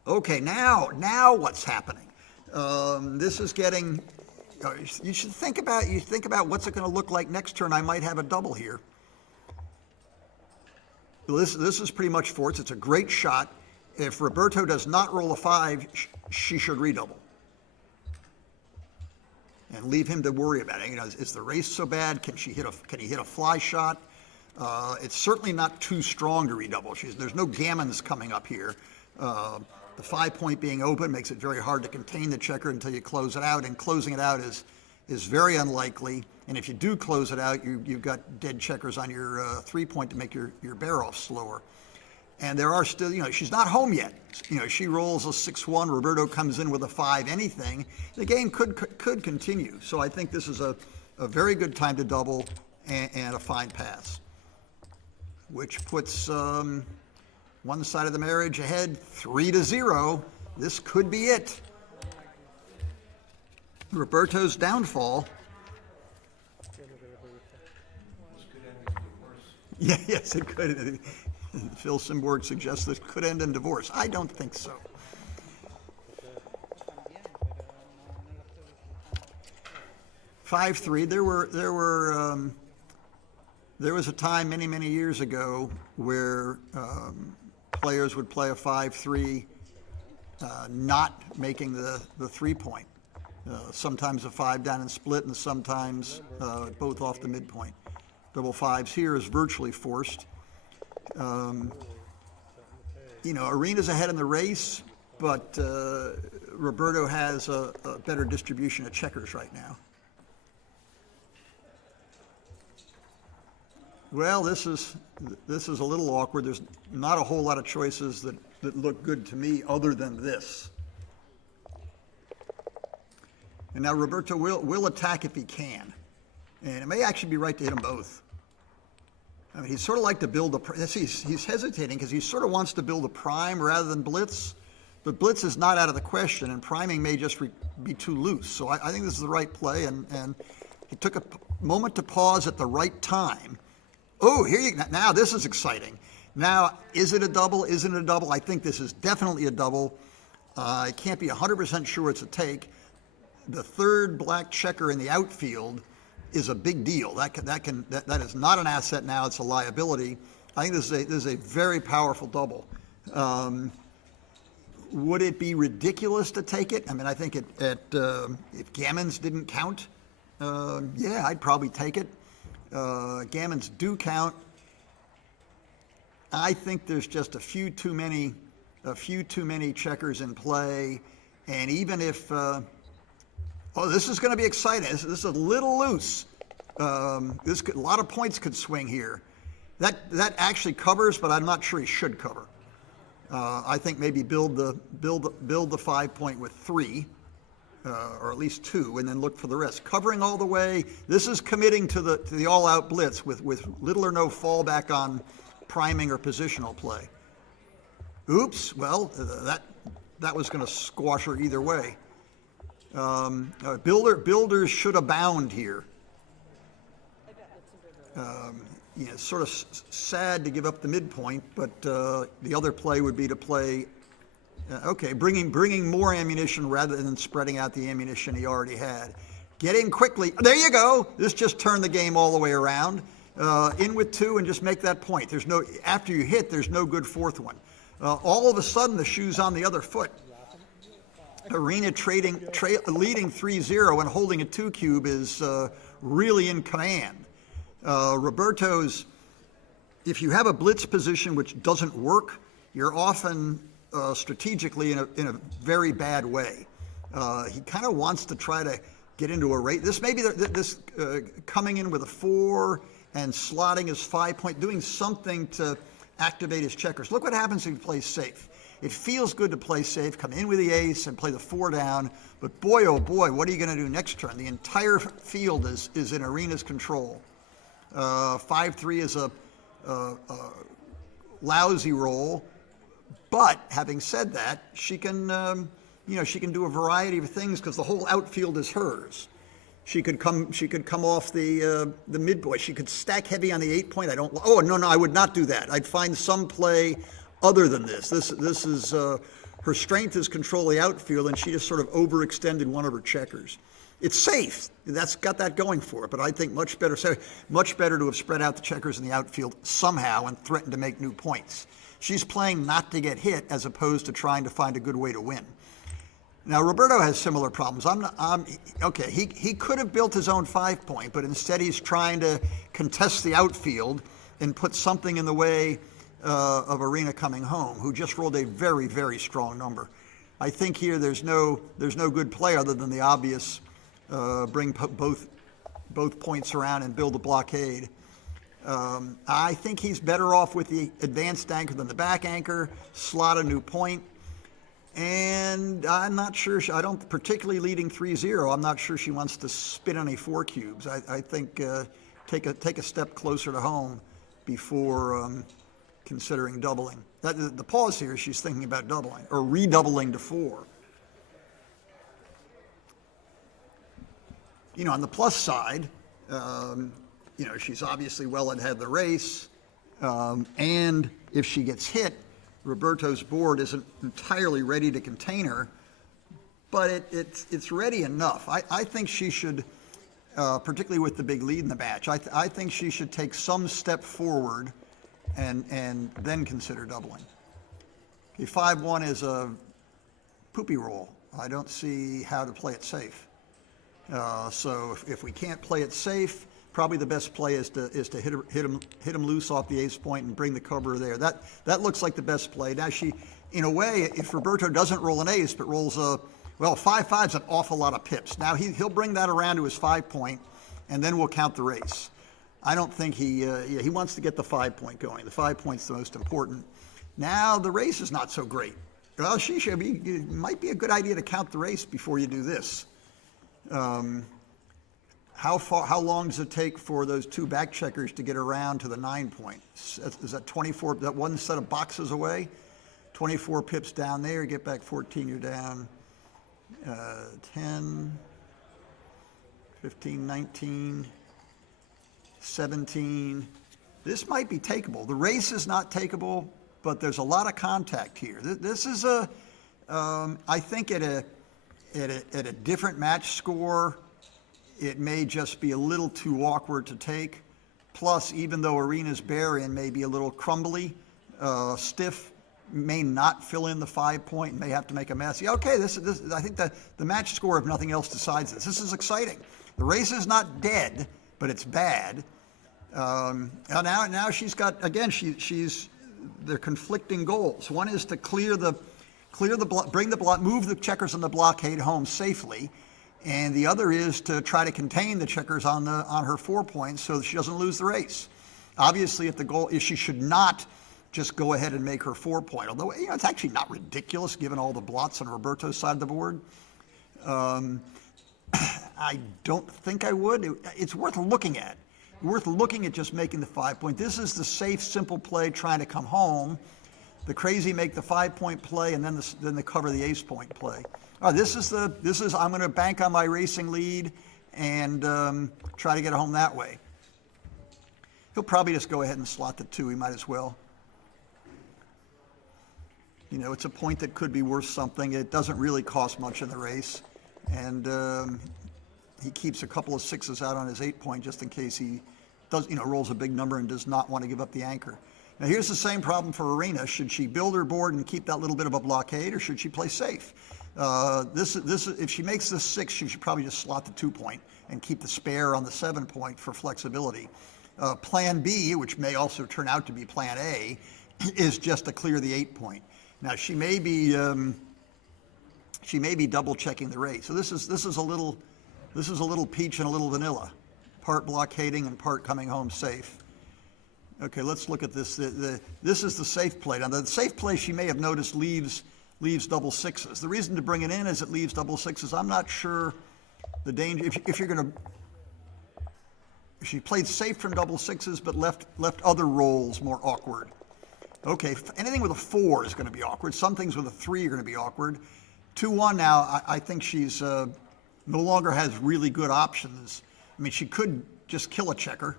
Okay, now what's happening? This is getting. You should think about what's it going to look like next turn. I might have a double here. This is pretty much forced. It's a great shot. If Roberto does not roll a 5, she should redouble. And leave him to worry about it. Is the race so bad? Can he hit a fly shot? It's certainly not too strong to redouble. There's no gammons coming up here. The 5 point being open makes it very hard to contain the checker until you close it out, and closing it out is very unlikely. And if you do close it out, you've got dead checkers on your 3 point to make your bear off slower. And there are still, she's not home yet. She rolls a 6-1, Roberto comes in with a 5 anything. The game could continue. So I think this is a very good time to double and a fine pass, which puts one side of the marriage ahead 3-0. This could be it. Roberto's downfall. This could end in divorce. Yeah, yes, it could. Phil Simborg suggests this could end in divorce. I don't think so. También, pero no lo estoy 5-3. There was a time many years ago where players would play a 5-3, not making the 3 point. Sometimes a 5 down and split, and sometimes both off the midpoint. Double 5s here is virtually forced. Arena's ahead in the race, but Roberto has a better distribution of checkers right now. Well, this is a little awkward. There's not a whole lot of choices that look good to me other than this. And now Roberto will attack if he can. And it may actually be right to hit them both. I mean, he'd sort of like to build he's hesitating because he sort of wants to build a prime rather than blitz. But blitz is not out of the question, and priming may just be too loose. So I think this is the right play, and he took a moment to pause at the right time. Oh, now this is exciting. Now, is it a double? Isn't it a double? I think this is definitely a double. I can't be 100% sure it's a take. The third black checker in the outfield is a big deal. That is not an asset now; it's a liability. I think this is a very powerful double. Would it be ridiculous to take it? I mean, I think if gammons didn't count, yeah, I'd probably take it. Gammons do count. I think there's just a few too many checkers in play, and even if this is going to be exciting. This is a little loose. A lot of points could swing here. That actually covers, but I'm not sure he should cover. I think maybe build the 5 point with 3, or at least 2, and then look for the rest. Covering all the way. This is committing to the all-out blitz with little or no fallback on priming or positional play. Oops. Well, that was going to squash her either way. Builders should abound here. Sort of sad to give up the midpoint, but the other play would be to play, bringing more ammunition rather than spreading out the ammunition he already had. Get in quickly. There you go. This just turned the game all the way around. In with 2 and just make that point. After you hit, there's no good fourth one. All of a sudden, the shoe's on the other foot. Arena leading 3-0 and holding a 2 cube is really in command. Roberto's if you have a blitz position which doesn't work, you're often strategically in a very bad way. He kind of wants to try to get into a race. This may be this coming in with a 4 and slotting his 5-point, doing something to activate his checkers. Look what happens if he plays safe. It feels good to play safe, come in with the ace and play the 4 down, but boy, oh boy, what are you going to do next turn? The entire field is in Arena's control. 5-3 is a lousy roll, but having said that, she can, she can do a variety of things because the whole outfield is hers. She could come off the midboy. She could stack heavy on the 8-point. No, I would not do that. I'd find some play other than this. This is her strength is control the outfield, and she just sort of overextended one of her checkers. It's safe. That's got that going for it. But I think much better to have spread out the checkers in the outfield somehow and threatened to make new points. She's playing not to get hit as opposed to trying to find a good way to win. Now, Roberto has similar problems. He could have built his own 5-point, but instead he's trying to contest the outfield and put something in the way of Arena coming home, who just rolled a very, very strong number. I think here there's no good play other than the obvious bring both points around and build a blockade. I think he's better off with the advanced anchor than the back anchor, slot a new point. And I'm not sure, I don't, particularly leading 3-0, I'm not sure she wants to spin any 4 cubes. I think take a step closer to home before considering doubling. The pause here, she's thinking about doubling, or redoubling to 4. On the plus side, she's obviously well ahead of the race, and if she gets hit, Roberto's board isn't entirely ready to contain her, but it's ready enough. I think she should, particularly with the big lead in the match, I think she should take some step forward and then consider doubling. Okay, 5-1 is a poopy roll. I don't see how to play it safe. So if we can't play it safe, probably the best play is to hit him loose off the ace point and bring the cover there. That looks like the best play. Now in a way, if Roberto doesn't roll an ace but rolls 5-5's an awful lot of pips. Now he'll bring that around to his 5-point, and then we'll count the race. I don't think he wants to get the 5-point going. The 5-point's the most important. Now the race is not so great. Well, it might be a good idea to count the race before you do this. How long does it take for those 2 back checkers to get around to the 9-point? Is that 24, that one set of boxes away? 24 pips down there, get back 14, you're down 10, 15, 19, 17. This might be takeable. The race is not takeable, but there's a lot of contact here. This is I think at a different match score, it may just be a little too awkward to take. Plus, even though Arena's bear-in may be a little crumbly, stiff, may not fill in the 5-point and may have to make a mess. Yeah, okay, this I think the match score, if nothing else, decides this. This is exciting. The race is not dead, but it's bad. Now she's got, again, they're conflicting goals. One is to move the checkers on the blockade home safely, and the other is to try to contain the checkers on her 4 points so that she doesn't lose the race. Obviously, if the goal is she should not just go ahead and make her 4-point, although it's actually not ridiculous given all the blots on Roberto's side of the board. I don't think I would. It's worth looking at. Worth looking at just making the 5-point. This is the safe, simple play trying to come home. The crazy make the 5-point play and then the cover the ace point play. This is I'm going to bank on my racing lead and try to get home that way. He'll probably just go ahead and slot the 2. He might as well. It's a point that could be worth something. It doesn't really cost much in the race, and he keeps a couple of 6s out on his 8-point just in case he does, rolls a big number and does not want to give up the anchor. Now here's the same problem for Arena. Should she build her board and keep that little bit of a blockade, or should she play safe? If she makes this 6, she should probably just slot the 2-point and keep the spare on the 7-point for flexibility. Plan B, which may also turn out to be Plan A, is just to clear the 8-point. Now she may be double checking the race. So this is a little peach and a little vanilla, part blockading and part coming home safe. Okay, let's look at this. This is the safe play. Now the safe play she may have noticed leaves double sixes. The reason to bring it in is it leaves double sixes. I'm not sure the danger if you're going to. She played safe from double sixes, but left other rolls more awkward. Okay, anything with a 4 is going to be awkward. Some things with a 3 are going to be awkward. 2-1 now, I think she's no longer has really good options. I mean, she could just kill a checker,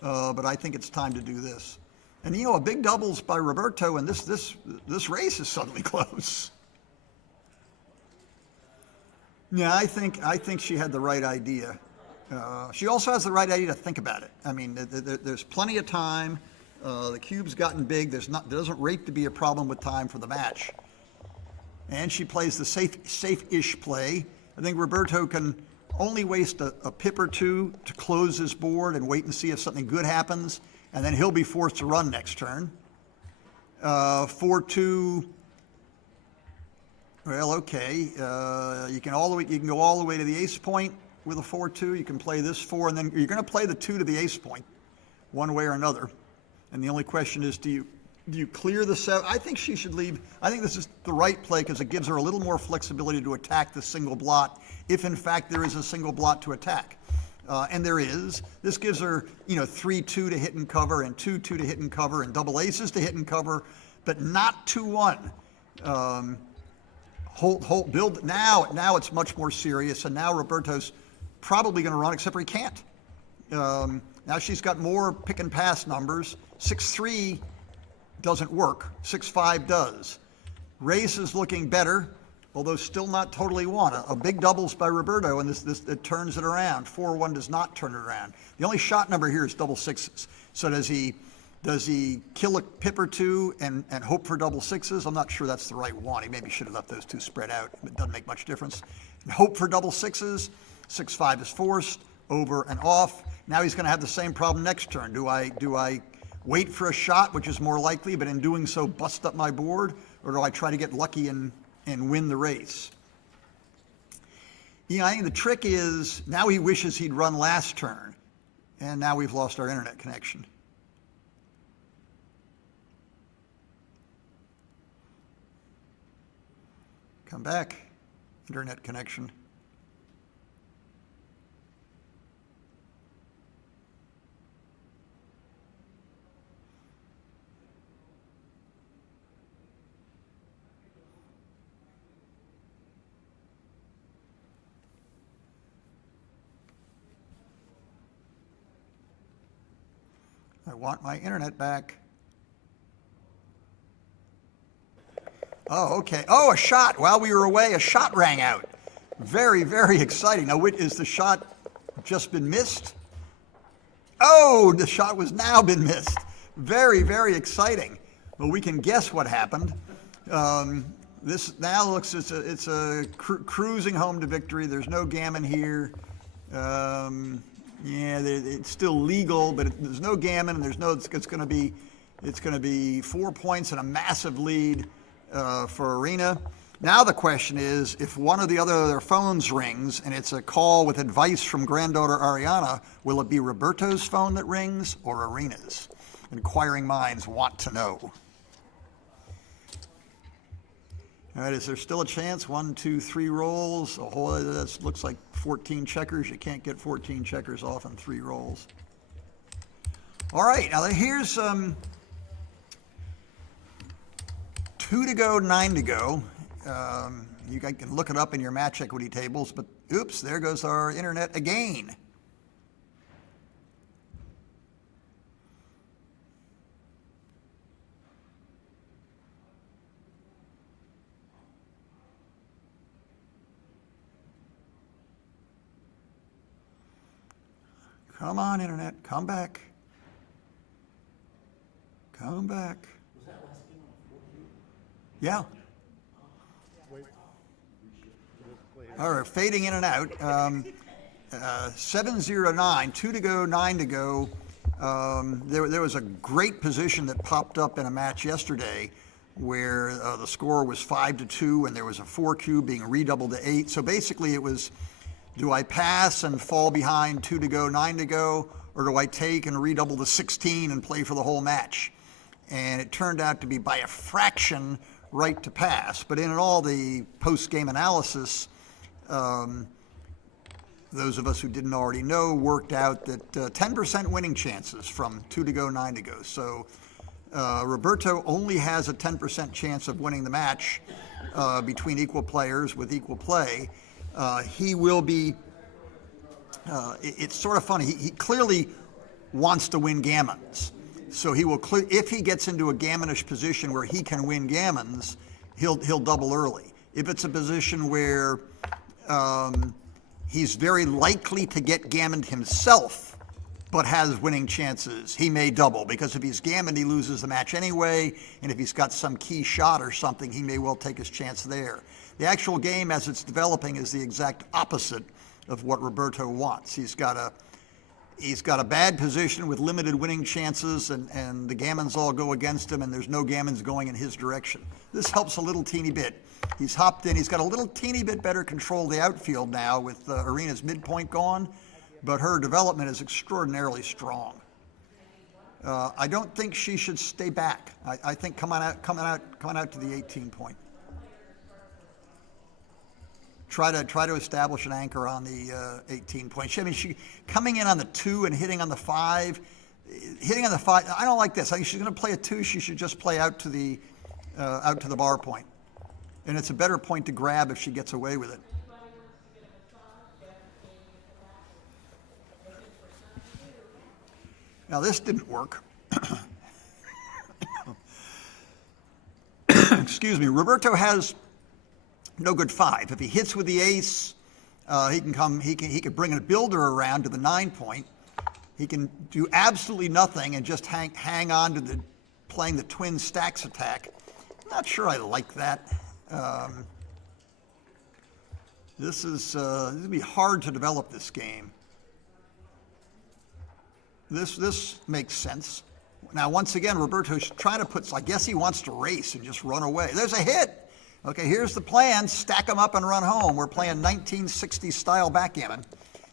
but I think it's time to do this. And you know, a big doubles by Roberto, and this race is suddenly close. Yeah, I think she had the right idea. She also has the right idea to think about it. I mean, there's plenty of time. The cube's gotten big. There doesn't rate to be a problem with time for the match. And she plays the safe-ish play. I think Roberto can only waste a pip or two to close his board and wait and see if something good happens, and then he'll be forced to run next turn. 4-2. Well, okay. You can go all the way to the ace point with a 4-2. You can play this 4, and then you're going to play the 2 to the ace point, one way or another. And the only question is, do you clear the 7? I think she should leave. I think this is the right play because it gives her a little more flexibility to attack the single blot, if in fact there is a single blot to attack. And there is. This gives her, 3-2 to hit and cover, and 2-2 to hit and cover, and double aces to hit and cover, but not 2-1. Build now it's much more serious, and now Roberto's probably going to run, except for he can't. Now she's got more pick and pass numbers. 6-3 doesn't work. 6-5 does. Race is looking better, although still not totally won. A big doubles by Roberto, and this it turns it around. 4-1 does not turn it around. The only shot number here is double sixes. So does he kill a pip or two and hope for double sixes? I'm not sure that's the right one. He maybe should have left those two spread out. It doesn't make much difference. And hope for double sixes. 6-5 is forced, over and off. Now he's going to have the same problem next turn. Do I wait for a shot, which is more likely, but in doing so bust up my board, or do I try to get lucky and win the race? I think the trick is now he wishes he'd run last turn, and now we've lost our internet connection. Come back, internet connection. I want my internet back. Oh, okay. Oh, a shot. While we were away, a shot rang out. Very, very exciting. Now, is the shot just been missed? Oh, the shot was now been missed. Very, very exciting. Well, we can guess what happened. This now looks, it's a cruising home to victory. There's no gammon here. Yeah, it's still legal, but there's no gammon, and it's going to be 4 points and a massive lead for Arena. Now the question is, if one of the other phones rings and it's a call with advice from granddaughter Ariana, will it be Roberto's phone that rings or Arena's? Inquiring minds want to know. All right, is there still a chance? 1, 2, 3 rolls. Oh, that looks like 14 checkers. You can't get 14 checkers off in 3 rolls. All right, now here's 2 to go, 9 to go. You guys can look it up in your match equity tables, but oops, there goes our internet again. Come on, internet, come back. Come back. Was that last game on 4? Yeah. Wait. All right, fading in and out. 7-0-9, 2 to go, 9 to go. There was a great position that popped up in a match yesterday where the score was 5-2 and there was a 4Q being redoubled to 8. So basically it was, do I pass and fall behind 2 to go, 9 to go, or do I take and redouble to 16 and play for the whole match? And it turned out to be by a fraction right to pass. But in all the post-game analysis, those of us who didn't already know worked out that 10% winning chances from 2 to go, 9 to go. So Roberto only has a 10% chance of winning the match between equal players with equal play. He will be, it's sort of funny, he clearly wants to win gammons. So he will, if he gets into a gammonish position where he can win gammons, he'll double early. If it's a position where he's very likely to get gammoned himself, but has winning chances, he may double, because if he's gammoned, he loses the match anyway, and if he's got some key shot or something, he may well take his chance there. The actual game as it's developing is the exact opposite of what Roberto wants. He's got a bad position with limited winning chances, and the gammons all go against him, and there's no gammons going in his direction. This helps a little teeny bit. He's hopped in. He's got a little teeny bit better control of the outfield now with Arena's midpoint gone, but her development is extraordinarily strong. I don't think she should stay back. I think coming out to the 18 point. Try to establish an anchor on the 18 point. She coming in on the 2 and hitting on the 5. Hitting on the 5. I don't like this. I think she's going to play a 2. She should just play out to the bar point, and it's a better point to grab if she gets away with it. Now this didn't work. Excuse me. Roberto has no good 5. If he hits with the ace, he can bring a builder around to the 9 point. He can do absolutely nothing and just hang on to playing the twin stacks attack. Not sure I like that. This will be hard to develop this game. This makes sense. Now, once again, Roberto's trying to put, I guess he wants to race and just run away. There's a hit. Okay, here's the plan. Stack them up and run home. We're playing 1960s style backgammon.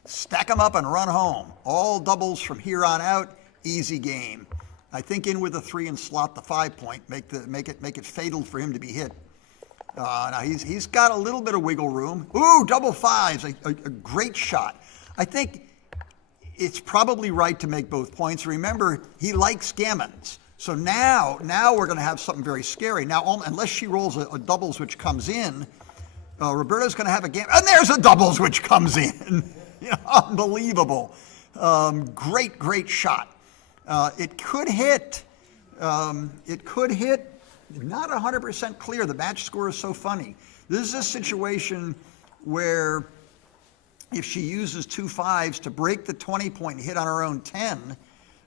Stack them up and run home. All doubles from here on out. Easy game. I think in with a 3 and slot the 5 point. Make it fatal for him to be hit. Now he's got a little bit of wiggle room. Ooh, double 5s, a great shot. I think it's probably right to make both points. Remember, he likes gammons. So now we're going to have something very scary. Now, unless she rolls a doubles which comes in, Roberto's going to have a gammon. And there's a doubles which comes in. Unbelievable. Great shot. It could hit. Not 100% clear. The match score is so funny. This is a situation where if she uses 2 5s to break the 20 point hit on her own 10,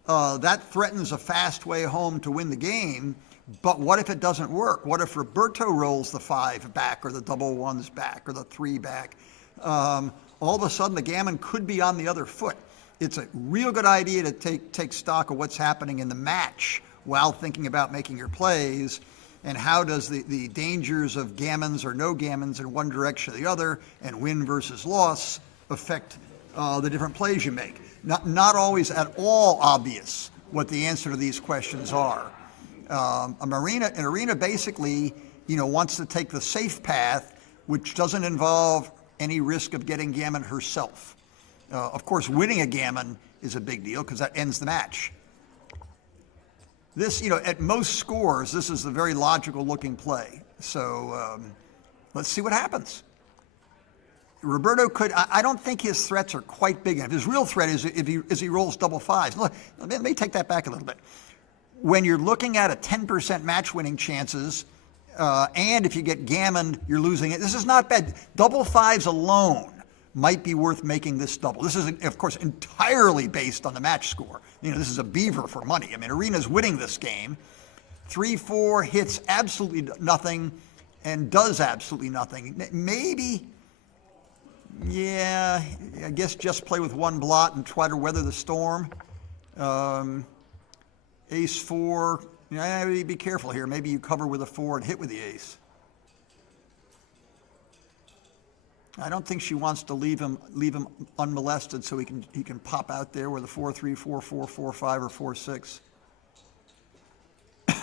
that threatens a fast way home to win the game. But what if it doesn't work? What if Roberto rolls the 5 back or the double 1s back or the 3 back? All of a sudden the gammon could be on the other foot. It's a real good idea to take stock of what's happening in the match while thinking about making your plays, and how does the dangers of gammons or no gammons in one direction or the other, and win versus loss, affect the different plays you make. Not always at all obvious what the answer to these questions are. An arena basically, wants to take the safe path, which doesn't involve any risk of getting gammon herself. Of course, winning a gammon is a big deal because that ends the match. This, at most scores, this is a very logical looking play. So let's see what happens. Roberto could, I don't think his threats are quite big enough. His real threat is if he rolls double 5s. Look, let me take that back a little bit. When you're looking at a 10% match winning chances, and if you get gammoned, you're losing it. This is not bad. Double 5s alone might be worth making this double. This is, of course, entirely based on the match score. This is a beaver for money. I mean, Arena's winning this game. 3-4 hits absolutely nothing and does absolutely nothing. Maybe, yeah, I guess just play with one blot and try to weather the storm. Ace 4, be careful here. Maybe you cover with a 4 and hit with the ace. I don't think she wants to leave him unmolested so he can pop out there with a 4-3, 4-4, 4-5, or 4-6. Of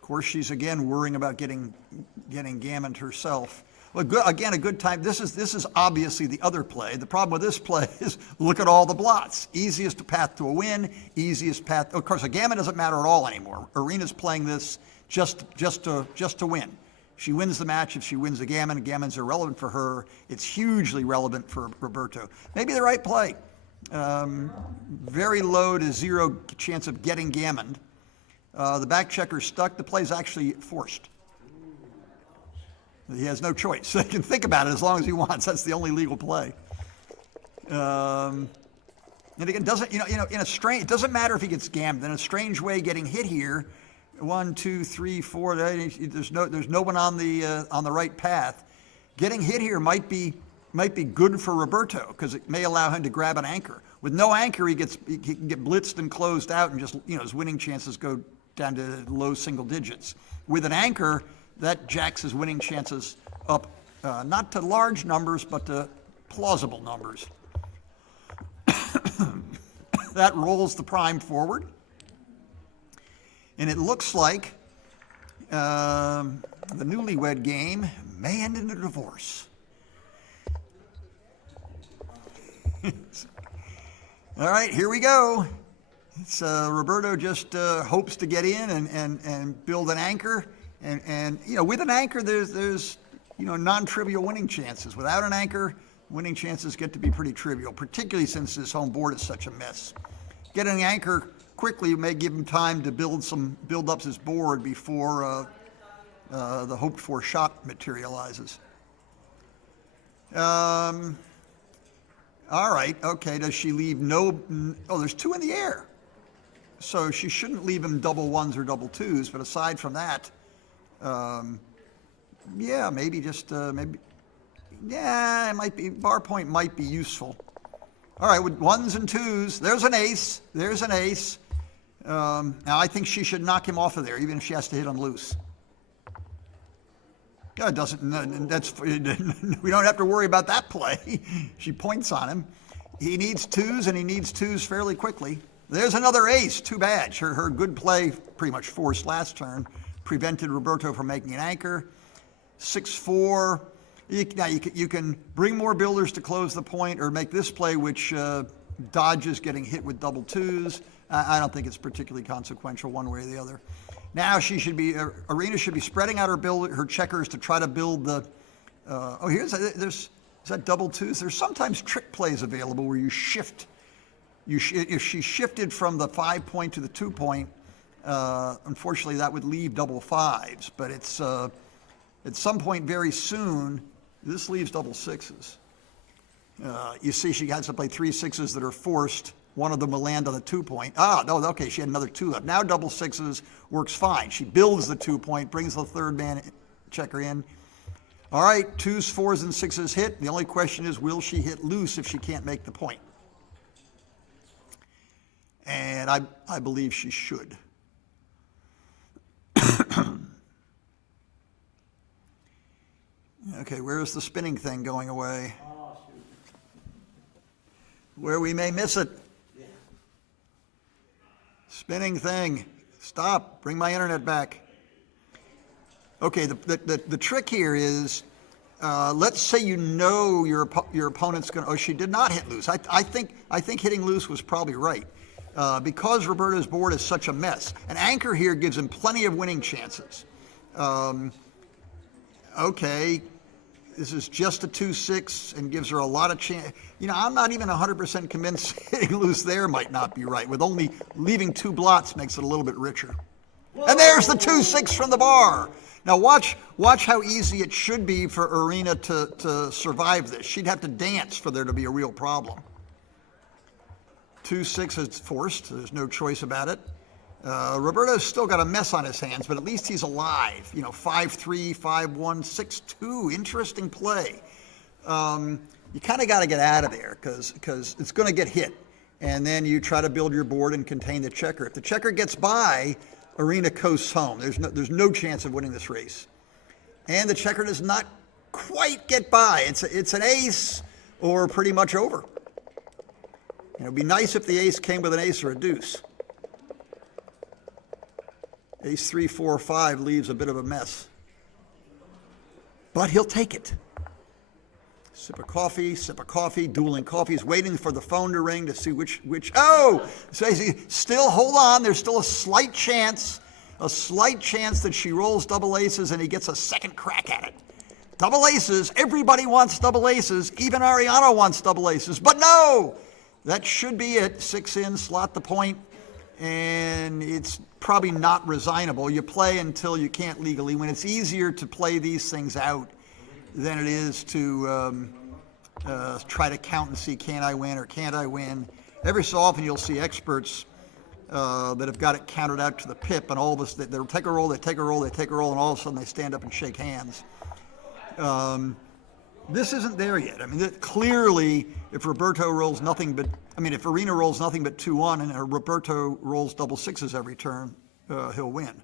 course, she's again worrying about getting gammoned herself. Well, again, a good time. This is obviously the other play. The problem with this play is look at all the blots. Easiest path to a win. Easiest path. Of course, a gammon doesn't matter at all anymore. Arena's playing this just to win. She wins the match if she wins the gammon. Gammon's irrelevant for her. It's hugely relevant for Roberto. Maybe the right play. Very low to zero chance of getting gammoned. The back checker's stuck. The play's actually forced. He has no choice. He can think about it as long as he wants. That's the only legal play. And again, it doesn't matter if he gets gammoned. In a strange way, getting hit here, 1, 2, 3, 4. There's no one on the right path. Getting hit here might be good for Roberto because it may allow him to grab an anchor. With no anchor, he can get blitzed and closed out, and just his winning chances go down to low single digits. With an anchor, that jacks his winning chances up, not to large numbers, but to plausible numbers. That rolls the prime forward. And it looks like the newlywed game may end in a divorce. All right, here we go. It's Roberto just hopes to get in and build an anchor. And with an anchor, there's non-trivial winning chances. Without an anchor, winning chances get to be pretty trivial, particularly since this home board is such a mess. Getting an anchor quickly may give him time to build up his board before the hoped-for shot materializes. All right, okay, does she leave there's 2 in the air. So she shouldn't leave him double 1s or double 2s, but aside from that, maybe it might be, bar point might be useful. All right, with 1s and 2s, there's an ace. Now I think she should knock him off of there, even if she has to hit him loose. It doesn't, we don't have to worry about that play. She points on him. He needs 2s, and he needs 2s fairly quickly. There's another ace, too bad. Her good play, pretty much forced last turn, prevented Roberto from making an anchor. 6-4. Now you can bring more builders to close the point, or make this play, which dodges getting hit with double 2s. I don't think it's particularly consequential one way or the other. Now Arena should be spreading out her checkers to try to build the. Is that double 2s? There's sometimes trick plays available where you shift. If she shifted from the 5-point to the 2-point, unfortunately that would leave double 5s. But it's at some point very soon, this leaves double 6s. You see she has to play 3 6s that are forced. One of them will land on the 2-point. Okay, she had another 2 left. Now double 6s works fine. She builds the 2-point, brings the third man checker in. All right, 2s, 4s, and 6s hit. The only question is, will she hit loose if she can't make the point? And I believe she should. Okay, where's the spinning thing going away? Where we may miss it. Spinning thing. Stop. Bring my internet back. Okay, the trick here is, let's say your opponent's going to. Oh, she did not hit loose. I think hitting loose was probably right. Because Roberto's board is such a mess. An anchor here gives him plenty of winning chances. Okay, this is just a 2-6 and gives her a lot of chance. I'm not even 100% convinced hitting loose there might not be right. With only leaving 2 blots makes it a little bit richer. Whoa. And there's the 2-6 from the bar. Now watch how easy it should be for Arena to survive this. She'd have to dance for there to be a real problem. 2-6 is forced. There's no choice about it. Roberto's still got a mess on his hands, but at least he's alive. 5-3, 5-1, 6-2. Interesting play. You kind of got to get out of there because it's going to get hit. and then you try to build your board and contain the checker. If the checker gets by, Arena coasts home. There's no chance of winning this race. And the checker does not quite get by. It's an ace or pretty much over. It would be nice if the ace came with an ace or a deuce. Ace 3, 4, 5 leaves a bit of a mess. But he'll take it. Sip of coffee, dueling coffees, waiting for the phone to ring to see which, oh! Still, hold on, there's still a slight chance that she rolls double aces and he gets a second crack at it. Double aces, everybody wants double aces, even Ariana wants double aces, but no! That should be it, 6 in, slot the point, and it's probably not resignable. You play until you can't legally win. It's easier to play these things out than it is to try to count and see, can I win or can't I win. Every so often you'll see experts that have got it counted out to the pip, and all of us, they'll take a roll, they take a roll, they take a roll, and all of a sudden they stand up and shake hands. This isn't there yet. I mean, clearly, if Roberto rolls nothing but, if Arena rolls nothing but 2-1 and Roberto rolls double sixes every turn, he'll win.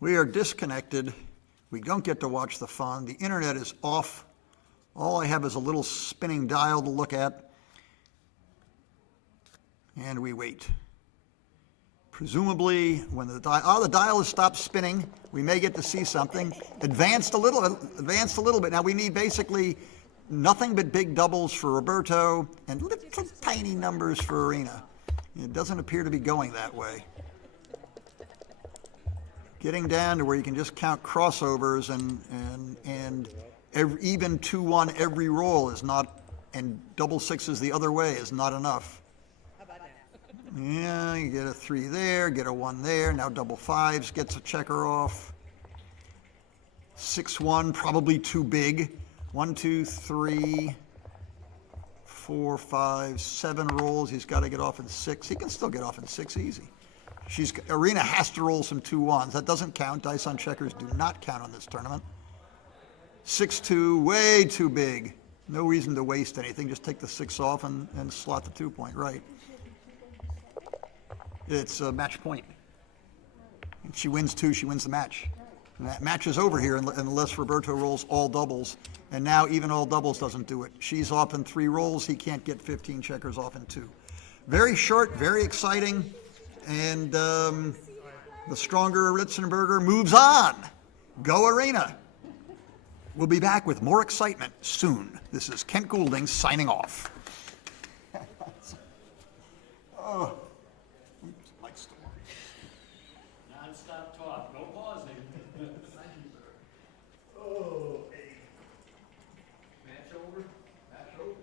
We are disconnected. We don't get to watch the fun. The internet is off. All I have is a little spinning dial to look at. And we wait. Presumably, when the dial has stopped spinning, we may get to see something. Advanced a little bit. Now we need basically nothing but big doubles for Roberto and little tiny numbers for Arena. It doesn't appear to be going that way. Getting down to where you can just count crossovers and even 2-1 every roll is not, and double sixes the other way is not enough. Yeah, you get a 3 there, get a 1 there, now double fives gets a checker off. 6-1, probably too big. 1, 2, 3, 4, 5, 7 rolls. He's got to get off in 6. He can still get off in 6 easy. Arena has to roll some 2-1s. That doesn't count. Dice on checkers do not count on this tournament. 6-2, way too big. No reason to waste anything. Just take the 6 off and slot the 2-point right. It's a match point. If she wins 2, she wins the match. And that match is over here unless Roberto rolls all doubles. And now even all doubles doesn't do it. She's off in 3 rolls. He can't get 15 checkers off in 2. Very short, very exciting. And the stronger Ritzenberger moves on. Go Arena. We'll be back with more excitement soon. This is Kent Goulding signing off. Oh. Non-stop talk, no pausing. Oh, match over? Match over.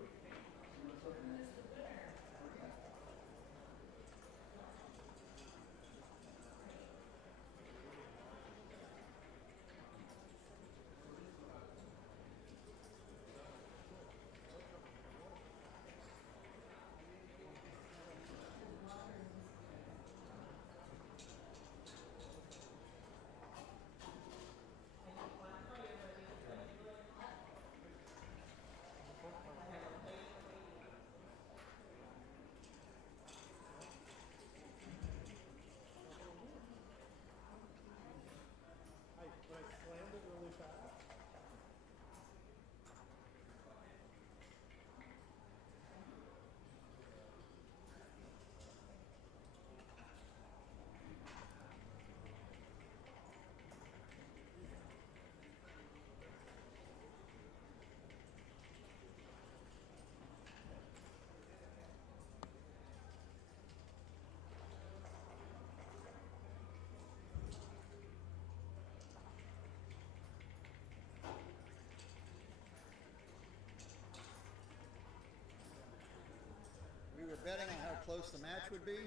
Betting on how close the match would be,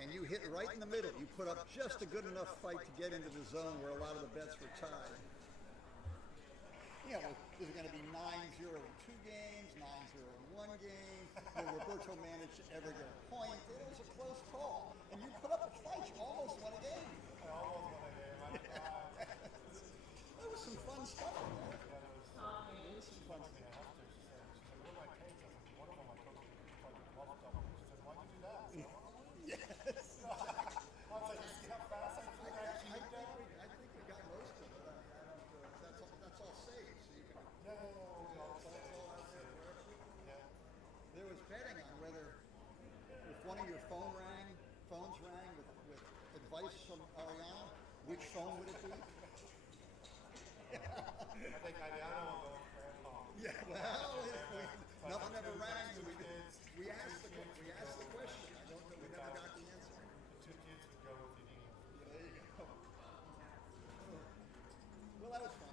and you hit right in the middle. You put up just a good enough fight to get into the zone where a lot of the bets were tied. You know, is it going to be 9-0 in 2 games, 9-0 in 1 game? Will Roberto manage to ever get a point? It was a close call, and you put up a fight. You almost won a game. I almost won a game. That think I know. Yeah, well, nothing ever rang, so we asked the question. I don't know, we never got the answer. The two kids would go with you. Yeah, there you go. Well, that was fun.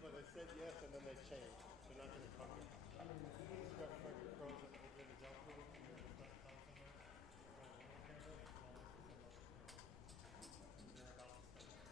But they said yes and then they changed. They're not going to come here. Scrap Frankie Crows and we're going to jump to them. And they're going to come somewhere. They're about to start.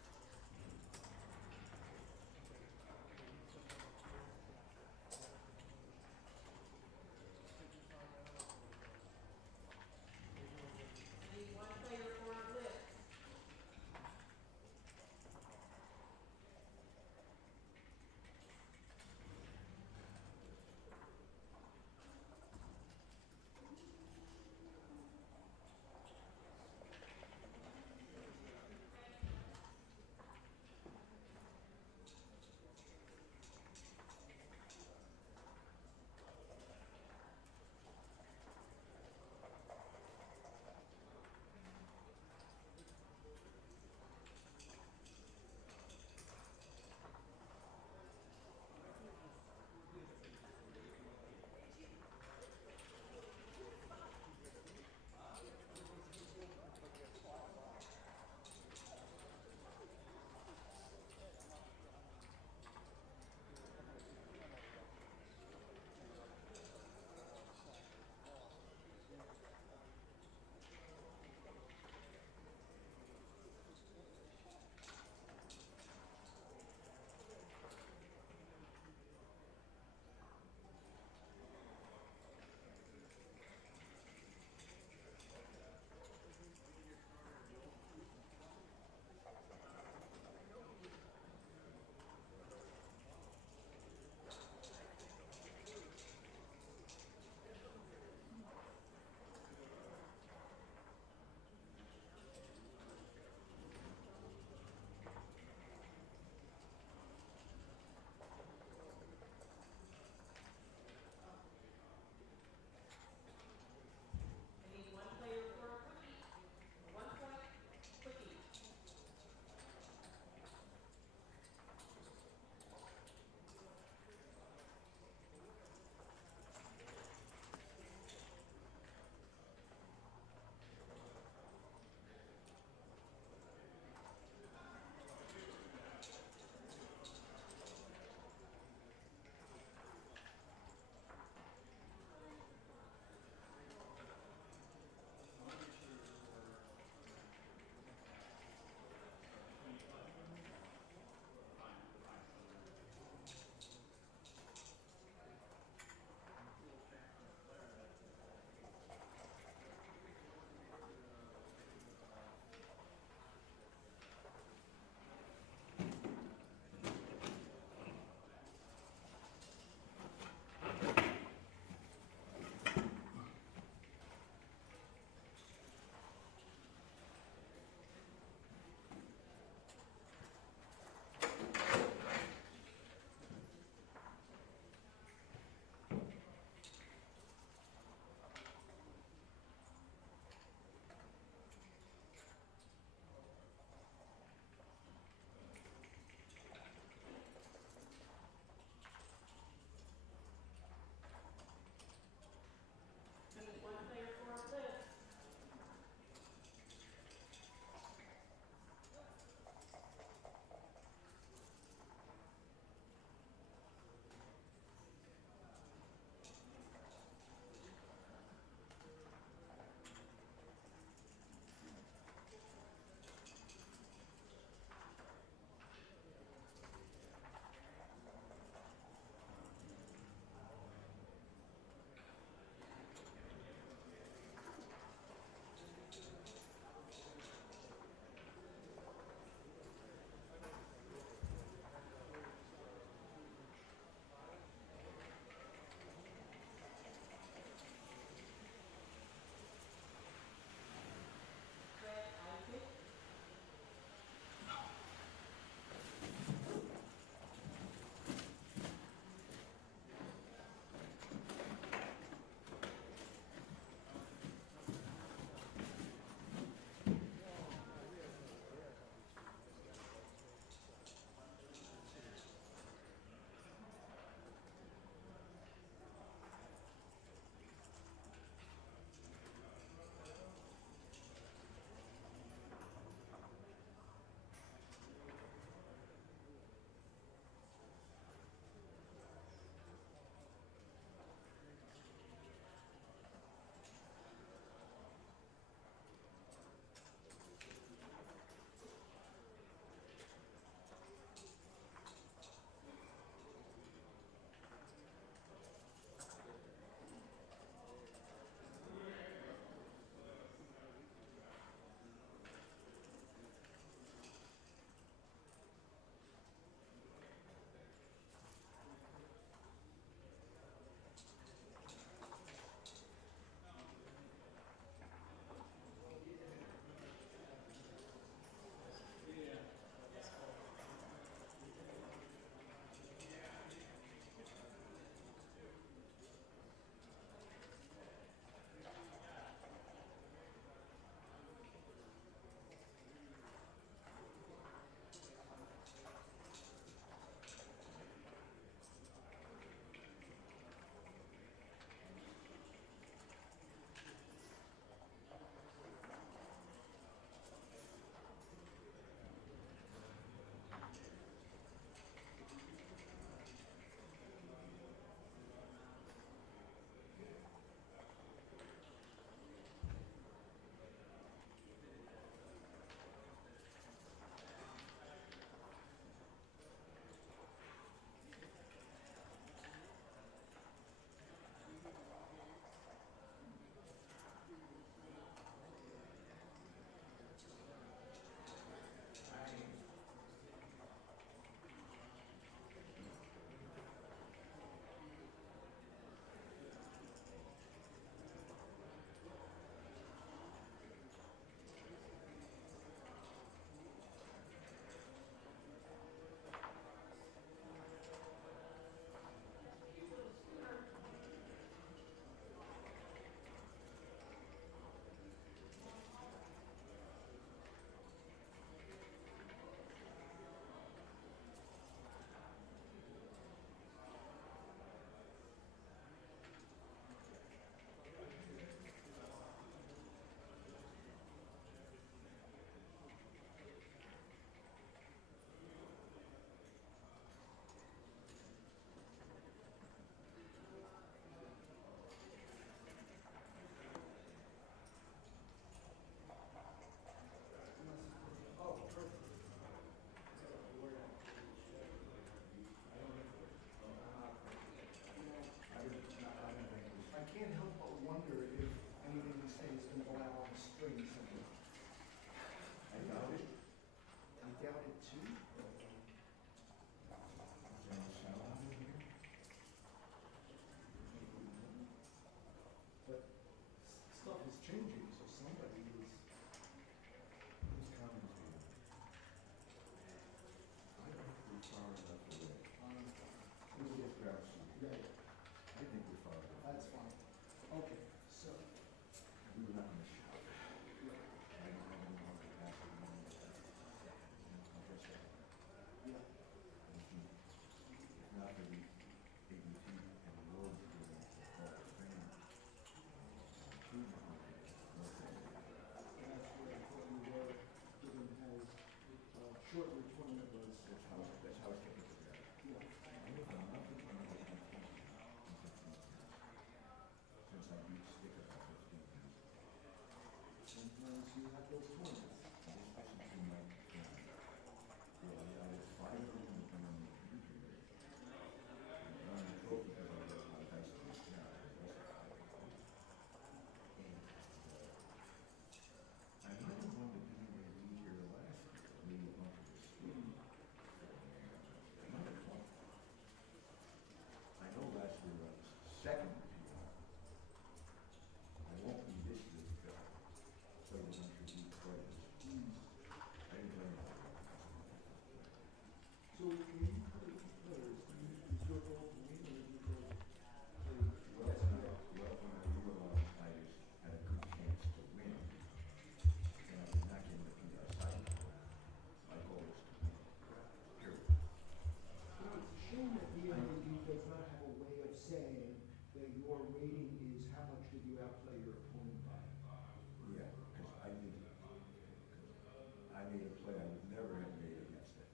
play, I would never have made against it.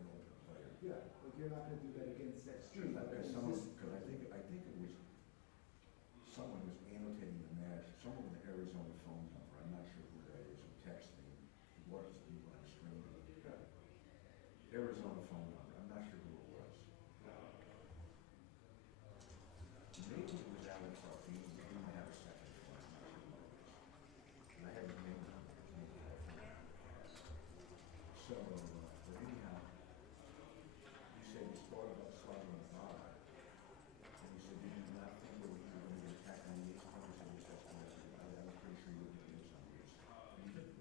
An older player. Yeah, but you're not gonna do that against extreme. Because I think it was, someone was annotating the match, someone with an Arizona phone number, I'm not sure who that is, who texted me, what is the one stream? Arizona phone number, I'm not sure who it was. Maybe it was Alex Ruffin, he didn't have a second phone, I'm not sure who it was. And I had the name number. So, but anyhow, you said you thought about sliding the bar. And you said, did you not think that you were going to get attacked on the ace point? I said, yes, that's correct. I was pretty sure you would get ace on the ace. And you did.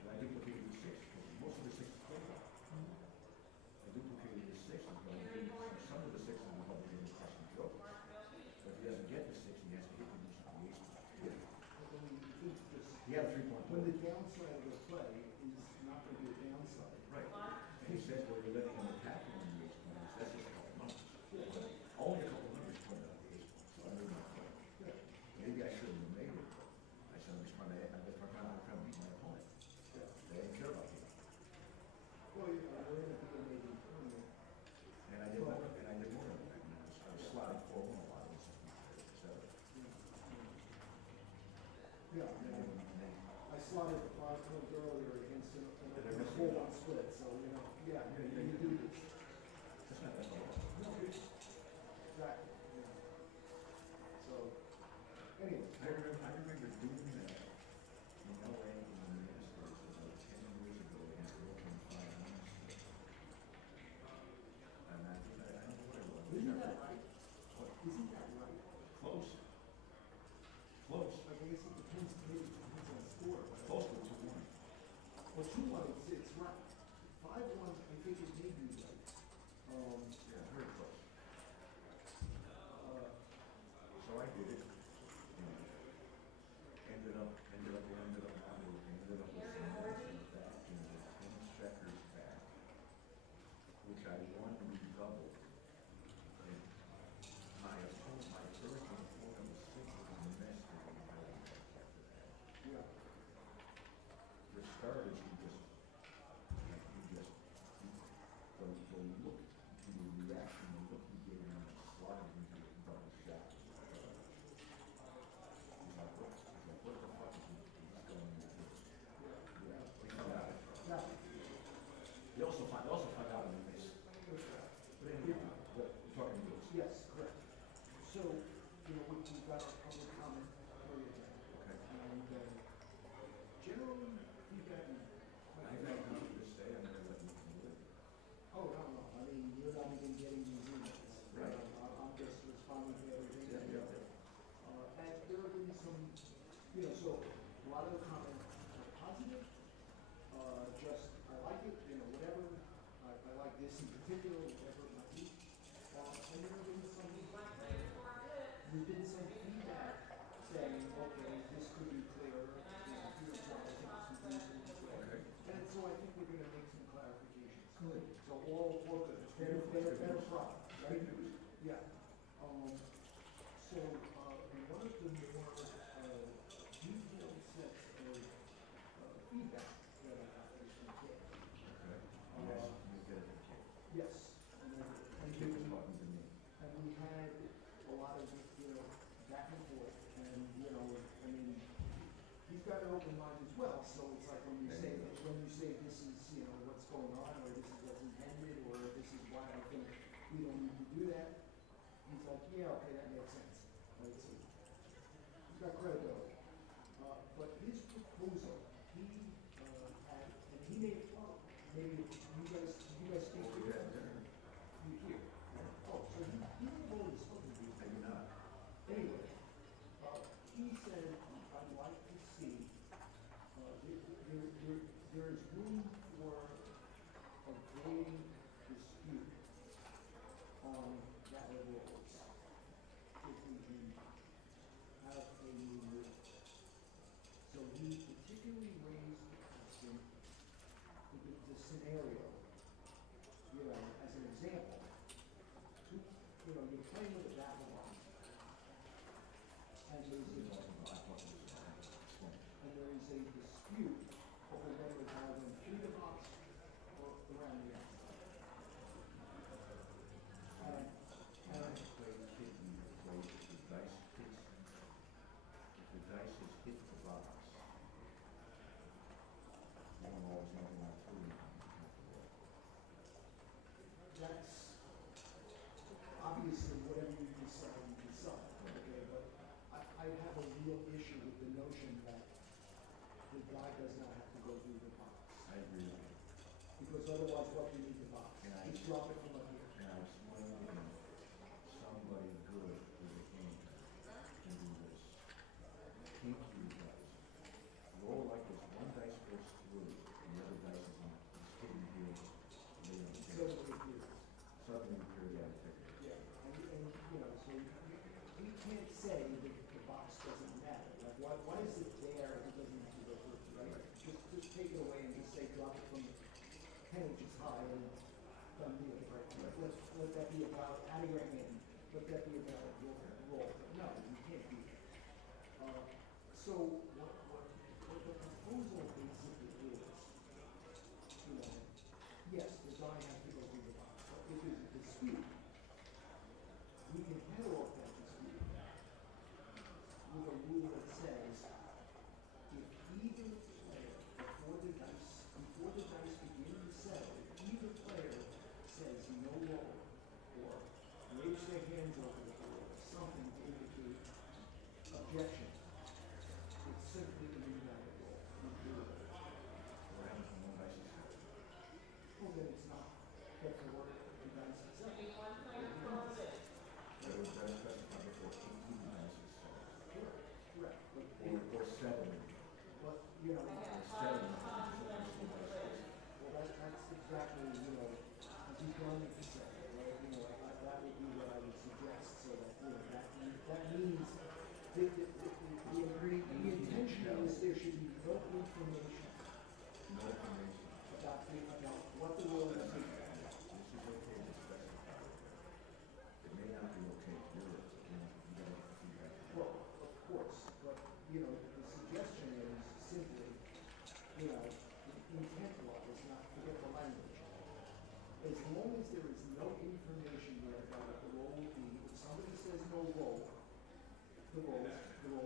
And I duplicated the six, because most of the sixes played well. I duplicated the sixes, but I did, some of the sixes were probably going to crush the jokers. But if he doesn't get the six, he has to hit the deuce on the ace point. He had a 3-point When the play. downside of the play is not gonna be a downside. Right. And he says, well, you're letting him attack you on the ace point. That's just a couple numbers. Only a couple numbers pointed out the ace point, so I made my point. Maybe I shouldn't have made it, but I said, I'm trying to beat my opponent. They didn't care about me. Well, we're in a maybe tournament. And I did more than that. I was sliding forward a lot, etc. Yeah, I slotted the 5 points earlier against a 4-1 split, so, yeah, you do this. That's not that bad. No, exactly, yeah. So, anyway. I remember doing that in LA in the Masters about 10 years ago against the Oakland 5 And I don't know what it was. Isn't that right? Isn't that right? Close. Close. I guess it depends, maybe it depends on the score. But Close to 2-1. Well, 2-1, it's right. 5-1, I think it may be right. Yeah, very close. So I did it. Ended up with some motions back in the 10 checkers back, which I won redoubled. And my first and fourth was 6 was messed with me after that. Yeah. For starters, the look, the reaction, the look he gave me, sliding into a double shot. He's like, what the fuck is he going to do? Yeah, he found out. Yeah. They also find out in this. But anyhow, we're talking to this. Yes, correct. So, we've got our public comment period now. Okay. And generally, you've gotten. I've had time to this day, I'm going to let you do it. Oh, no, I mean, you're not even getting these emails. Right. I'm just responding to everything. Yeah. And there have been some, so a lot of the comments are positive. Just, I like it, whatever. I like this in particular, whatever it might be. And there have been some, there's been some feedback saying, okay, this could be clearer, here's why I think this would be this way. Okay. And so I think we're gonna make some clarifications. Good. So all good, better product, right? Yeah. So, one of the more, detailed sets of, feedback that I got was from Kit. Okay. Yes, you get it. Yes. And Kid was talking to me. and we had a lot of, back and forth, and, I mean, he's got an open mind as well, so it's like when you say this is, what's going on, or this is what's intended, or this is why I think we don't need to do that, he's like, yeah, okay, that makes sense. Right, so he's got credibility. But his proposal, he had, and he made, maybe you guys speak to We that? had dinner. You hear? Oh, so he had already spoken to you. Maybe not. Anyway, he said, I'd like to see, there is room for avoiding dispute on that rules if we can have a new rule. So he particularly raised the question, the scenario, as an example. You're playing with a Backgammon, and there is a dispute I agree with you. Because otherwise, what do you need the box? And I- Just drop it from up here. And I explained to him, somebody good with a game can do this. Can't do dice. Roll like this, one dice goes through, and the other dice is on, it's hidden here. They don't So take it. what it is. Suddenly, periodic. Yeah, and, you know, so we can't say that the box doesn't matter. Like, why is it there if it doesn't have to go through, right? Just take it away and just say drop it from 10 inches high and done deal, right? Let that be about out of your hand. Let that be about roll. No, you can't do that. So what the proposal basically is, you know, yes, the die has to go through the box, but if there's a dispute, we can head off that dispute with a rule that says if either player, before the dice begin to settle, if either player says no roll or waves their hands over the board or something to indicate objection, it's simply an automatic roll. You do it. What happens when one dice is set? Well, then it's not. But for what the dice is settled. That was specified before 18 dice is set. Correct. But Or 7. But, you know, Or 7, well, that's exactly, you know, as he's going to say, right, you know, that would be what I would suggest, so that, you know, that means, the intention is there should be no information no information. about what the role is. This is okay to specify. It may not be okay to do it, you know, you gotta get the feedback. Well, of course, but, you know, the suggestion is simply, you know, intent-wise, not forget the language. As long as there is no information there about what the role will be, if somebody says no role, the role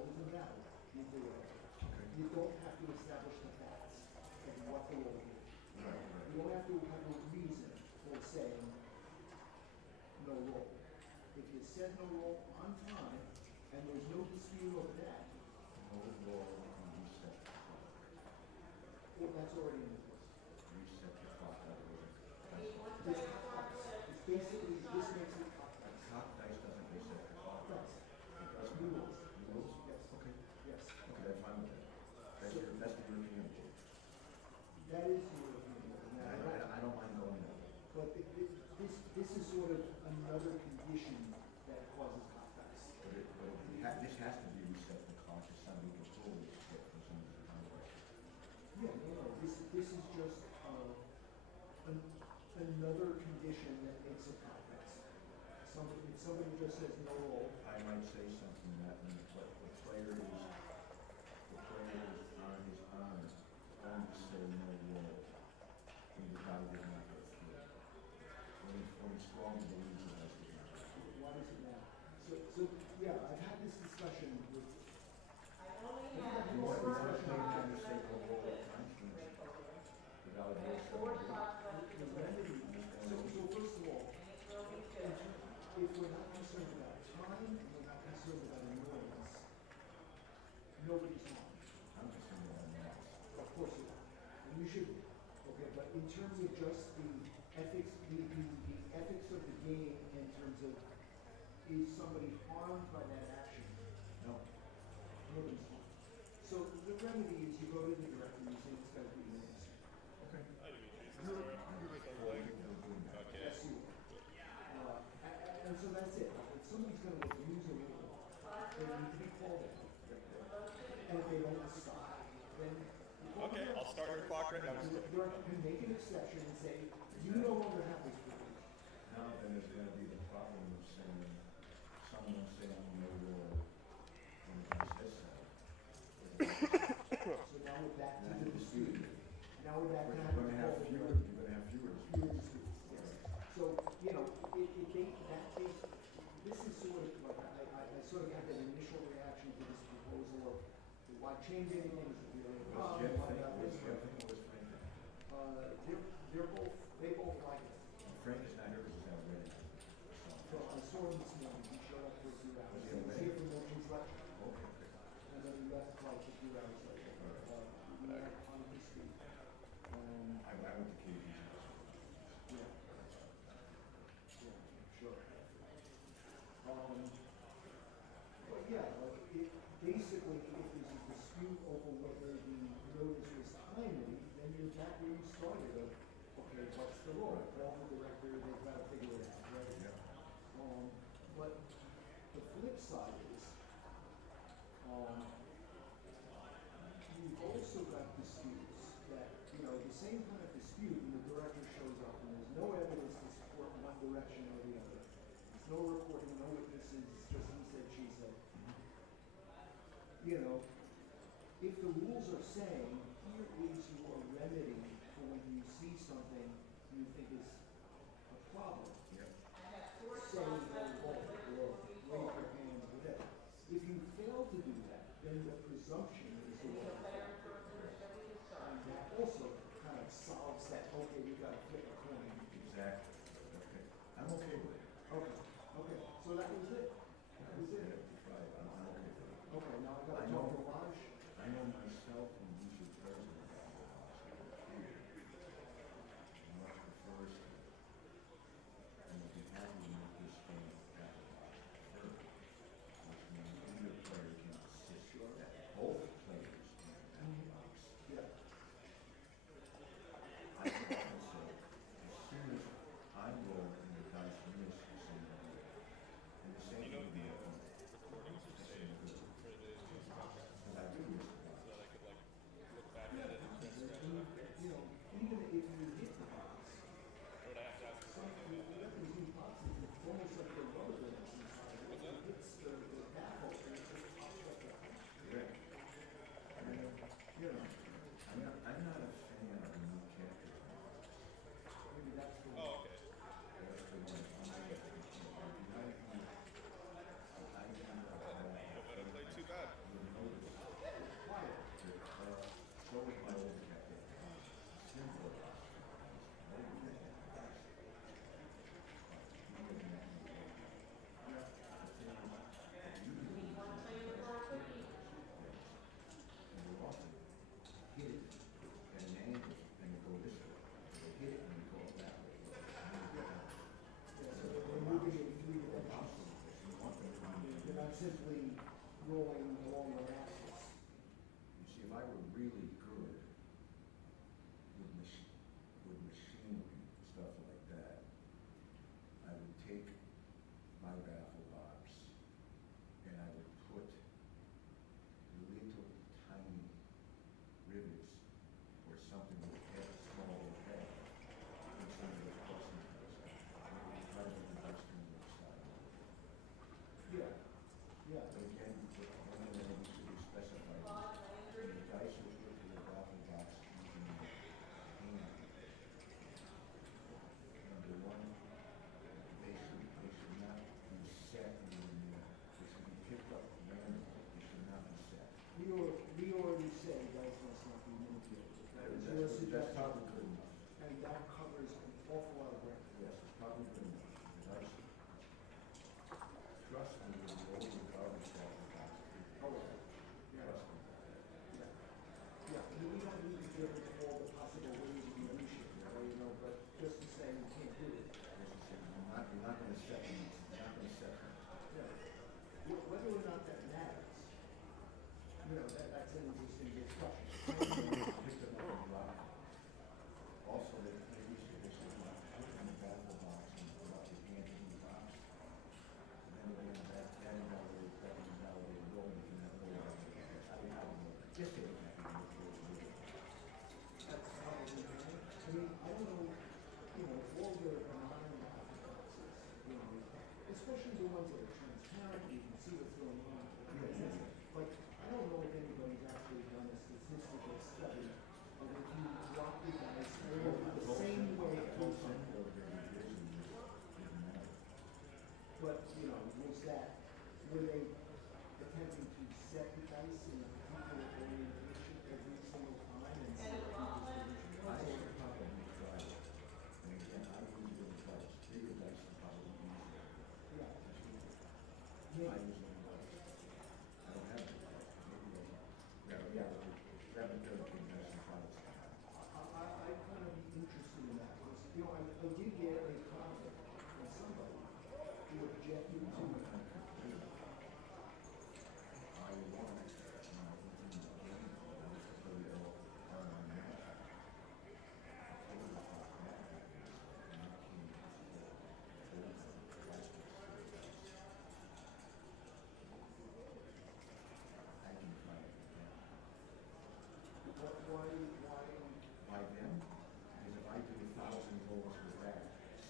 is invalid. You don't have to establish the facts of what the role is. You don't have to have a reason for saying no role. If you said no role on time, and there's no dispute over that, No roll and reset the clock. well, that's already in the list. Reset the clock, that was This it's basically, this makes it a cock dice doesn't reset the clock. complex. It does New not. rules. Rules? Yes. Okay. Yes. Okay, I'm fine with that. That's the European rule. That is the European rule. And Now, I don't mind going there. but this is sort of another condition that causes complex. This has to be reset the clock if somebody can pull this shit from somebody's contract. Yeah, no, this is just, another condition that makes it complex. If somebody just says no roll, I might say something that when the player is on his honor, going to say no roll when the guy did not go through. When he strongly believes it has to be. why does it matter? So, yeah, I've had this discussion with. You want to play down the say no roll at times when the valid roll is The remedy, so first of all, if we're not concerned about time, and we're not concerned about annoyance, nobody's harmed. I'm concerned about that. Of course you are, and you should be. Okay, but in terms of just the ethics, the ethics of the game in terms of, is somebody harmed by that action? No. Nobody's harmed. So the remedy is you go to the director and you say it's gotta be unanimous. Okay. Yes, you. And so that's it. If somebody's gonna abuse a rule, they need to be called out. And if they don't stop, then. Okay, I'll start your clock right now. The director can make an exception and say, you no longer have this privilege. Now then there's gonna be the problem of saying, someone saying no roll when the guy says so. So now we're back to the dispute. Now we're back to You're having gonna to have call the fewer, director. you're gonna have fewer disputes. Fewer disputes, yes. So, you know, this is sort of like, I sort of had that initial reaction to this proposal of, why change anything, is it really a What's problem, Jeff why think, not what's this? Jeff think, what's Frank think? They both like it. Frank is not here because he's not ready. So I saw him this morning, he showed up for a few hours, Was he he was away? here for Milton's lecture, Okay, okay. and then he left like a few hours later. We met on the street, and basically, if there's a dispute over whether the notice was timely, then you're back where you started of, okay, what's the law? Call the director, they've got to figure it out, right? But the flip side is, you've also got disputes that, the same kind of dispute when the director shows up and there's no evidence to support one direction or the other. There's no reporting, no witnesses, it's just he said, she said. If the rules are saying, here is your remedy for when you see something you think is a problem. Say no vote or wave your hand, whatever. If you fail to do that, then the presumption is the way. And that also kind of solves that, okay, we gotta flip a coin. Exactly. Okay. I'm okay with it. Okay, so that was it. That was it. Right, I'm okay with it. Okay, now I gotta I know. talk to Raj. I know myself and he's the president of the hospital. Much prefers to. And we'll be happy to make this game happen first. Which means either player can assist that both players in the box. Yeah. I can also, as soon as I roll in the dice miss for somebody, and the same would be a Recordings are saved for the podcast, because I do miss the so dice. that I could like look back at it and transcribe it afterwards. Even if you hit the box, Or would I have to ask you something about that? these boxes, it's almost like they're rubber bands inside. It hits the baffle and it just pops up the house. Yeah. I mean, I'm not a fan of the new character. Maybe that's the Oh, okay. That's the one I'm not a fan of. I don't play too bad. So was my old captain. Simple. Hit it at an angle and go this way. They hit it and go that way. they're moving in three dimensions. They're not simply rolling along the axis. You see, if I were really good with machinery, stuff like that, I would take my baffle box and I would put little tiny rivets or something that had a small head in some of those crossing points. Rather than just on the side. Yeah, yeah. But again, one of the things to be specified is the dice are put to the baffle box using the hand. Number one, they should not be set in there. They should be picked up randomly. They should not be set. We already say dice must not be manipulated. Is your That's suggestion?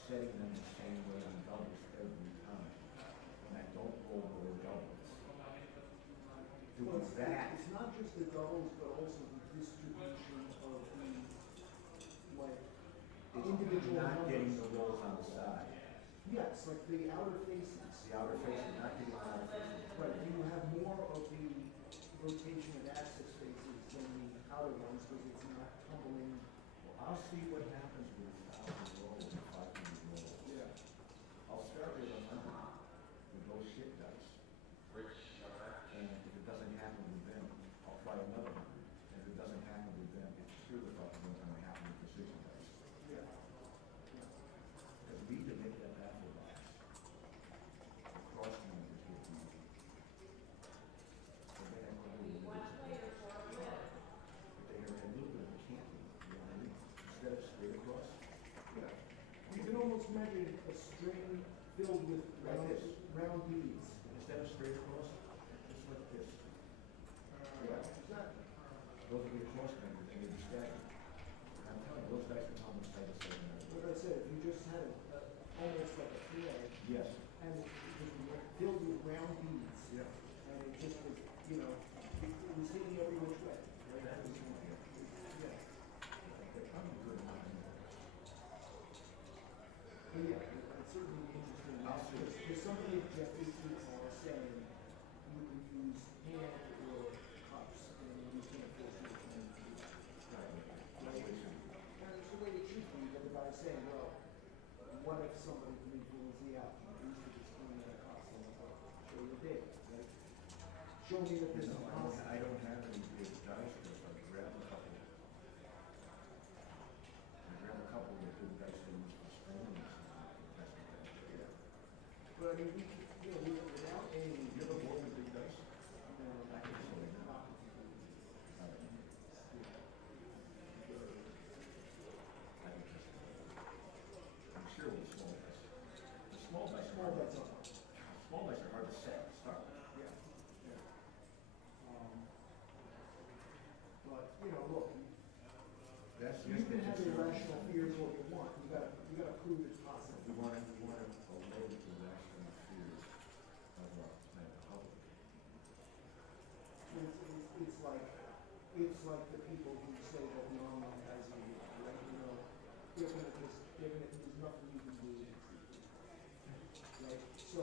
setting them the same way on doubles every time. And I don't roll more doubles. Well, Doing that, it's not just the doubles, but also the distribution of the, like, individual not numbers. getting the rolls on the side. Yes, like the outer faces. The outer faces, not getting the outer faces. Right, you have more of the rotation of access faces than the outer ones, because it's not tumbling. Well, I'll see what happens with 1,000 rolls and 500 rolls. Yeah. I'll start with 100 with those shit dice. And if it doesn't happen with them, I'll try another 100. And if it doesn't happen with them, it's sure the fuck isn't gonna happen with precision dice. Yeah. Because we need to make that baffle box. The cross numbers get easy. And then I can do a little bit of numbers. But they are a little bit of a canting, you know what I mean? Instead of straight across, Yeah. You can almost imagine a string filled with Like round, this. round beads. instead of straight across, just like this. Yeah, exactly. Those will be the cross numbers and they'll be staggered. And I'm telling you, those dice can almost say the same number. Like I said, if you just had almost like a thread, Yes. and it was filled with round beads, Yeah. and it just was, you know, it was hitting every which way. Right? That was Yeah. they're probably good enough. But yeah, it's certainly interesting. I'll see. Because some of the objectives are saying you can use hand or cups, and you can't force it to hand. Right? And it's the way it should be, but the guy's saying, well, what if somebody can influence the outcome? At least if it's coming at a cost, and show you data, right? Show me that this is possible. I don't have any big dice, but if I grab a couple. I grab a couple of the big dice they use for strings. That's what that is. But I mean, without any. You ever work with big dice? I can show you. I'm sure with small dice. The small dice are hard to small dice are hard to set, start with. Yeah, yeah. But, look, That's you can have irrational fears all you want, you gotta prove it's possible. We want to allay the rational fears of our public. It's like the people who say that the online guys are weak, right? There's nothing you can do against it. Right? So,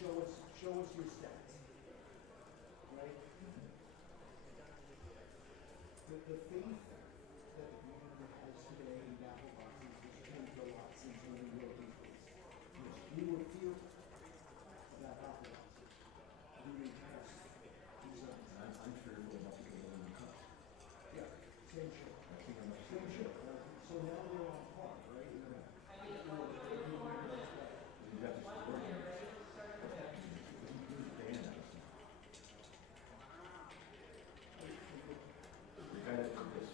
show us your stats. Right? The faith that the community has today in battle boxes has changed a lot since when we wrote these books. We were fearful about battle boxes. We were past these I'm fearful about people going in cups. yeah, same shit. I think I'm not Same shit. So now we're on par, right? You got this word. Who's Dan out? The guy that did this.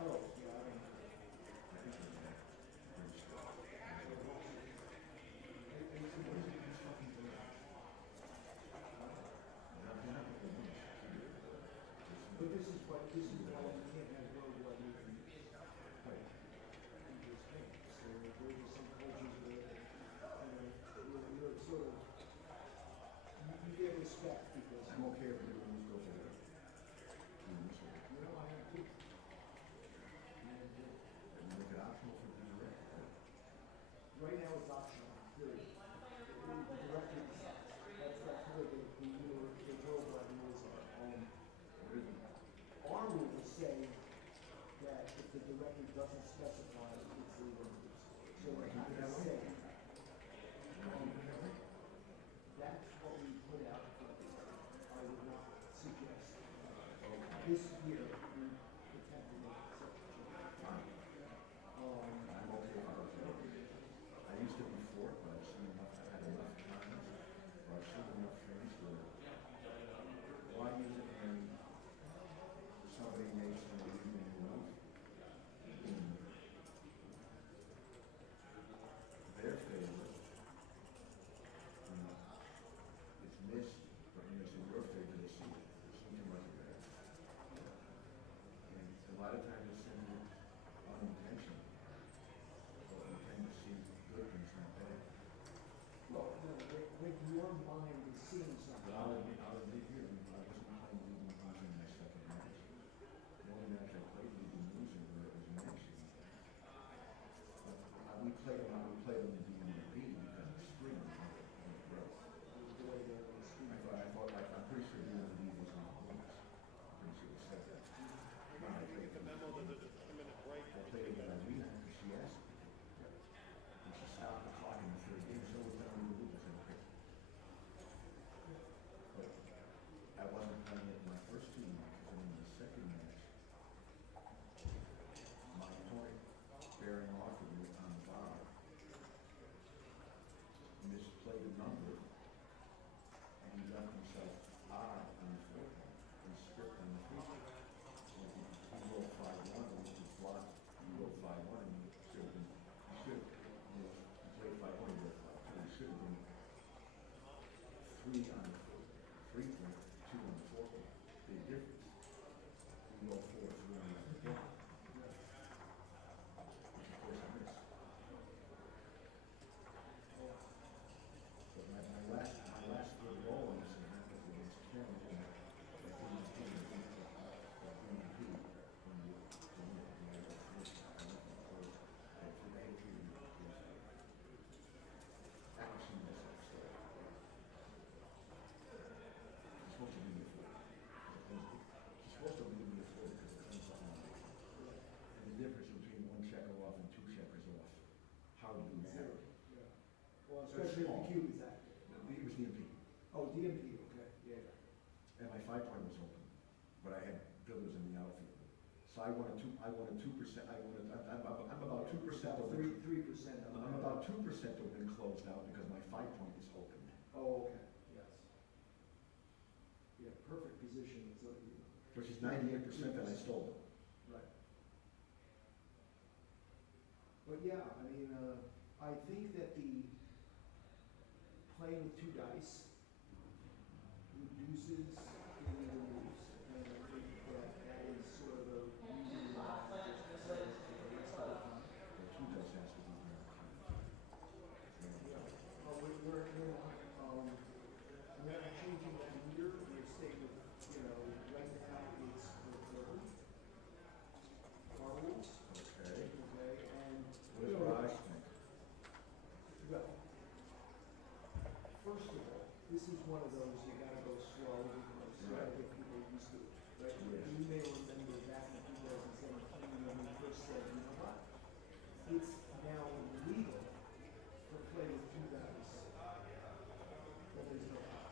Oh, yeah, I mean, I think he's Dan. Pretty sure. but this is why you can't have road like you can use. Right. So there are some cultures where, you're sort of, you get respect because, I'm okay if people use those over there. I am too. And make it optional for the direct. Right now it's optional, period. The director decides. That's where the worldwide rules are. Our rules say that if the director doesn't specify, it's legal use. So they have to say. That's what we put out. I would not suggest. This year, we attempt to make exceptions. I'm okay with those. I used to be for it, but I've seen enough, I've had enough times, or I've seen enough things where, why use it when somebody makes an illegal move? played a number, and he left himself odd on the 4 point, and skipped on the 3 point. So he rolled 5-1, and he flopped, he rolled 5-1, and he should have been, he played 5-1, he rolled 5-2, he should have been 3 on the 3 point, 2 on the 4 point, big difference. He rolled 4-3 on the 4 point. Which of course I missed. But my last good roll on this event was against Ken in the MVP when you actually myself still. He's supposed to be the 4. He's supposed to be the 4 because it comes on. And the difference between 1 checker off and 2 checkers off, how do you manage? Well, especially if the cube is active. It was DMP. Oh, DMP, okay, yeah. And my 5 point was open, but I had builders in the outfield. So I wanted 2%, I'm about 2% About open. 3%. I'm about 2% open closed out because my 5 point is open. Oh, okay, yes. Yeah, perfect position, so, Which is 98% that I stole. right. But yeah, I mean, I think that the playing with 2 dice reduces any of the moves, and I think that is sort of a reason why I just play it the rest of the time. The 2 dice has to be very We're not changing that meter, we're staying with, right now it's the third. Our rules, Okay. okay, and. What is what I think? Well, first of all, this is one of those you gotta go slow because you gotta get people used to it, right? Yes. You may remember back in 2017 when we first said, you know what? It's now legal to play with 2 dice, but there's no out.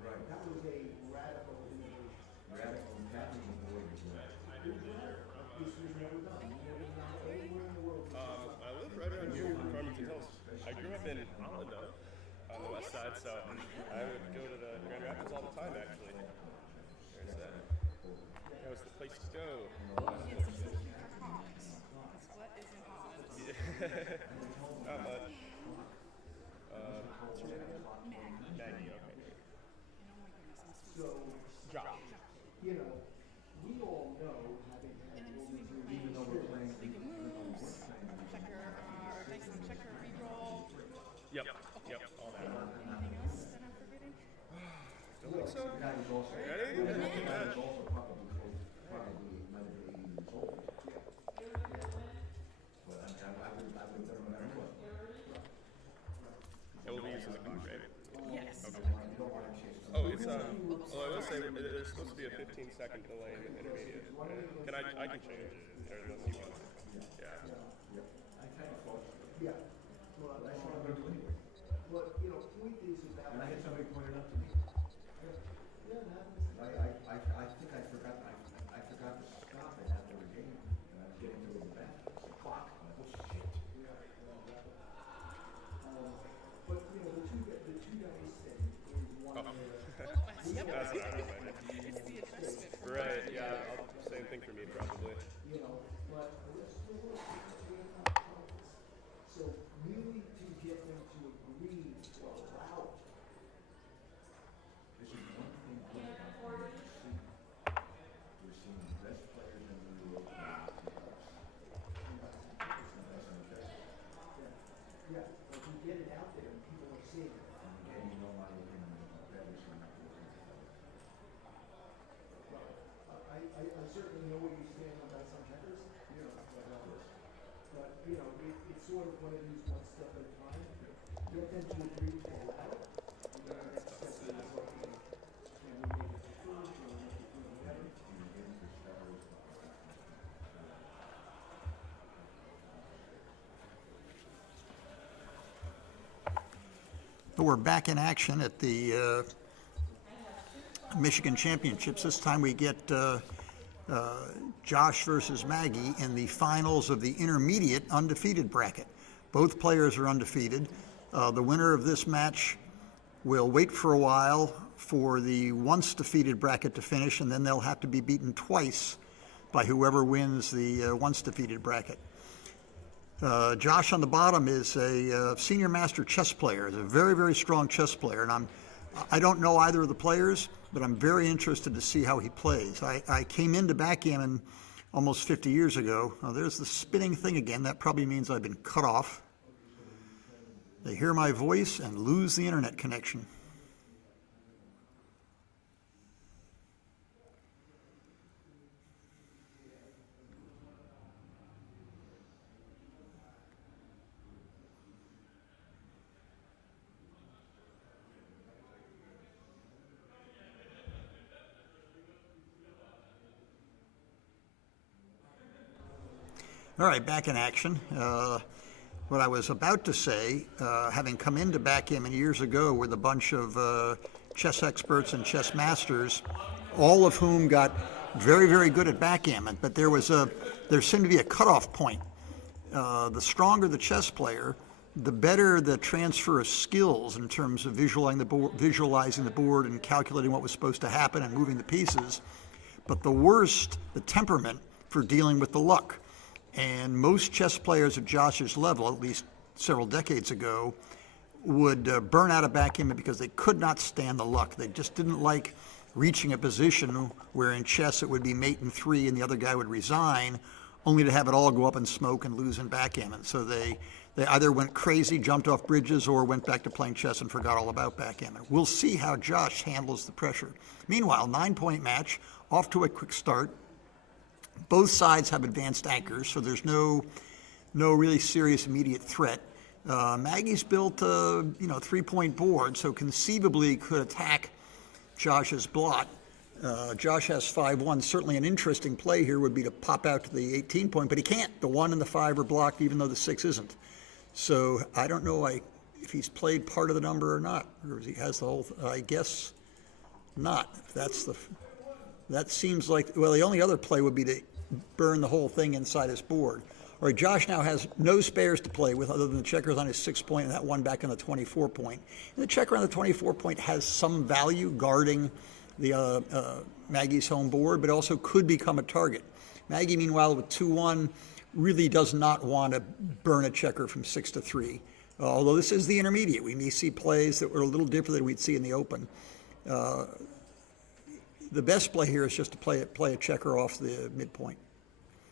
Right. That was a radical innovation. Radical and Patton was the word as well. It was radical. This was never done. Never done anywhere in the world. I live right around here in Farmington Hills. I grew up in Holland, on the west side, so I would go to the Grand Rapids all the time, actually. There's that. That was the place to go. Not much. What's your name? Maggie, okay. So, Josh. we all know, having had all these years. Even though we're playing, Checker, dice on checker, reroll. Yep, all that. Anything else that I'm forgetting? Don't think so. the guy was also, Ready? the guy was also probably close, probably might have been 80 years old. But I would have done it no matter what. It will be used as a clock, right? Yes. You don't want to chase them. Oh, it's well, I will say there's supposed to be a 15-second delay in the intermediate. Can I can change it, or unless you want. Yeah. I kind of thought, Yeah. Well, that's what I'm going to do anyway. but, point is about. And I had somebody point it out to me. Yeah, that was. I think I forgot to stop it after the game, and I was getting to the bathroom. It's the clock. I'm like, oh shit. But, the two dice thing is one where. Yep. That's what I remember. It's the adjustment. For Right, yeah, same thing for me, probably. But the rest of the world, they're not prophets. So really to get them to agree or allow it. This is one thing good about what we're seeing. We're seeing the best players in the world play with 2 dice. It's the best in the best. Yeah, but you get it out there and people are seeing it. And again, you know my opinion, that is not the I certainly know where you stand on dice on checkers, but, it's sort of one of these one step at a time. Get them to agree to allow it, and then the next step is like, can we make it preferred, can we make it, whatever. We're back in action at the Michigan Championships. This time we get Josh versus Maggie in the finals of the intermediate undefeated bracket. Both players are undefeated. The winner of this match will wait for a while for the once defeated bracket to finish, and then they'll have to be beaten twice by whoever wins the once defeated bracket. Josh on the bottom is a senior master chess player. He's a very, very strong chess player, and I don't know either of the players, but I'm very interested to see how he plays. I came into backgammon almost 50 years ago. Oh, there's the spinning thing again. That probably means I've been cut off. They hear my voice and lose the internet connection. All right, back in action. What I was about to say, having come into backgammon years ago with a bunch of chess experts and chess masters, all of whom got very, very good at backgammon, but there seemed to be a cutoff point. The stronger the chess player, the better the transfer of skills in terms of visualizing the board and calculating what was supposed to happen and moving the pieces, but the worst, the temperament for dealing with the luck. And most chess players at Josh's level, at least several decades ago, would burn out of backgammon because they could not stand the luck. They just didn't like reaching a position where in chess it would be mate in 3 and the other guy would resign, only to have it all go up in smoke and lose in backgammon. So they either went crazy, jumped off bridges, or went back to playing chess and forgot all about backgammon. We'll see how Josh handles the pressure. Meanwhile, 9-point match, off to a quick start. Both sides have advanced anchors, so there's no really serious immediate threat. Maggie's built a 3-point board, so conceivably could attack Josh's blot. Josh has 5-1. Certainly an interesting play here would be to pop out to the 18-point, but he can't. The 1 and the 5 are blocked, even though the 6 isn't. So I don't know if he's played part of the number or not, or if he has the whole. I guess not. That seems like, well, the only other play would be to burn the whole thing inside his board. All right, Josh now has no spares to play with other than the checkers on his 6-point and that one back on the 24-point. And the checker on the 24-point has some value guarding the Maggie's home board, but also could become a target. Maggie, meanwhile, with 2-1, really does not want to burn a checker from 6 to 3. Although this is the intermediate. We may see plays that were a little different than we'd see in the open. The best play here is just to play a checker off the midpoint.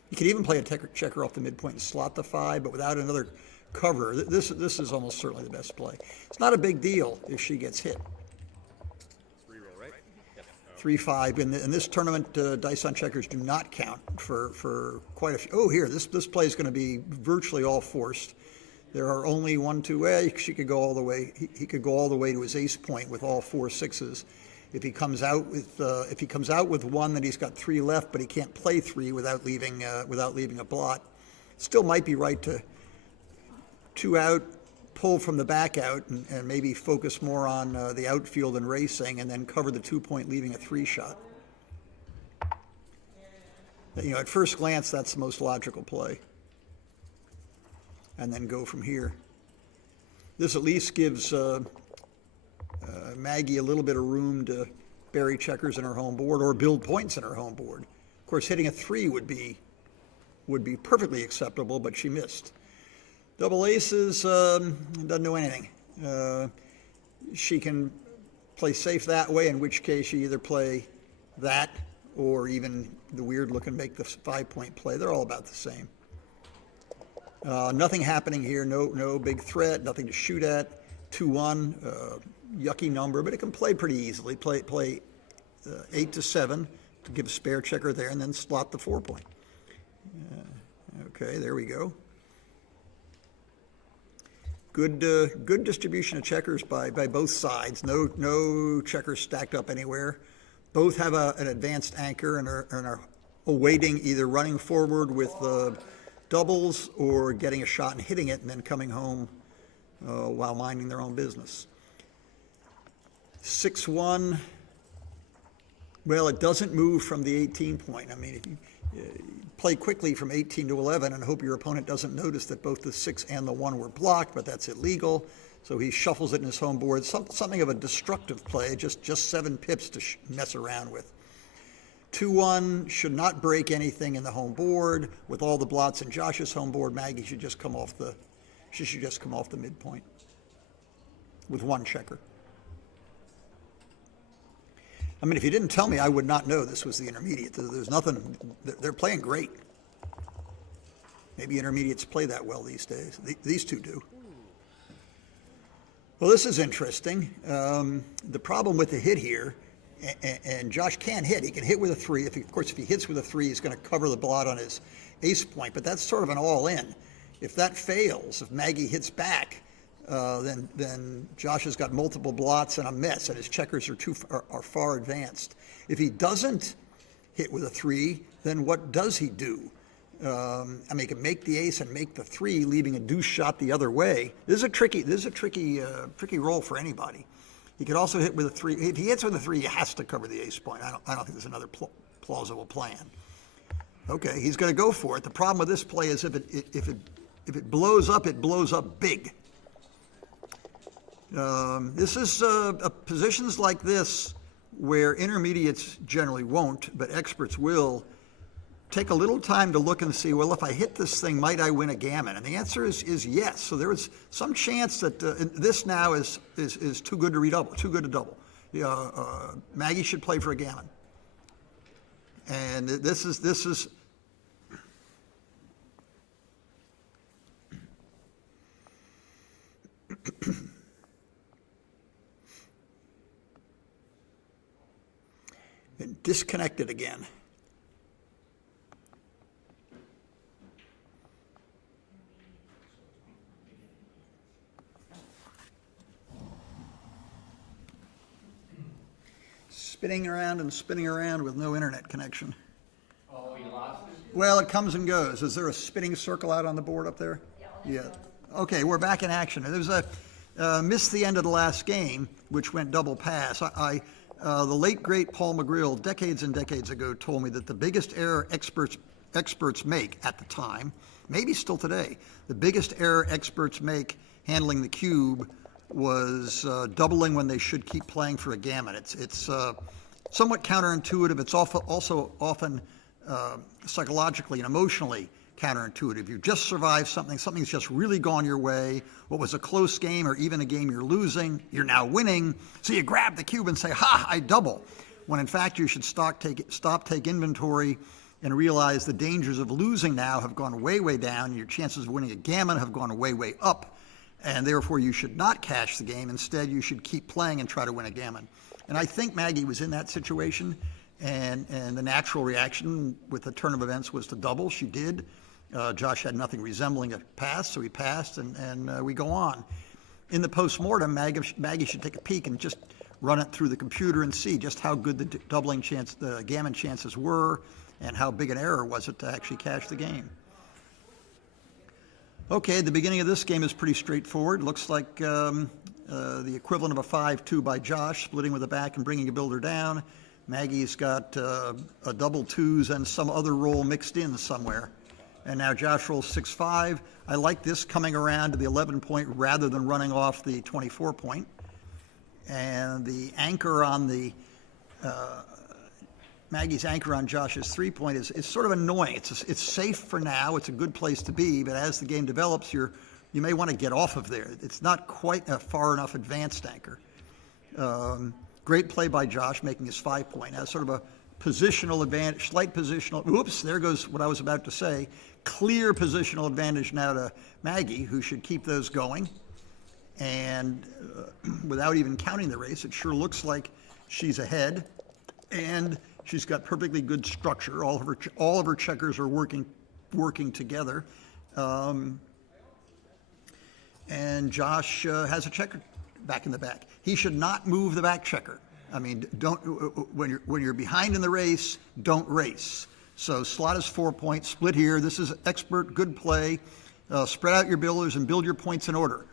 You could even play a checker off the midpoint and slot the 5, but without another cover. This is almost certainly the best play. It's not a big deal if she gets hit. Reroll, right? Yep. 3-5. In this tournament, dice on checkers do not count for quite a few. Oh, here, this play is going to be virtually all forced. There are only 1, 2. Well, she could go all the way. He could go all the way to his ace point with all 4 6s. If he comes out with 1, then he's got 3 left, but he can't play 3 without leaving a blot. Still might be right to 2 out, pull from the back out, and maybe focus more on the outfield and racing, and then cover the 2-point, leaving a 3 shot. At first glance, that's the most logical play. And then go from here. This at least gives Maggie a little bit of room to bury checkers in her home board or build points in her home board. Of course, hitting a 3 would be perfectly acceptable, but she missed. Double aces doesn't do anything. She can play safe that way, in which case you either play that or even the weird look and make the 5-point play. They're all about the same. Nothing happening here. No big threat. Nothing to shoot at. 2-1. Yucky number, but it can play pretty easily. Play 8 to 7 to give a spare checker there, and then slot the 4-point. Okay, there we go. Good distribution of checkers by both sides. No checkers stacked up anywhere. Both have an advanced anchor and are awaiting either running forward with doubles or getting a shot and hitting it and then coming home while minding their own business. 6-1, well, it doesn't move from the 18-point. I mean, play quickly from 18 to 11 and hope your opponent doesn't notice that both the 6 and the 1 were blocked, but that's illegal. So he shuffles it in his home board, something of a destructive play, just 7 pips to mess around with. 2-1 should not break anything in the home board. With all the blots in Josh's home board, Maggie should just come off the midpoint with 1 checker. I mean, if you didn't tell me, I would not know this was the intermediate. There's nothing, they're playing great. Maybe intermediates play that well these days. These two do. Well, this is interesting. The problem with the hit here, and Josh can hit. He can hit with a 3. Of course, if he hits with a 3, he's going to cover the blot on his ace point, but that's sort of an all-in. If that fails, if Maggie hits back, then Josh has got multiple blots and a mess, and his checkers are far advanced. If he doesn't hit with a 3, then what does he do? I mean, he can make the ace and make the 3, leaving a deuce shot the other way. This is a tricky roll for anybody. He could also hit with a 3. If he hits with a 3, he has to cover the ace point. I don't think there's another plausible plan. Okay, he's going to go for it. The problem with this play is if it blows up, it blows up big. This is positions like this where intermediates generally won't, but experts will. Take a little time to look and see, well, if I hit this thing, might I win a gammon? And the answer is yes. So there is some chance that this now is too good to redouble, too good to double. Maggie should play for a gammon. And this is and disconnected again. Spinning around with no internet connection. Oh, you lost it? Well, it comes and goes. Is there a spinning circle out on the board up there? Yeah. Okay, we're back in action. There was a missed the end of the last game, which went double pass. The late great Paul McGrill, decades and decades ago, told me that the biggest error experts make at the time, maybe still today, the biggest error experts make handling the cube was doubling when they should keep playing for a gammon. It's somewhat counterintuitive. It's also often psychologically and emotionally counterintuitive. You just survived something's just really gone your way. What was a close game or even a game you're losing, you're now winning. So you grab the cube and say, ha, I double. When in fact you should stop, take inventory and realize the dangers of losing now have gone way, way down. Your chances of winning a gammon have gone way, way up. And therefore you should not cash the game. Instead, you should keep playing and try to win a gammon. And I think Maggie was in that situation, and the natural reaction with the turn of events was to double. She did. Josh had nothing resembling a pass, so he passed, and we go on. In the postmortem, Maggie should take a peek and just run it through the computer and see just how good the gammon chances were, and how big an error was it to actually cash the game. Okay, the beginning of this game is pretty straightforward. Looks like the equivalent of a 5-2 by Josh, splitting with the back and bringing a builder down. Maggie's got a double 2s and some other roll mixed in somewhere. And now Josh rolls 6-5. I like this coming around to the 11 point rather than running off the 24 point. And the anchor on the Maggie's anchor on Josh's 3 point is sort of annoying. It's safe for now. It's a good place to be, but as the game develops, you may want to get off of there. It's not quite a far enough advanced anchor. Great play by Josh, making his 5 point. Now sort of a positional advantage, slight positional. Oops, there goes what I was about to say. Clear positional advantage now to Maggie, who should keep those going. And without even counting the race, it sure looks like she's ahead. And she's got perfectly good structure. All of her checkers are working together. And Josh has a checker back in the back. He should not move the back checker. I mean, when you're behind in the race, don't race. So slot is 4 points, split here. This is expert, good play. Spread out your builders and build your points in order.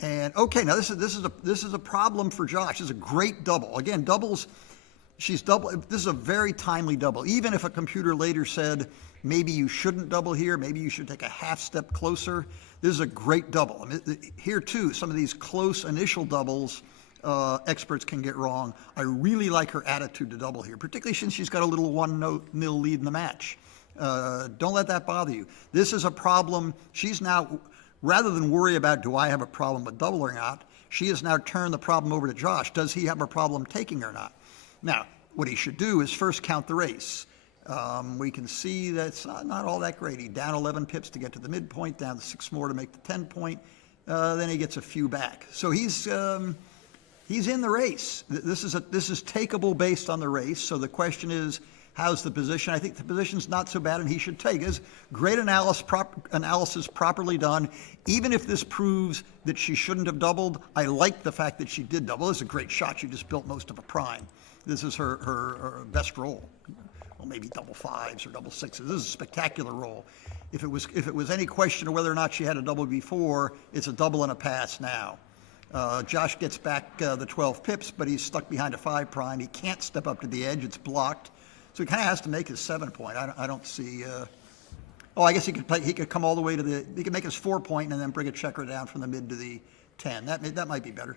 And okay, now this is a problem for Josh. This is a great double. Again, doubles. She's double. This is a very timely double. Even if a computer later said maybe you shouldn't double here, maybe you should take a half step closer, this is a great double. I mean, here too, some of these close initial doubles experts can get wrong. I really like her attitude to double here, particularly since she's got a little 1-0 lead in the match. Don't let that bother you. This is a problem. She's now, rather than worry about do I have a problem with double or not, she has now turned the problem over to Josh. Does he have a problem taking or not? Now, what he should do is first count the race. We can see that's not all that great. He down 11 pips to get to the midpoint, down to 6 more to make the 10 point. Then he gets a few back. So he's in the race. This is takeable based on the race. So the question is, how's the position? I think the position's not so bad, and he should take it. Great analysis properly done. Even if this proves that she shouldn't have doubled, I like the fact that she did double. This is a great shot. She just built most of a prime. This is her best roll. Well, maybe double fives or double sixes. This is a spectacular roll. If it was any question of whether or not she had a double before, it's a double and a pass now. Josh gets back the 12 pips, but he's stuck behind a 5 prime. He can't step up to the edge. It's blocked. So he kind of has to make his 7 point. I don't see. I guess he could come all the way to he could make his 4 point and then bring a checker down from the mid to the 10. That might be better.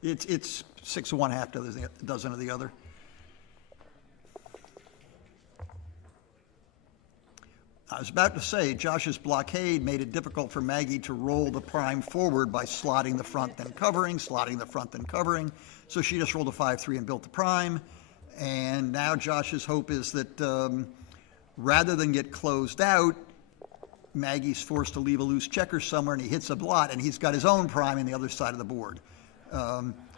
It's 6 of one, half dozen of the other. I was about to say, Josh's blockade made it difficult for Maggie to roll the prime forward by slotting the front, then covering, slotting the front, then covering. So she just rolled a 5-3 and built the prime. And now Josh's hope is that rather than get closed out, Maggie's forced to leave a loose checker somewhere, and he hits a blot, and he's got his own prime on the other side of the board.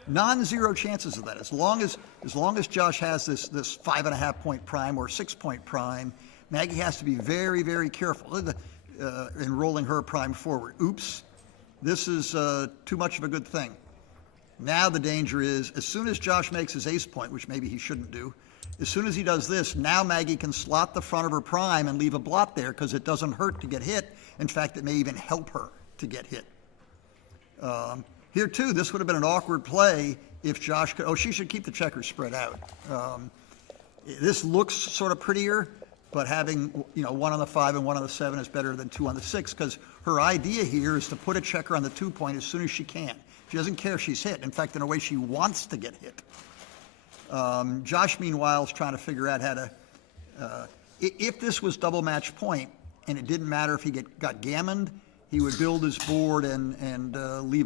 Non-zero chances of that. As long as Josh has this 5.5 point prime or 6 point prime, Maggie has to be very, very careful in rolling her prime forward. Oops, this is too much of a good thing. Now the danger is, as soon as Josh makes his ace point, which maybe he shouldn't do, as soon as he does this, now Maggie can slot the front of her prime and leave a blot there because it doesn't hurt to get hit. In fact, it may even help her to get hit. Here too, this would have been an awkward play if Josh could, she should keep the checkers spread out. This looks sort of prettier, but having 1 on the 5 and 1 on the 7 is better than 2 on the 6 because her idea here is to put a checker on the 2 point as soon as she can. She doesn't care if she's hit. In fact, in a way, she wants to get hit. Josh, meanwhile, is trying to figure out how to, if this was double match point and it didn't matter if he got gammoned, he would build his board and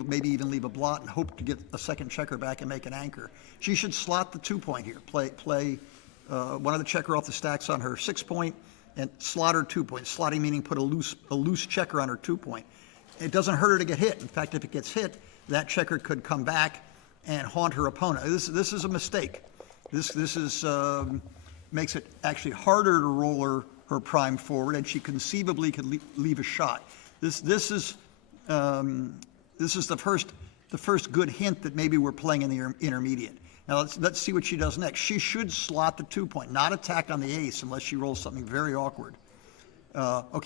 maybe even leave a blot and hope to get a second checker back and make an anchor. She should slot the 2 point here, play one of the checker off the stacks on her 6 point and slot her 2 point. Slotting meaning put a loose checker on her 2 point. It doesn't hurt her to get hit. In fact, if it gets hit, that checker could come back and haunt her opponent. This is a mistake. This makes it actually harder to roll her prime forward, and she conceivably could leave a shot. This is the first good hint that maybe we're playing in the intermediate. Now let's see what she does next. She should slot the 2 point, not attack on the ace unless she rolls something very awkward.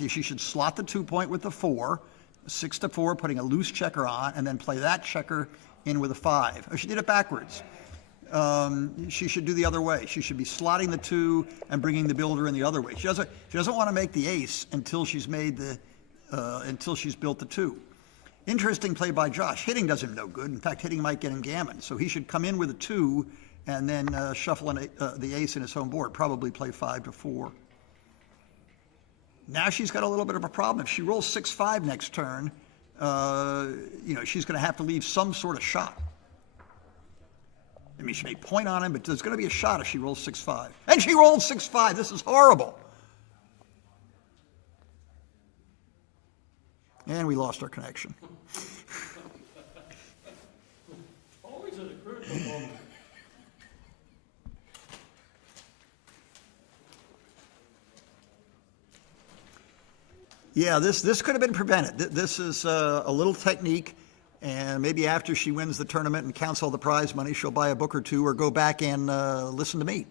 She should slot the 2 point with the 4, 6 to 4, putting a loose checker on, and then play that checker in with a 5. She did it backwards. She should do the other way. She should be slotting the 2 and bringing the builder in the other way. She doesn't want to make the ace until she's built the 2. Interesting play by Josh. Hitting does him no good. In fact, hitting might get him gammon. So he should come in with a 2 and then shuffle the ace in his home board. Probably play 5 to 4. Now she's got a little bit of a problem. If she rolls 6-5 next turn, she's going to have to leave some sort of shot. I mean, she may point on him, but there's going to be a shot if she rolls 6-5. And she rolled 6-5. This is horrible. And we lost our connection. Always at a critical moment. Yeah, this could have been prevented. This is a little technique, and maybe after she wins the tournament and counts all the prize money, she'll buy a book or two or go back and listen to me.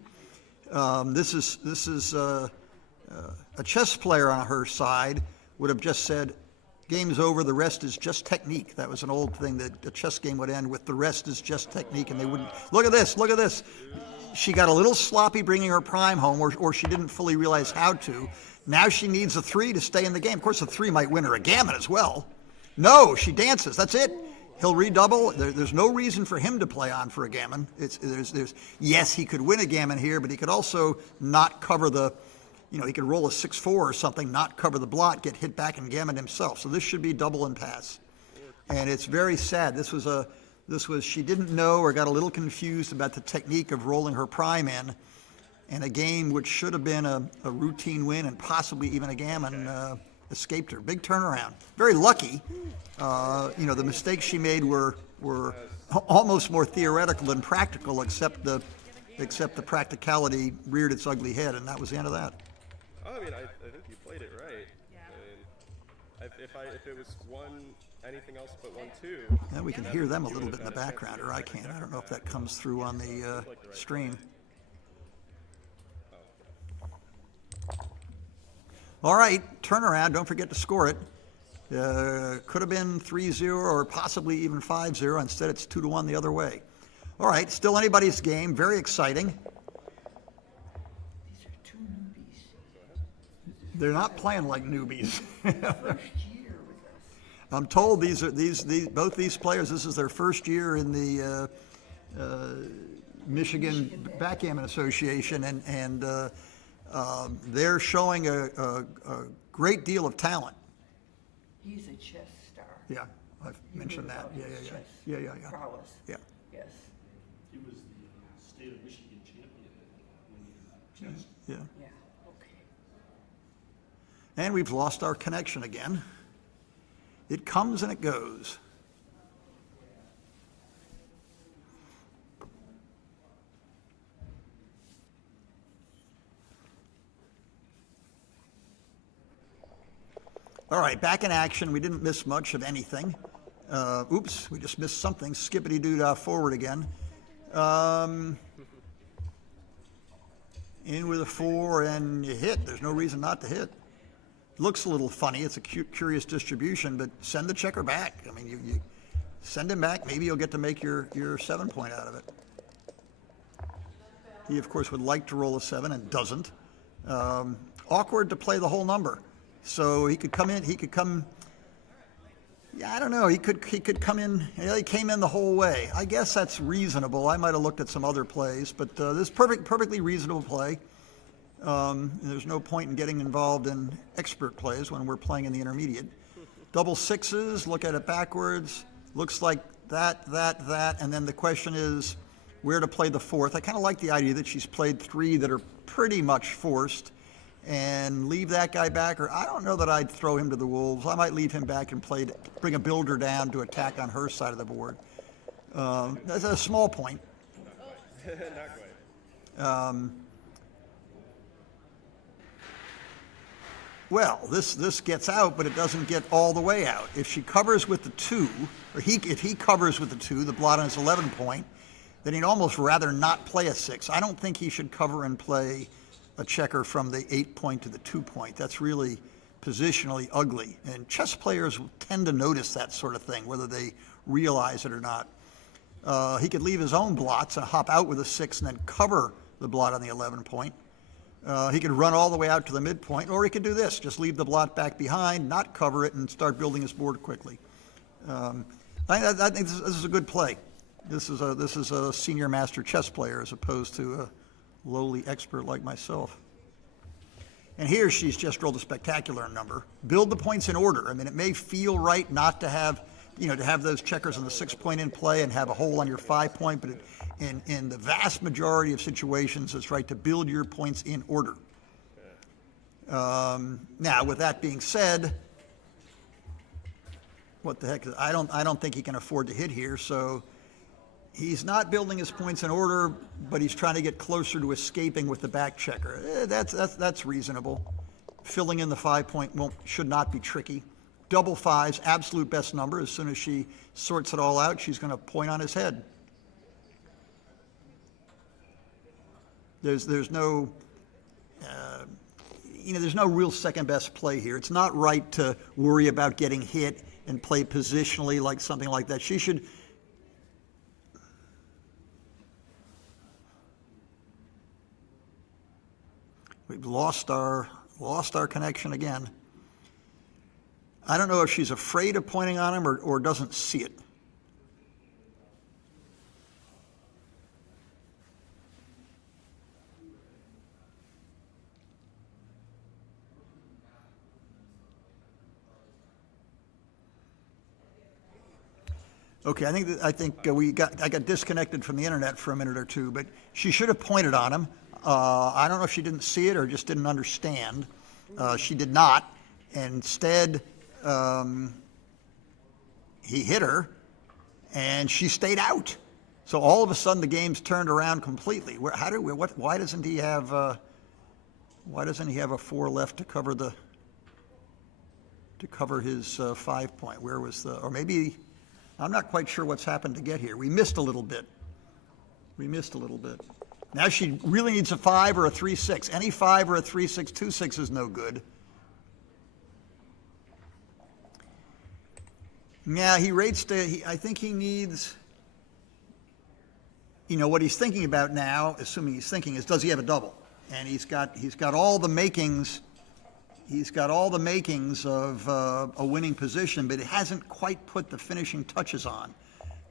This is a chess player on her side would have just said, game's over, the rest is just technique. That was an old thing that a chess game would end with, the rest is just technique, and they wouldn't. Look at this, look at this. She got a little sloppy bringing her prime home, or she didn't fully realize how to. Now she needs a 3 to stay in the game. Of course, a 3 might win her a gammon as well. No, she dances, that's it. He'll redouble. There's no reason for him to play on for a gammon. Yes, he could win a gammon here, but he could also not cover the, he could roll a 6-4 or something, not cover the blot, get hit back and gammon himself. So this should be double and pass. And it's very sad. This was she didn't know or got a little confused about the technique of rolling her prime in, and a game which should have been a routine win and possibly even a gammon escaped her. Big turnaround. Very lucky. The mistakes she made were almost more theoretical than practical, except the practicality reared its ugly head, and that was the end of that. Oh, I mean, I think you played it right. Yeah. I mean, if it was anything else but 1-2. Yeah, we can hear them a little bit in the background, or I can't. I don't know if that comes through on the stream. All right, turnaround. Don't forget to score it. Could have been 3-0 or possibly even 5-0. Instead, it's 2-1 the other way. All right, still anybody's game. Very exciting. These are two newbies. They're not playing like newbies. First year with us. I'm told both these players. This is their first year in the Michigan Backgammon Association, and they're showing a great deal of talent. He's a chess star. Yeah, I've mentioned that. About his Yeah. chess Yeah. prowess. Yeah. Yes. He was the state of Michigan champion when he was Yeah. Yeah. Okay. And we've lost our connection again. It comes and it goes. All right, back in action. We didn't miss much of anything. Oops, we just missed something. Skippity-doo-dah forward again. In with a 4 and you hit. There's no reason not to hit. Looks a little funny. It's a curious distribution, but send the checker back. I mean, you send him back. Maybe you'll get to make your 7-point out of it. He, of course, would like to roll a 7 and doesn't. Awkward to play the whole number. So he could come in. He could come. Yeah, I don't know. He could come in. He came in the whole way. I guess that's reasonable. I might have looked at some other plays, but this is perfectly reasonable play. There's no point in getting involved in expert plays when we're playing in the intermediate. Double 6s, look at it backwards. Looks like that, and then the question is where to play the 4th. I kind of like the idea that she's played 3 that are pretty much forced and leave that guy back, or I don't know that I'd throw him to the wolves. I might leave him back and bring a builder down to attack on her side of the board. That's a small point. Not quite. Well, this gets out, but it doesn't get all the way out. If she covers with the 2, or if he covers with the 2, the blot on his 11-point, then he'd almost rather not play a 6. I don't think he should cover and play a checker from the 8-point to the 2-point. That's really positionally ugly. And chess players tend to notice that sort of thing, whether they realize it or not. He could leave his own blots and hop out with a 6 and then cover the blot on the 11-point. He could run all the way out to the midpoint, or he could do this, just leave the blot back behind, not cover it, and start building his board quickly. I think this is a good play. This is a senior master chess player as opposed to a lowly expert like myself. And here she's just rolled a spectacular number. Build the points in order. I mean, it may feel right not to have, to have those checkers on the 6-point in play and have a hole on your 5-point, but in the vast majority of situations, it's right to build your points in order. Now, with that being said, what the heck? I don't think he can afford to hit here, so he's not building his points in order, but he's trying to get closer to escaping with the back checker. That's reasonable. Filling in the 5-point should not be tricky. Double 5s, absolute best number. As soon as she sorts it all out, she's going to point on his head. There's no, there's no real second-best play here. It's not right to worry about getting hit and play positionally like something like that. She should. We've lost our connection again. I don't know if she's afraid of pointing on him or doesn't see it. Okay, I think I got disconnected from the internet for a minute or two, but she should have pointed on him. I don't know if she didn't see it or just didn't understand. She did not. Instead, he hit her, and she stayed out. So all of a sudden, the game's turned around completely. Why doesn't he have a 4 left to cover his 5 point? Where was or maybe. I'm not quite sure what's happened to get here. We missed a little bit. Now she really needs a 5 or a 3-6. Any 5 or a 3-6, 2-6 is no good. Yeah, I think he needs, what he's thinking about now, assuming he's thinking, is does he have a double? And he's got all the makings. He's got all the makings of a winning position, but it hasn't quite put the finishing touches on.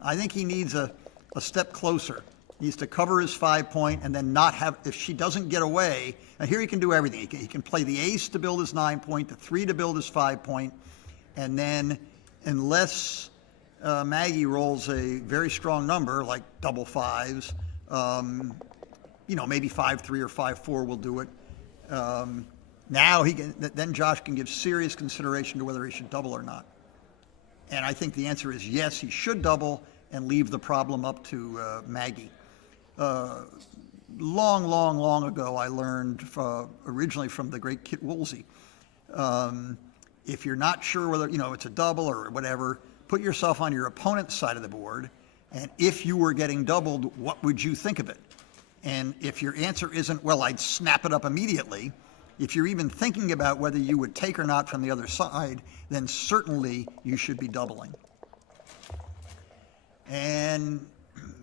I think he needs a step closer. He needs to cover his 5 point and then not have, if she doesn't get away, now here he can do everything. He can play the ace to build his 9 point, the 3 to build his 5 point, and then unless Maggie rolls a very strong number, like double 5s, maybe 5-3 or 5-4 will do it. Now then Josh can give serious consideration to whether he should double or not. And I think the answer is yes, he should double and leave the problem up to Maggie. Long ago, I learned originally from the great Kit Woolsey, if you're not sure whether, it's a double or whatever, put yourself on your opponent's side of the board, and if you were getting doubled, what would you think of it? And if your answer isn't, well, I'd snap it up immediately, if you're even thinking about whether you would take or not from the other side, then certainly you should be doubling. And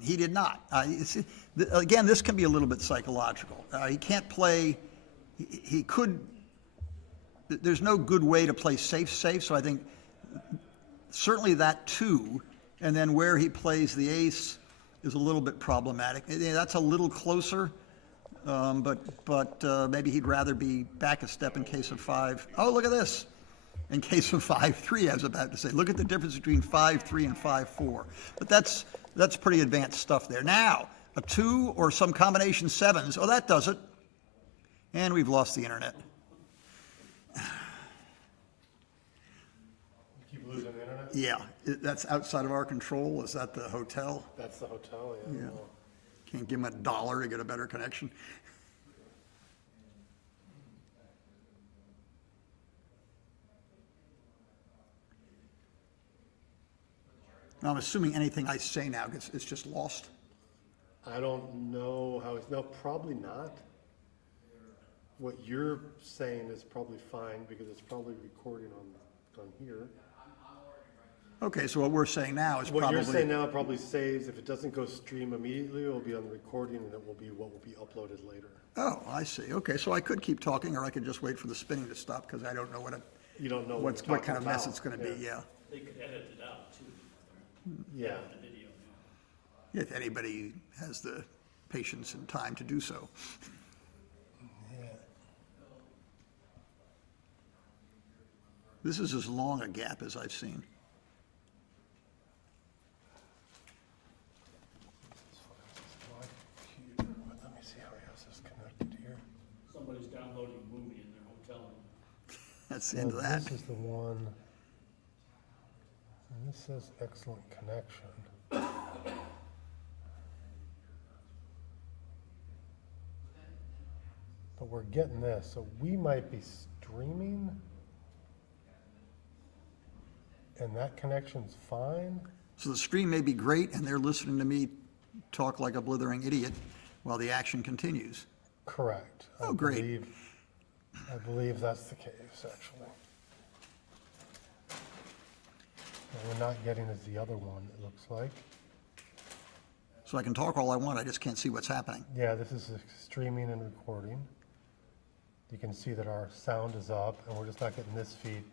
he did not. Again, this can be a little bit psychological. He can't play, he could, there's no good way to play safe, so I think certainly that 2, and then where he plays the ace is a little bit problematic. That's a little closer. But maybe he'd rather be back a step in case of 5. Oh, look at this. In case of 5-3, I was about to say. Look at the difference between 5-3 and 5-4. But that's pretty advanced stuff there. Now, a 2 or some combination 7s. Oh, that does it. And we've lost the internet. Keep losing the internet? Yeah, that's outside of our control. Is that the hotel? That's the hotel, yeah. Yeah. Can't give him $1 to get a better connection. Now, I'm assuming anything I say now it's just lost. I don't know how no, probably not. What you're saying is probably fine because it's probably recording on here. Okay, so what we're saying now is what probably... What you're saying now probably saves, if it doesn't go stream immediately, it will be on the recording and it will be what will be uploaded later. Oh, I see. Okay, so I could keep talking or I could just wait for the spinning to stop because I don't know you don't know what kind of mess it's going to be, yeah. They could edit it out too. Yeah. The video. If anybody has the patience and time to do so. Yeah. This is as long a gap as I've seen. Let me see how else is connected here. Somebody's downloading a movie in their hotel room. That's the end of that. This is the one, and this says excellent connection. But we're getting this, so we might be streaming, and that connection's fine. So the stream may be great, and they're listening to me talk like a blithering idiot while the action continues. Correct. Oh, great. Believe I believe that's the case, actually. What we're not getting is the other one, it looks like. So I can talk all I want, I just can't see what's happening. Yeah, this is streaming and recording. You can see that our sound is up, and we're just not getting this feed.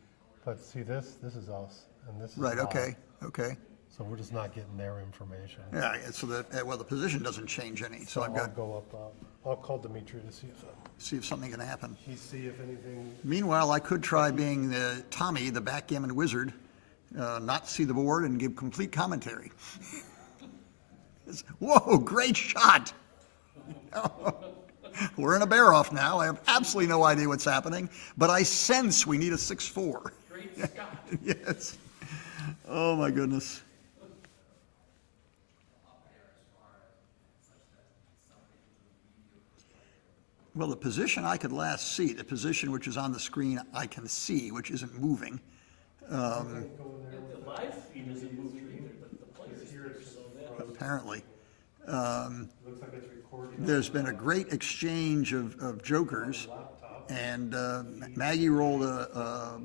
But see this is us, and this is Right, live. okay, okay. So we're just not getting their information. Yeah, so that, well, the position doesn't change any, so I've I'll got, go up, I'll call Dimitri to see if something can happen. see if anything. Meanwhile, I could try being the Tommy, the backgammon wizard, not see the board and give complete commentary. Whoa, great shot! We're in a bear-off now. I have absolutely no idea what's happening, but I sense we need a 6-4. Great Scott. Yes. Oh, my goodness. Well, the position I could last see, the position which is on the screen I can see, which isn't moving. The live feed isn't moving either, but the players pictures on that. Apparently. Looks like it's recording. There's been a great exchange of jokers, and Maggie rolled a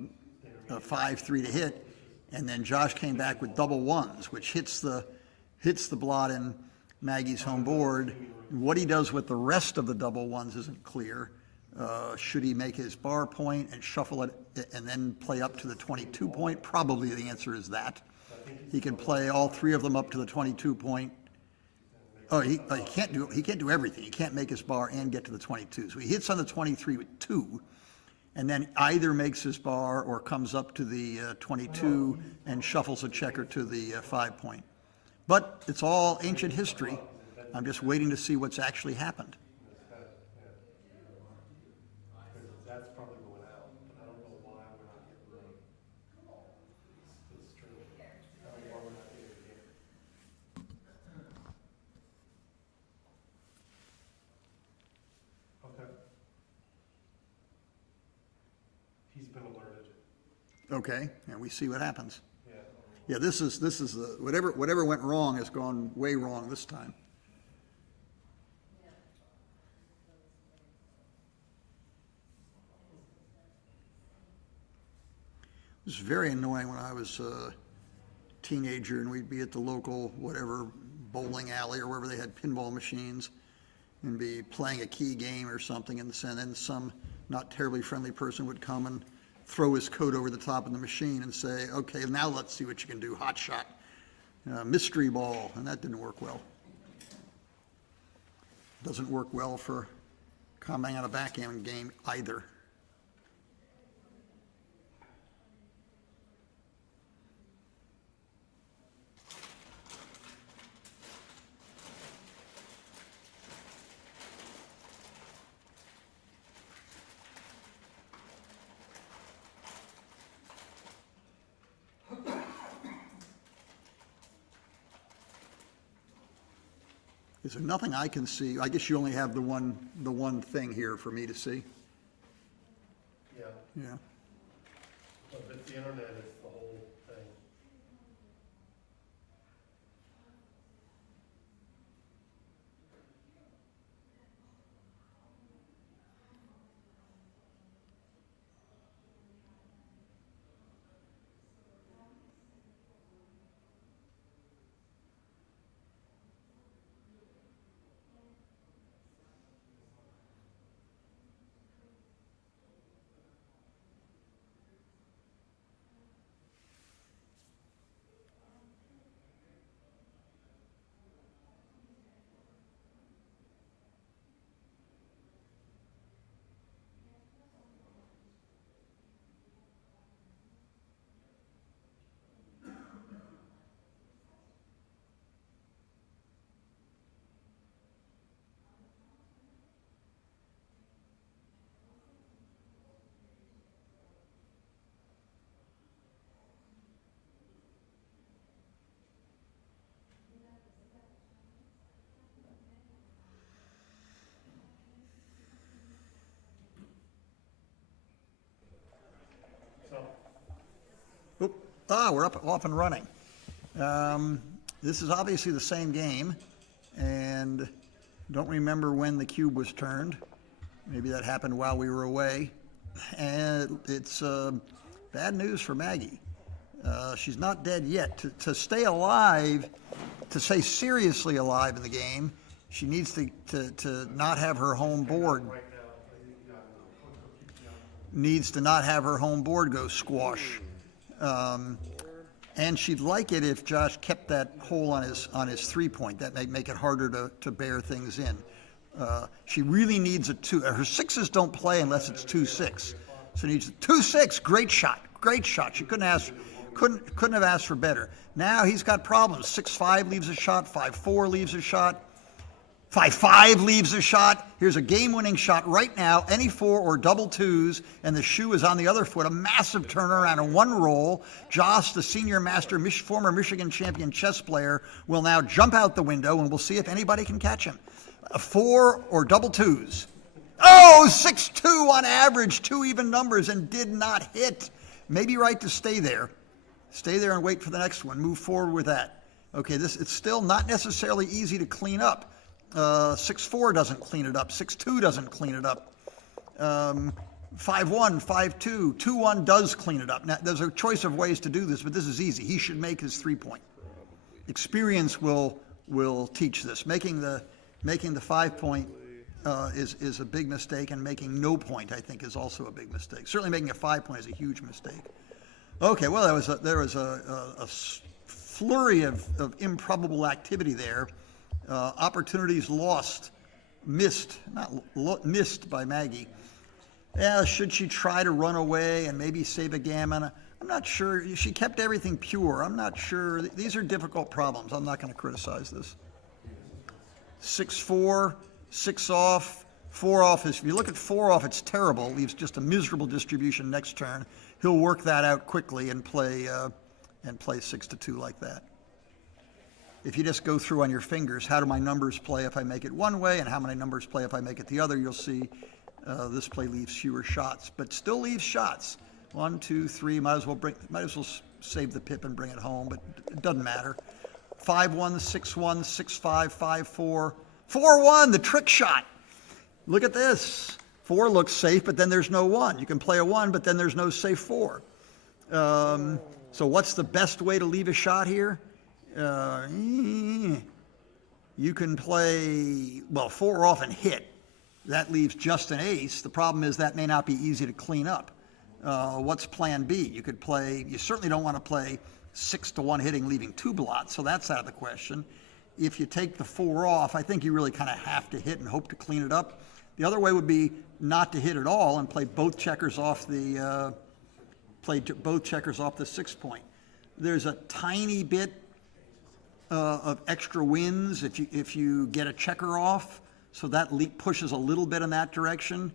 5-3 to hit, and then Josh came back with double ones, which hits the blot in Maggie's home board. What he does with the rest of the double ones isn't clear. Should he make his bar point and shuffle it and then play up to the 22 point? Probably the answer is that. He can play all three of them up to the 22 point. Oh, he can't do everything. He can't make his bar and get to the 22. So he hits on the 23 with 2, and then either makes his bar or comes up to the 22 and shuffles a checker to the 5 point. But it's all ancient history. I'm just waiting to see what's actually happened. That's probably going out, but I don't know why we're not getting the stream. I don't know why we're not getting it here. Okay. He's been alerted. Okay, and we see what happens. Yeah. Yeah, this is the whatever went wrong has gone way wrong this time. It was very annoying when I was a teenager and we'd be at the local whatever bowling alley or wherever they had pinball machines and be playing a key game or something, and then some not terribly friendly person would come and throw his coat over the top of the machine and say, okay, now let's see what you can do, hot shot, mystery ball, and that didn't work well. Doesn't work well for commenting on a backgammon game either. Is there nothing I can see? I guess you only have the one thing here for me to see. Yeah, Yeah. but if it's the internet, it's the whole thing. We're off and running. This is obviously the same game, and don't remember when the cube was turned. Maybe that happened while we were away. And it's bad news for Maggie. She's not dead yet. To stay alive, to stay seriously alive in the game, she needs to not have her home board. Needs to not have her home board go squash. And she'd like it if Josh kept that hole on his 3-point. That may make it harder to bear things in. She really needs a 2. Her 6s don't play unless it's 2-6. So needs 2-6. Great shot. Great shot. She couldn't have asked for better. Now he's got problems. 6-5 leaves a shot. 5-4 leaves a shot. 5-5 leaves a shot. Here's a game-winning shot right now. Any 4 or double 2s, and the shoe is on the other foot. A massive turnaround and 1 roll. Josh, the senior master, former Michigan champion chess player, will now jump out the window, and we'll see if anybody can catch him. 4 or double 2s. Oh, 6-2 on average, 2 even numbers, and did not hit. Maybe right to stay there. Stay there and wait for the next one. Move forward with that. Okay, it's still not necessarily easy to clean up. 6-4 doesn't clean it up. 6-2 doesn't clean it up. 5-1, 5-2, 2-1 does clean it up. Now, there's a choice of ways to do this, but this is easy. He should make his 3-point. Experience will teach this. Making the 5-point is a big mistake, and making no point, I think, is also a big mistake. Certainly making a 5-point is a huge mistake. Okay, well, there was a flurry of improbable activity there. Opportunities missed by Maggie. Yeah, should she try to run away and maybe save a gammon? I'm not sure. She kept everything pure. I'm not sure. These are difficult problems. I'm not going to criticize this. 6-4, 6 off, 4 off. If you look at 4 off, it's terrible. It leaves just a miserable distribution next turn. He'll work that out quickly and play 6-2 like that. If you just go through on your fingers, how do my numbers play if I make it one way, and how many numbers play if I make it the other, you'll see this play leaves fewer shots, but still leaves shots. 1, 2, 3. Might as well save the pip and bring it home, but it doesn't matter. 5-1, 6-1, 6-5, 5-4, 4-1. The trick shot. Look at this. 4 looks safe, but then there's no 1. You can play a 1, but then there's no safe 4. So what's the best way to leave a shot here? You can play, 4 off and hit. That leaves just an ace. The problem is that may not be easy to clean up. What's plan B? You certainly don't want to play 6-1 hitting, leaving 2 blots, so that's out of the question. If you take the 4 off, I think you really kind of have to hit and hope to clean it up. The other way would be not to hit at all and play both checkers off the 6-point. There's a tiny bit of extra wins if you get a checker off, so that pushes a little bit in that direction.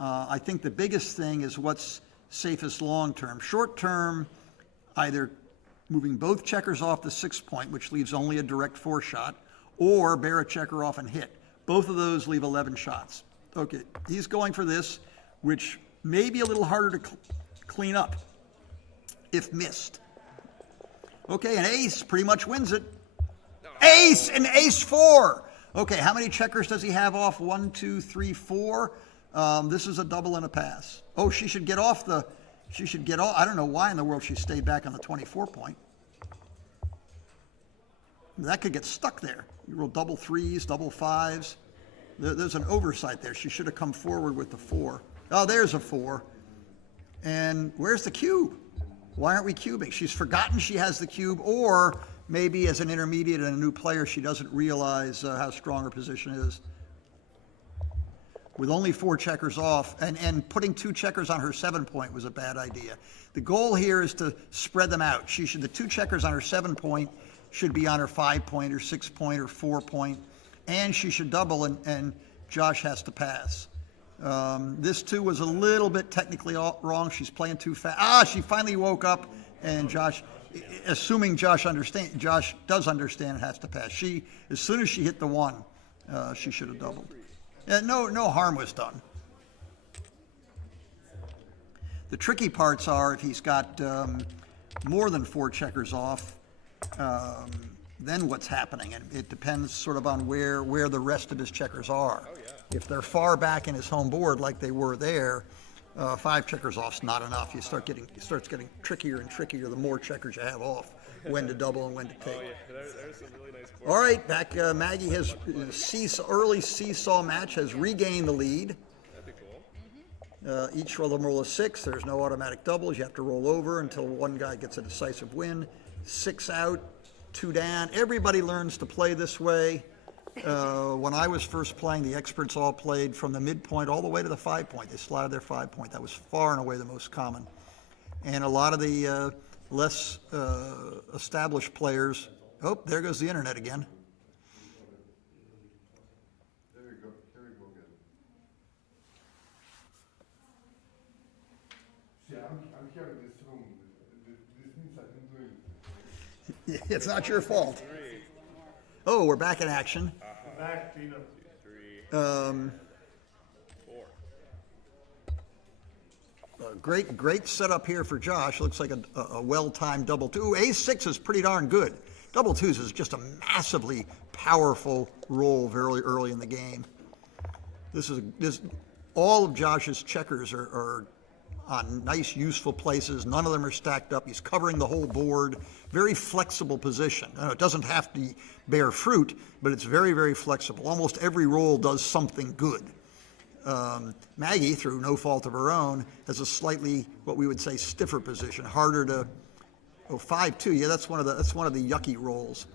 I think the biggest thing is what's safest long term. Short term, either moving both checkers off the 6-point, which leaves only a direct 4 shot, or bear a checker off and hit. Both of those leave 11 shots. Okay, he's going for this, which may be a little harder to clean up if missed. Okay, an ace pretty much wins it. Ace and ace 4. Okay, how many checkers does he have off? 1, 2, 3, 4. This is a double and a pass. Oh, she should get off. I don't know why in the world she stayed back on the 24-point. That could get stuck there. You roll double 3s, double 5s. There's an oversight there. She should have come forward with the 4. Oh, there's a 4. And where's the cube? Why aren't we cubing? She's forgotten she has the cube, or maybe as an intermediate and a new player, she doesn't realize how strong her position is. With only 4 checkers off, and putting 2 checkers on her 7-point was a bad idea. The goal here is to spread them out. The 2 checkers on her 7-point should be on her 5-point or 6-point or 4-point, and she should double, and Josh has to pass. This too was a little bit technically wrong. She's playing too fast. She finally woke up, and Josh, assuming Josh does understand, and has to pass. As soon as she hit the 1, she should have doubled. No harm was done. The tricky parts are if he's got more than 4 checkers off, then what's happening? And it depends sort of on where the rest of his checkers are. If they're far back in his home board like they were there, 5 checkers off's not enough. It starts getting trickier and trickier the more checkers you have off, when to double and when to take. Oh, yeah, there's some really nice boards. All right, back. Maggie has early seesaw match has regained the lead. That'd be cool. Each of them roll a 6. There's no automatic doubles. You have to roll over until one guy gets a decisive win. 6 out, 2 down. Everybody learns to play this way. When I was first playing, the experts all played from the midpoint all the way to the 5 point. They slotted their 5 point. That was far and away the most common. And a lot of the less established players. Oh, there goes the internet again. There we go again. See, I'm here in this room. This means I didn't do anything. It's not your fault. Oh, we're back in action. Back, Tina. 3, 4. Great setup here for Josh. Looks like a well-timed double two. Ooh, ace-6 is pretty darn good. Double twos is just a massively powerful roll very early in the game. All of Josh's checkers are on nice, useful places. None of them are stacked up. He's covering the whole board. Very flexible position. It doesn't have to bear fruit, but it's very, very flexible. Almost every roll does something good. Maggie, through no fault of her own, has a slightly, what we would say, stiffer position, harder to. 5-2. Yeah, that's one of the yucky rolls.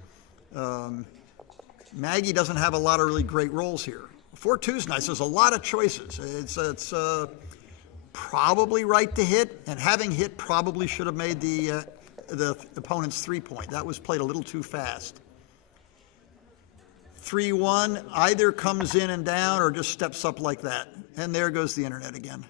Maggie doesn't have a lot of really great rolls here. 4-2 is nice. There's a lot of choices. It's probably right to hit, and having hit probably should have made the opponent's 3 point. That was played a little too fast. 3-1 either comes in and down or just steps up like that. And there goes the internet again.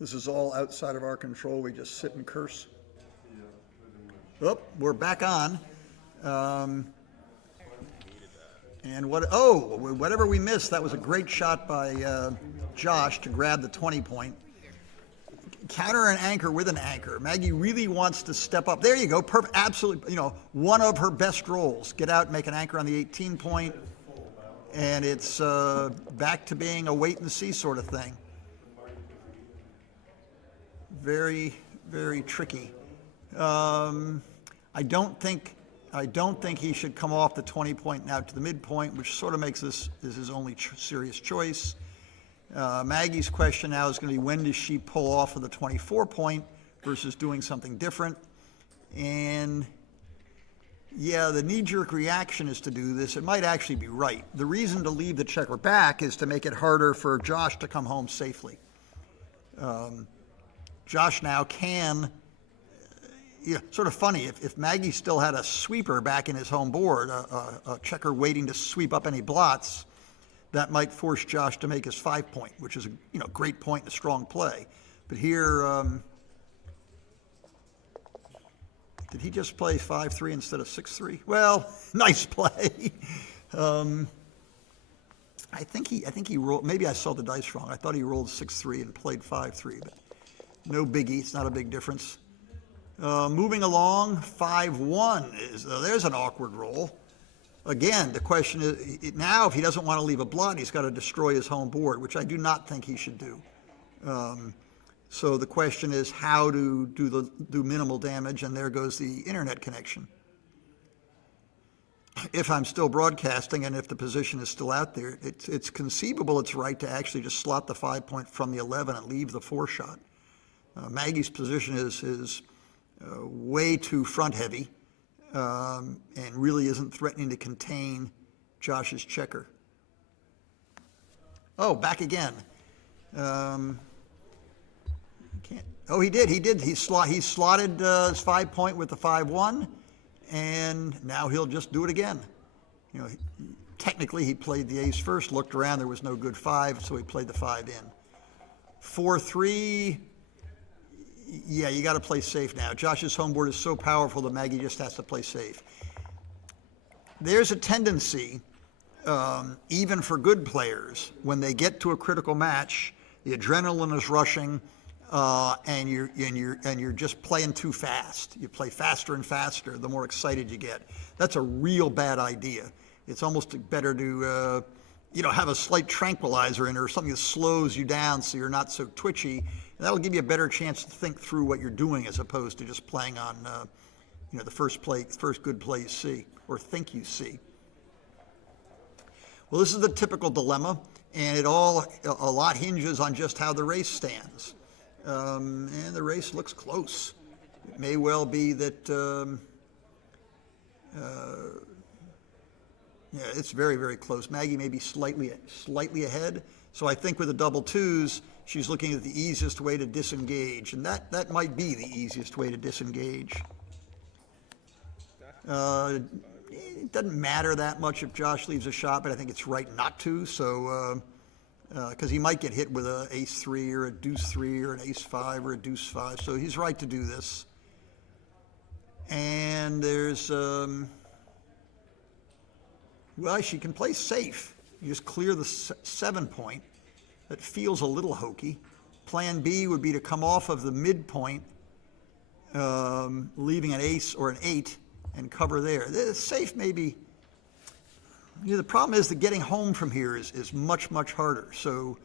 This is all outside of our control. We just sit and curse. Oh, we're back on. And whatever we missed, that was a great shot by Josh to grab the 20 point. Counter an anchor with an anchor. Maggie really wants to step up. There you go. Absolutely, one of her best rolls. Get out and make an anchor on the 18 point. And it's back to being a wait and see sort of thing. Very, very tricky. I don't think he should come off the 20 point now to the midpoint, which sort of makes this his only serious choice. Maggie's question now is going to be, when does she pull off of the 24 point versus doing something different? And yeah, the knee-jerk reaction is to do this. It might actually be right. The reason to leave the checker back is to make it harder for Josh to come home safely. Josh now can, sort of funny, if Maggie still had a sweeper back in his home board, a checker waiting to sweep up any blots, that might force Josh to make his 5 point, which is a great point and a strong play. But here, did he just play 5-3 instead of 6-3? Well, nice play. I think he rolled, maybe I saw the dice wrong. I thought he rolled 6-3 and played 5-3, but no biggie. It's not a big difference. Moving along, 5-1 there's an awkward roll. Again, the question is now, if he doesn't want to leave a blot, he's got to destroy his home board, which I do not think he should do. So the question is how to do minimal damage, and there goes the internet connection. If I'm still broadcasting and if the position is still out there, it's conceivable it's right to actually just slot the 5 point from the 11 and leave the 4 shot. Maggie's position is way too front heavy and really isn't threatening to contain Josh's checker. Oh, back again. He did. He slotted his 5 point with the 5-1, and now he'll just do it again. Technically he played the ace first, looked around, there was no good 5, so he played the 5 in. 4-3. Yeah, you got to play safe now. Josh's home board is so powerful that Maggie just has to play safe. There's a tendency, even for good players, when they get to a critical match, the adrenaline is rushing, and you're just playing too fast. You play faster and faster the more excited you get. That's a real bad idea. It's almost better to have a slight tranquilizer in or something that slows you down so you're not so twitchy. And that'll give you a better chance to think through what you're doing as opposed to just playing on the first good play you see or think you see. Well, this is the typical dilemma, and a lot hinges on just how the race stands. And the race looks close. It may well be that it's very, very close. Maggie may be slightly ahead. So I think with the double twos, she's looking at the easiest way to disengage, and that might be the easiest way to disengage. It doesn't matter that much if Josh leaves a shot, but I think it's right not to. So because he might get hit with an ace-3 or a deuce-3 or an ace-5 or a deuce-5, so he's right to do this. And there's well, she can play safe. You just clear the 7 point. That feels a little hokey. Plan B would be to come off of the midpoint, leaving an ace or an 8 and cover there. The safe maybe. The problem is that getting home from here is much, much harder. So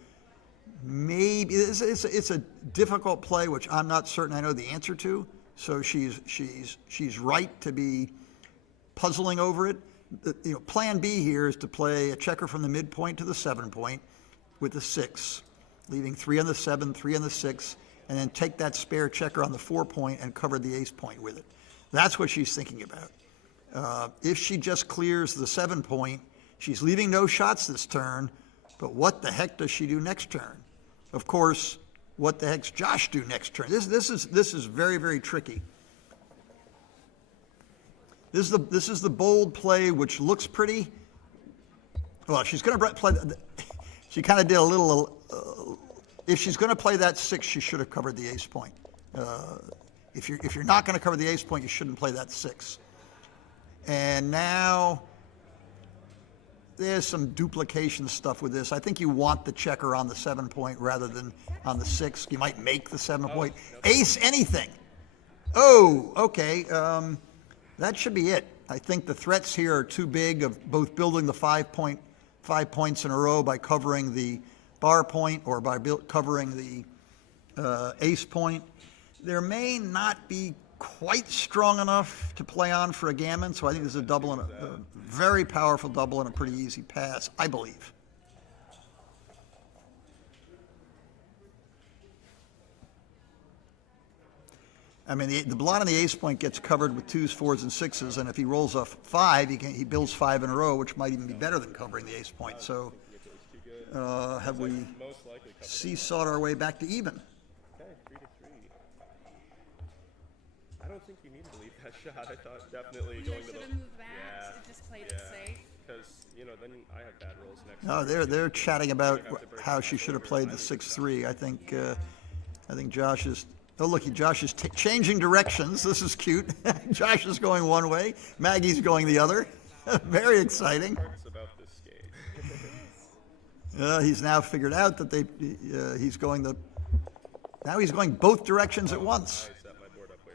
maybe it's a difficult play, which I'm not certain I know the answer to. So she's right to be puzzling over it. Plan B here is to play a checker from the midpoint to the 7 point with the 6, leaving 3 on the 7, 3 on the 6, and then take that spare checker on the 4 point and cover the ace point with it. That's what she's thinking about. If she just clears the 7 point, she's leaving no shots this turn, but what the heck does she do next turn? Of course, what the heck's Josh do next turn? This is very, very tricky. This is the bold play, which looks pretty. Well, she's going to play. She kind of did a little. If she's going to play that 6, she should have covered the ace point. If you're not going to cover the ace point, you shouldn't play that 6. And now there's some duplication stuff with this. I think you want the checker on the 7 point rather than on the 6. You might make the 7 point. Ace anything. Oh, okay. That should be it. I think the threats here are too big of both building the 5 points in a row by covering the bar point or by covering the ace point. There may not be quite strong enough to play on for a gammon, so I think this is a very powerful double and a pretty easy pass, I believe. I mean, the blot on the ace point gets covered with 2s, 4s, and 6s, and if he rolls a 5, he builds 5 in a row, which might even be better than covering the ace point. So have we seesawed our way back to even? Okay, 3-3. I don't think you needed to leave that shot. I thought definitely going to the... Should have moved back and just played it safe. Because, then I have bad rolls next No, they're chatting about how she should have played the 6-3. I think Josh is... Oh, look, Josh is changing directions. This is cute. Josh is going one way. Maggie's going the other. Very exciting. Parts about this game. He's now figured out that he's going both directions at once.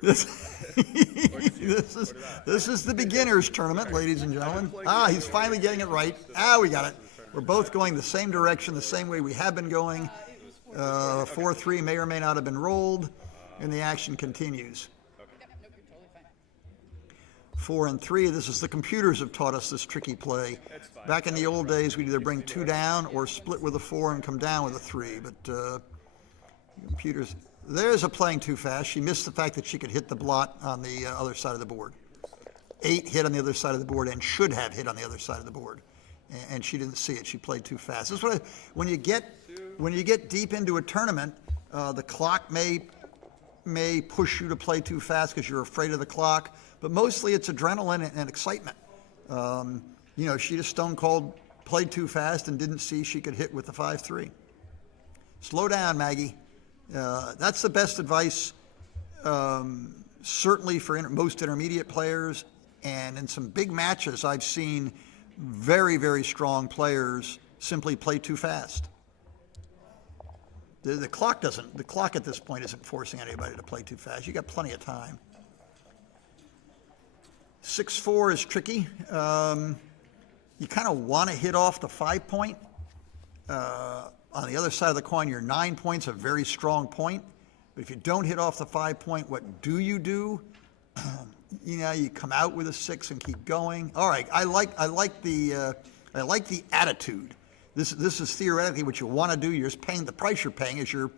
This is the beginners tournament, ladies and gentlemen. He's finally getting it right. We got it. We're both going the same direction, the same way we have been going. 4-3 may or may not have been rolled. And the action continues. 4 and 3. This is the computers have taught us this tricky play. Back in the old days, we'd either bring 2 down or split with a 4 and come down with a 3. But computers, there's a playing too fast. She missed the fact that she could hit the blot on the other side of the board. 8 hit on the other side of the board and should have hit on the other side of the board, and she didn't see it. She played too fast. This is what when you get deep into a tournament, the clock may push you to play too fast because you're afraid of the clock, but mostly it's adrenaline and excitement. She just stone cold played too fast and didn't see she could hit with the 5-3. Slow down, Maggie. That's the best advice, certainly for most intermediate players, and in some big matches I've seen very, very strong players simply play too fast. The clock at this point isn't forcing anybody to play too fast. You got plenty of time. 6-4 is tricky. You kind of want to hit off the 5 point. On the other side of the coin, your 9 point's a very strong point. But if you don't hit off the 5 point, what do? You come out with a 6 and keep going. All right, I like the attitude. This is theoretically what you want to do. You're just paying the price you're paying as you're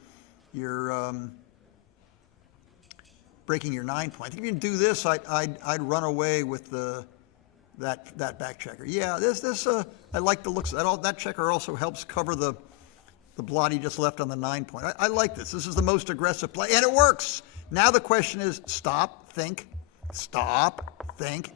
breaking your 9 point. I think if you can do this, I'd run away with that back checker. Yeah, I like the looks of that. That checker also helps cover the blot he just left on the 9 point. I like this. This is the most aggressive play, and it works. Now the question is, stop, think.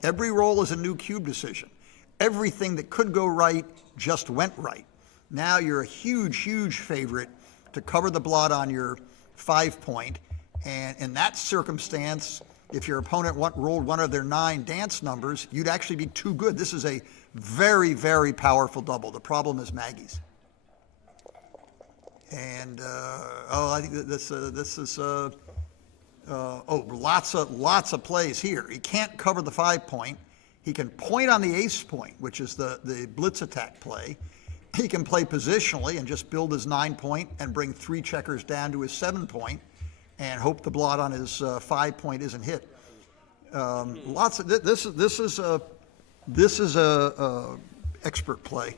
Every roll is a new cube decision. Everything that could go right just went right. Now you're a huge favorite to cover the blot on your 5 point. And in that circumstance, if your opponent rolled one of their 9 dance numbers, you'd actually be too good. This is a very powerful double. The problem is Maggie's. And I think that this is lots of plays here. He can't cover the 5 point. He can point on the ace point, which is the blitz attack play. He can play positionally and just build his 9 point and bring 3 checkers down to his 7 point and hope the blot on his 5 point isn't hit. This is a expert play.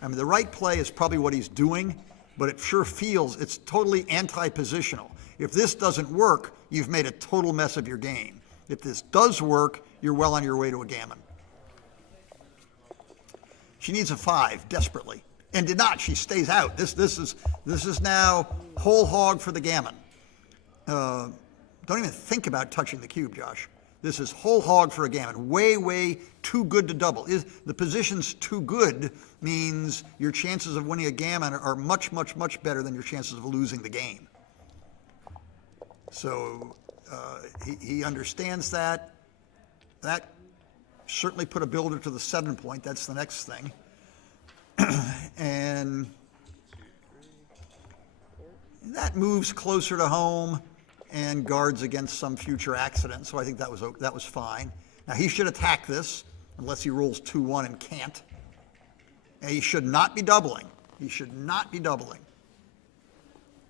I mean, the right play is probably what he's doing, but it sure feels it's totally anti-positional. If this doesn't work, you've made a total mess of your game. If this does work, you're well on your way to a gammon. She needs a 5 desperately, and did not. She stays out. This is now whole hog for the gammon. Don't even think about touching the cube, Josh. This is whole hog for a gammon. Way too good to double. The position's too good means your chances of winning a gammon are much better than your chances of losing the game. So he understands that. That certainly put a builder to the 7 point. That's the next thing. And that moves closer to home and guards against some future accident. So I think that was fine. Now he should attack this unless he rolls 2-1 and can't. And he should not be doubling. He should not be doubling.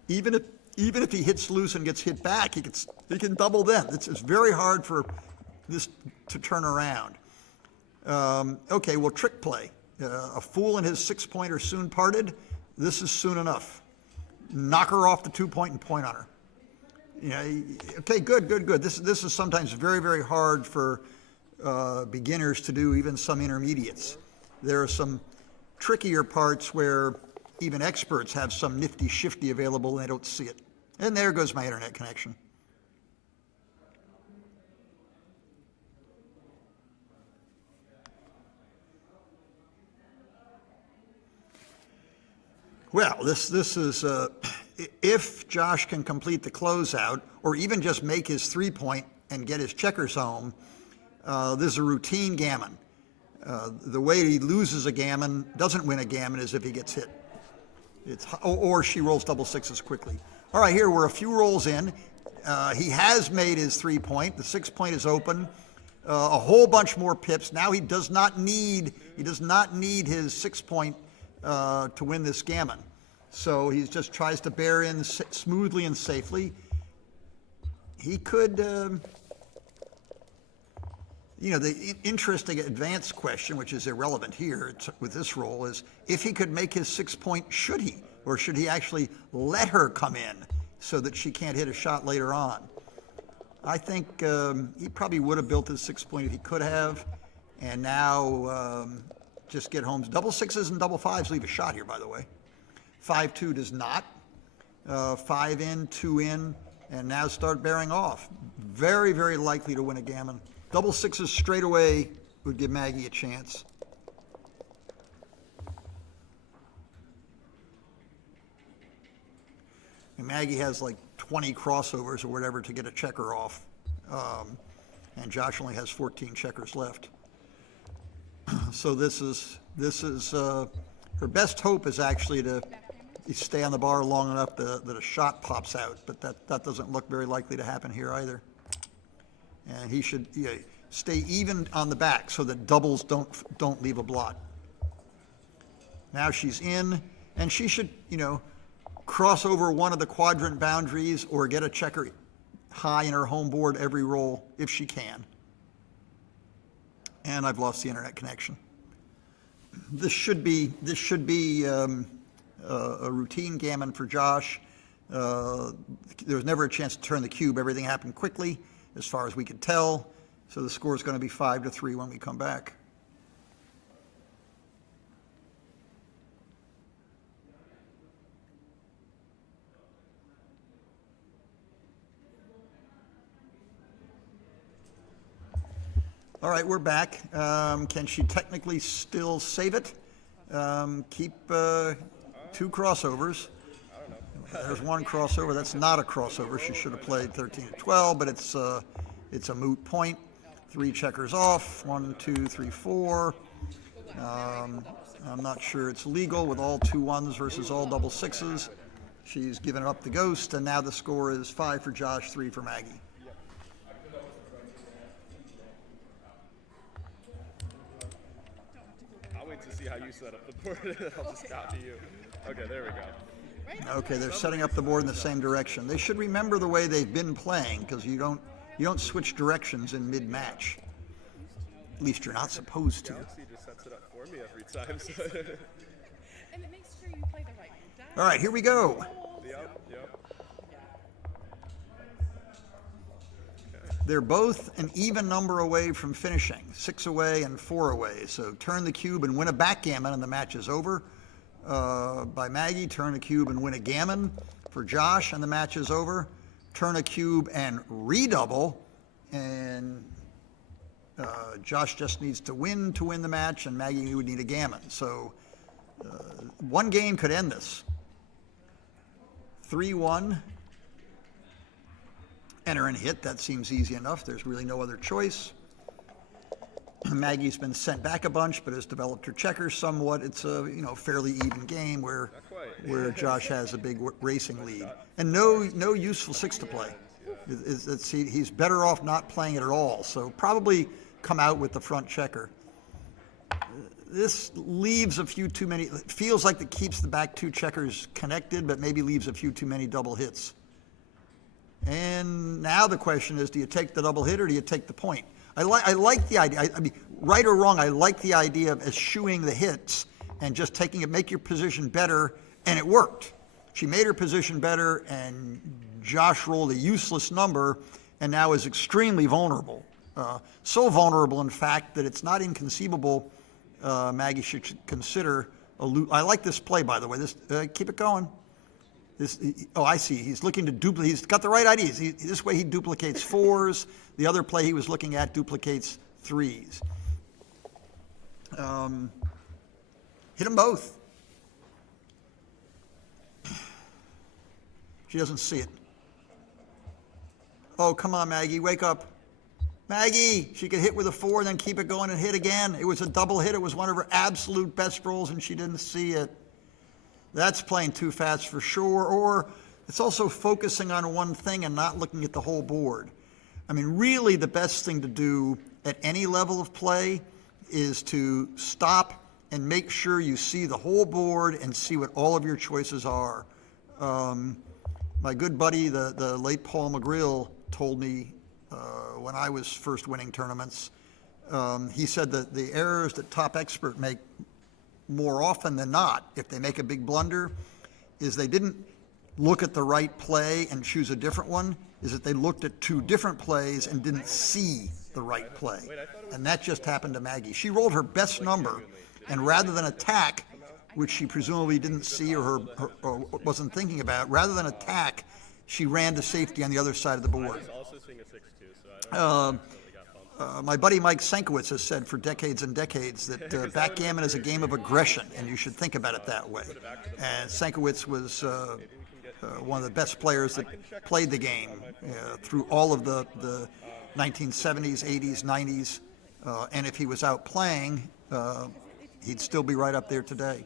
Even if he hits loose and gets hit back, he can double then. It's very hard for this to turn around. Okay, well, trick play. A fool and his 6 pointer soon parted. This is soon enough. Knock her off the 2 point and point on her. Okay, good. This is sometimes very hard for beginners to do, even some intermediates. There are some trickier parts where even experts have some nifty shifty available and they don't see it. And there goes my internet connection. Well, this is, if Josh can complete the closeout, or even just make his 3 point and get his checkers home, this is a routine gammon. The way he loses a gammon, doesn't win a gammon, is if he gets hit. Or she rolls double 6s quickly. All right, here we're a few rolls in. He has made his 3 point. The 6 point is open. A whole bunch more pips. Now he does not need his 6 point to win this gammon. So he just tries to bear in smoothly and safely. He could, the interesting advanced question, which is irrelevant here with this roll, is if he could make his 6 point, should he? Or should he actually let her come in so that she can't hit a shot later on? I think he probably would have built his 6 point if he could have, and now just get home. Double 6s and double 5s leave a shot here, by the way. 5-2 does not. 5 in, 2 in, and now start bearing off. Very likely to win a gammon. Double 6s straight away would give Maggie a chance. And Maggie has like 20 crossovers or whatever to get a checker off. And Josh only has 14 checkers left. So this is her best hope is actually to you stay on the bar long enough that a shot pops out, but that doesn't look very likely to happen here either. And he should stay even on the back so that doubles don't leave a blot. Now she's in, and she should, cross over one of the quadrant boundaries or get a checker high in her home board every roll if she can. And I've lost the internet connection. This should be a routine gammon for Josh. There was never a chance to turn the cube. Everything happened quickly, as far as we could tell. So the score is going to be 5-3 when we come back. All right, we're back. Can she technically still save it? Keep 2 crossovers. There's one crossover. That's not a crossover. She should have played 13-12, but it's a moot point. 3 checkers off. 1, 2, 3, 4. I'm not sure it's legal with all 2 1s versus all double 6s. She's given up the ghost, and now the score is 5 for Josh, 3 for Maggie. To see how you set up the board. I'll just copy you. Okay, there we go. Okay, they're setting up the board in the same direction. They should remember the way they've been playing, because you don't switch directions in mid-match. At least you're not supposed to. Galaxy just sets it up for me every time. So. And it makes sure you play the right die. All right, here we go. Yep. They're both an even number away from finishing, 6 away and 4 away. So turn the cube and win a backgammon and the match is over. By Maggie, turn a cube and win a gammon. For Josh, and the match is over. Turn a cube and redouble, and Josh just needs to win the match, and Maggie would need a gammon. So one game could end this. 3-1. Enter and hit, that seems easy enough. There's really no other choice. Maggie's been sent back a bunch, but has developed her checkers somewhat. It's a fairly even game where Josh has a big racing lead, and no useful 6 to play. He's better off not playing it at all. So probably come out with the front checker. This leaves a few too many. It feels like it keeps the back 2 checkers connected, but maybe leaves a few too many double hits. And now the question is, do you take the double hit or do you take the point? I like the idea. I mean, right or wrong, I like the idea of eschewing the hits and just taking it, make your position better, and it worked. She made her position better, and Josh rolled a useless number and now is extremely vulnerable. So vulnerable, in fact, that it's not inconceivable Maggie should consider I like this play, by the way. Keep it going. I see. He's looking to duplicate. He's got the right ideas. This way he duplicates 4s. The other play he was looking at duplicates 3s. Hit them both. She doesn't see it. Oh, come on, Maggie. Wake up. Maggie, she could hit with a 4 and then keep it going and hit again. It was a double hit. It was one of her absolute best rolls, and she didn't see it. That's playing too fast for sure, or it's also focusing on one thing and not looking at the whole board. I mean, really the best thing to do at any level of play is to stop and make sure you see the whole board and see what all of your choices are. My good buddy, the late Paul McGrill, told me when I was first winning tournaments, he said that the errors that top expert make more often than not, if they make a big blunder, is they didn't look at the right play and choose a different one, is that they looked at 2 different plays and didn't see the right play. And that just happened to Maggie. She rolled her best number, and rather than attack, which she presumably didn't see or wasn't thinking about, rather than attack, she ran to safety on the other side of the board. My buddy Mike Senkowitz has said for decades and decades that backgammon is a game of aggression, and you should think about it that way. And Senkowitz was one of the best players that played the game through all of the 1970s, 80s, 90s, and if he was out playing, he'd still be right up there today.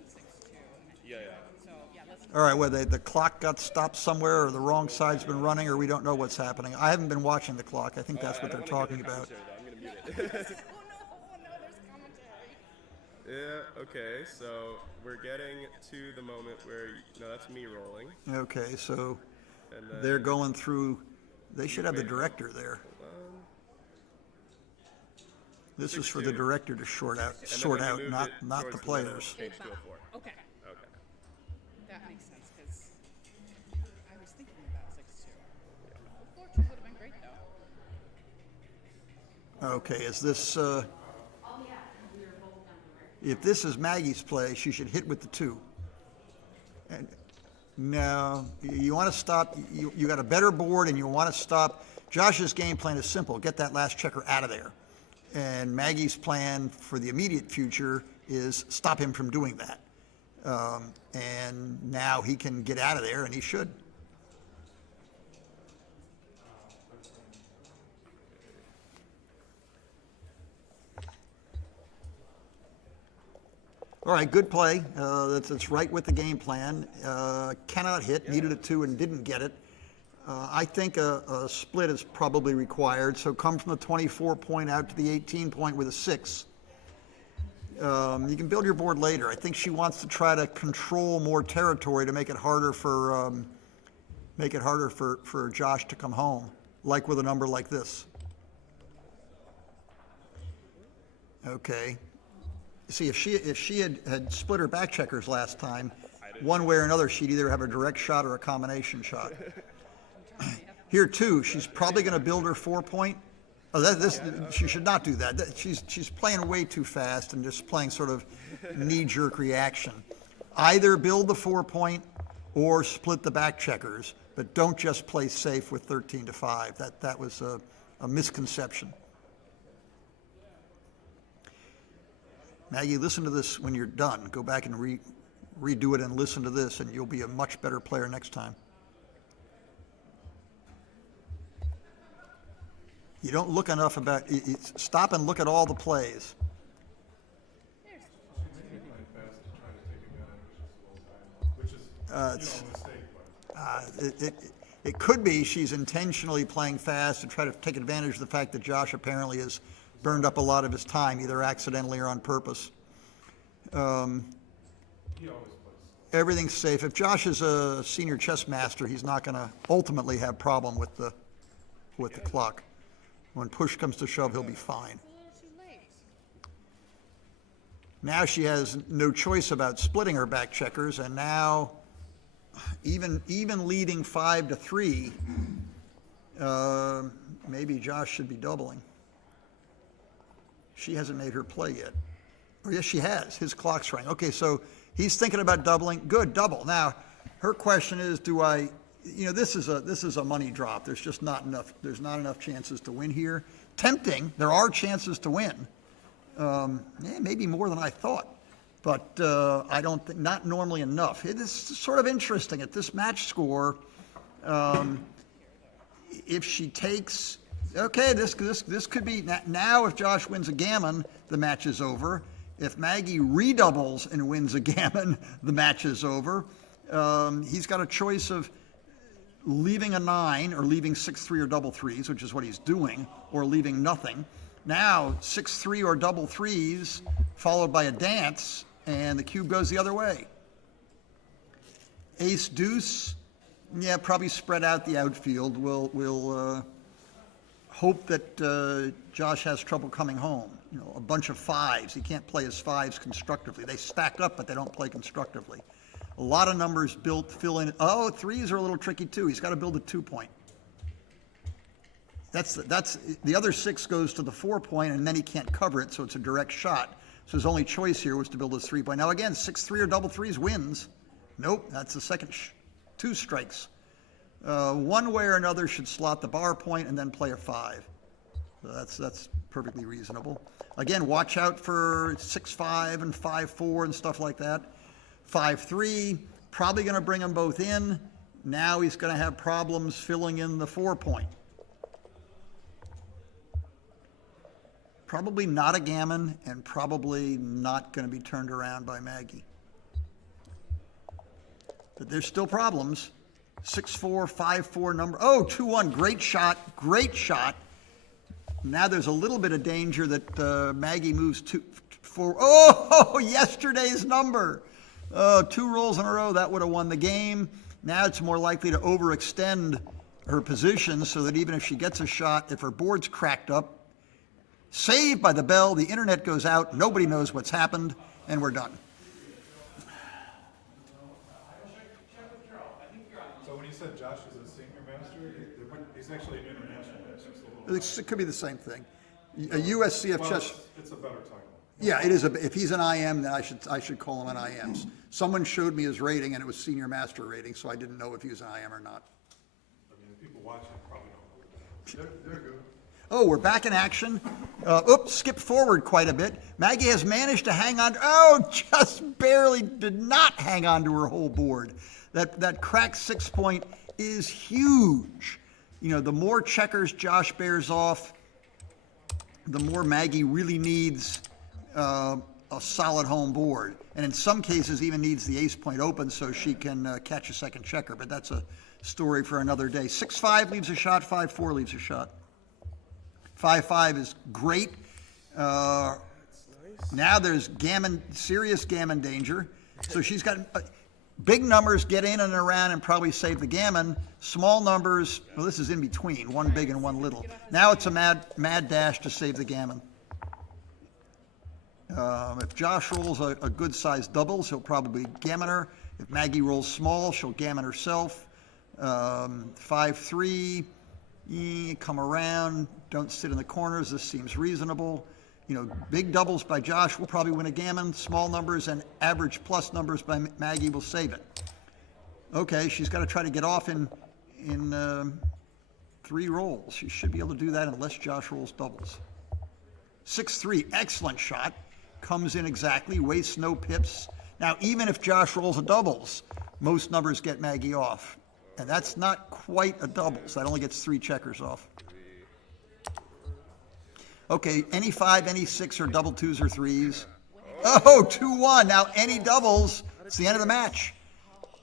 All right, whether the clock got stopped somewhere or the wrong side's been running or we don't know what's happening. I haven't been watching the clock. I think that's what they're talking about. I'm gonna mute it. Oh no, there's commentary. Yeah, okay, so we're getting to the moment where, no, that's me rolling. Okay, so And then, they're going through, they should have the director there. This is for the 6-2. director to sort out, and then when you moved not it the towards middle, players. change to a 4. Okay, Okay. that makes sense, because I was thinking about 6-2. 4-2 would have been great, though. Okay, is this, if this is Maggie's play, she should hit with the 2. And no, you want to stop, you got a better board and you want to stop. Josh's game plan is simple, get that last checker out of there. And Maggie's plan for the immediate future is stop him from doing that. And now he can get out of there, and he should. All right, good play. That's right with the game plan. Cannot hit, needed a 2 and didn't get it. I think a split is probably required, so come from the 24 point out to the 18 point with a 6. You can build your board later. I think she wants to try to control more territory to make it harder for Josh to come home, like with a number like this. Okay. See, if she had split her back checkers last time, one way or another, she'd either have a direct shot or a combination shot. Here too, she's probably going to build her 4 point. Oh, she should not do that. She's playing way too fast and just playing sort of knee-jerk reaction. Either build the 4 point or split the back checkers, but don't just play safe with 13-5. That was a misconception. Maggie, listen to this when you're done. Go back and redo it and listen to this, and you'll be a much better player next time. You don't look enough about, stop and look at all the plays. It could be she's intentionally playing fast to try to take advantage of the fact that Josh apparently has burned up a lot of his time, either accidentally or on purpose. Everything's safe. If Josh is a senior chess master, he's not going to ultimately have problem with the clock. When push comes to shove, he'll be fine. Now she has no choice about splitting her back checkers, and now even leading 5-3, maybe Josh should be doubling. She hasn't made her play yet. Oh, yes, she has. His clock's running. Okay, so he's thinking about doubling. Good, double. Now, her question is, this is a money drop. There's just not enough. There's not enough chances to win here. Tempting. There are chances to win. Maybe more than I thought, but I don't think, not normally enough. It is sort of interesting at this match score. If she takes, okay, this could be now. If Josh wins a gammon, the match is over. If Maggie redoubles and wins a gammon, the match is over. He's got a choice of leaving a 9 or leaving 6-3 or double threes, which is what he's doing, or leaving nothing. Now 6-3 or double threes followed by a dance, and the cube goes the other way. Ace deuce, yeah, probably spread out the outfield. We'll hope that Josh has trouble coming home. A bunch of 5s. He can't play his 5s constructively. They stack up, but they don't play constructively. A lot of numbers built, fill in. Oh, 3s are a little tricky too. He's got to build a 2 point. That's the other 6 goes to the 4 point, and then he can't cover it, so it's a direct shot. So his only choice here was to build his 3 point. Now again, 6-3 or double threes wins. Nope, that's the second 2 strikes. One way or another should slot the bar point and then play a 5. So that's perfectly reasonable. Again, watch out for 6-5 and 5-4 and stuff like that. 5-3, probably going to bring them both in. Now he's going to have problems filling in the 4 point. Probably not a gammon, and probably not going to be turned around by Maggie. but there's still problems. 6-4, 5-4 number. Oh, 2-1. Great shot. Great shot. Now there's a little bit of danger that Maggie moves 2-4. Oh, yesterday's number. 2 rolls in a row. That would have won the game. Now it's more likely to overextend her position so that even if she gets a shot, if her board's cracked up, saved by the bell, the internet goes out, nobody knows what's happened, and we're done. So when you said Josh is a senior master, he's actually an international master. It could be the same thing. A USCF chess. It's a better title. Yeah, it is. If he's an IM, then I should call him an IMs. Someone showed me his rating, and it was senior master rating, so I didn't know if he was an IM or not. I mean, the people watching probably don't know what they're good. Oh, we're back in action. Oops, skipped forward quite a bit. Maggie has managed to hang on. Oh, just barely did not hang on to her whole board. That cracked 6 point is huge. You know, the more checkers Josh bears off, the more Maggie really needs a solid home board. And in some cases even needs the ace point open so she can catch a second checker. But that's a story for another day. 6-5 leaves a shot, 5-4 leaves a shot. 5-5 is great. Now there's serious gammon danger. So she's got big numbers get in and around and probably save the gammon. Small numbers, well, this is in between, one big and one little. Now it's a mad dash to save the gammon. If Josh rolls a good sized doubles, he'll probably gammon her. If Maggie rolls small, she'll gammon herself. 5-3. Come around, don't sit in the corners, this seems reasonable. You know, big doubles by Josh will probably win a gammon, small numbers and average plus numbers by Maggie will save it. Okay, she's got to try to get off in 3 rolls. She should be able to do that unless Josh rolls doubles. 6-3, excellent shot, comes in exactly, wastes no pips. Now, even if Josh rolls a doubles, most numbers get Maggie off. And that's not quite a doubles. That only gets 3 checkers off. Okay, any 5, any 6 are double 2s or 3s. Oh, 2-1. Now any doubles, it's the end of the match.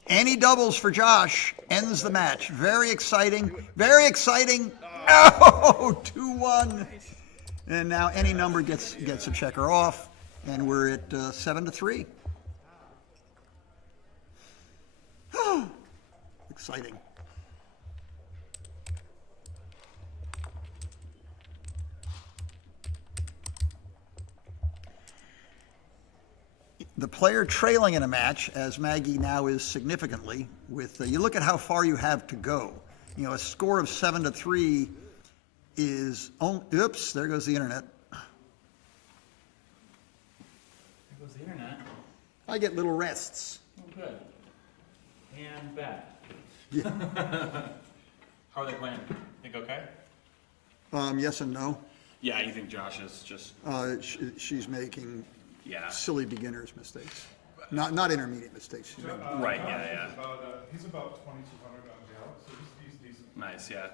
Any doubles for Josh ends the match. Very exciting. Very exciting. Oh, 2-1. And now any number gets a checker off. And we're at 7-3. Exciting. The player trailing in a match, as Maggie now is significantly, with you look at how far you have to go. You know, a score of 7-3 is oops, there goes the internet. There goes the internet. I get little rests. Oh, good. And back. Yeah. How are they playing? Think okay? Yes and no. Yeah, you think Josh is just... She's making Yeah. silly beginner's mistakes, not intermediate mistakes. She's making, Right, yeah. He's about 2,200 on Gallup, so he's decent. Nice, yeah.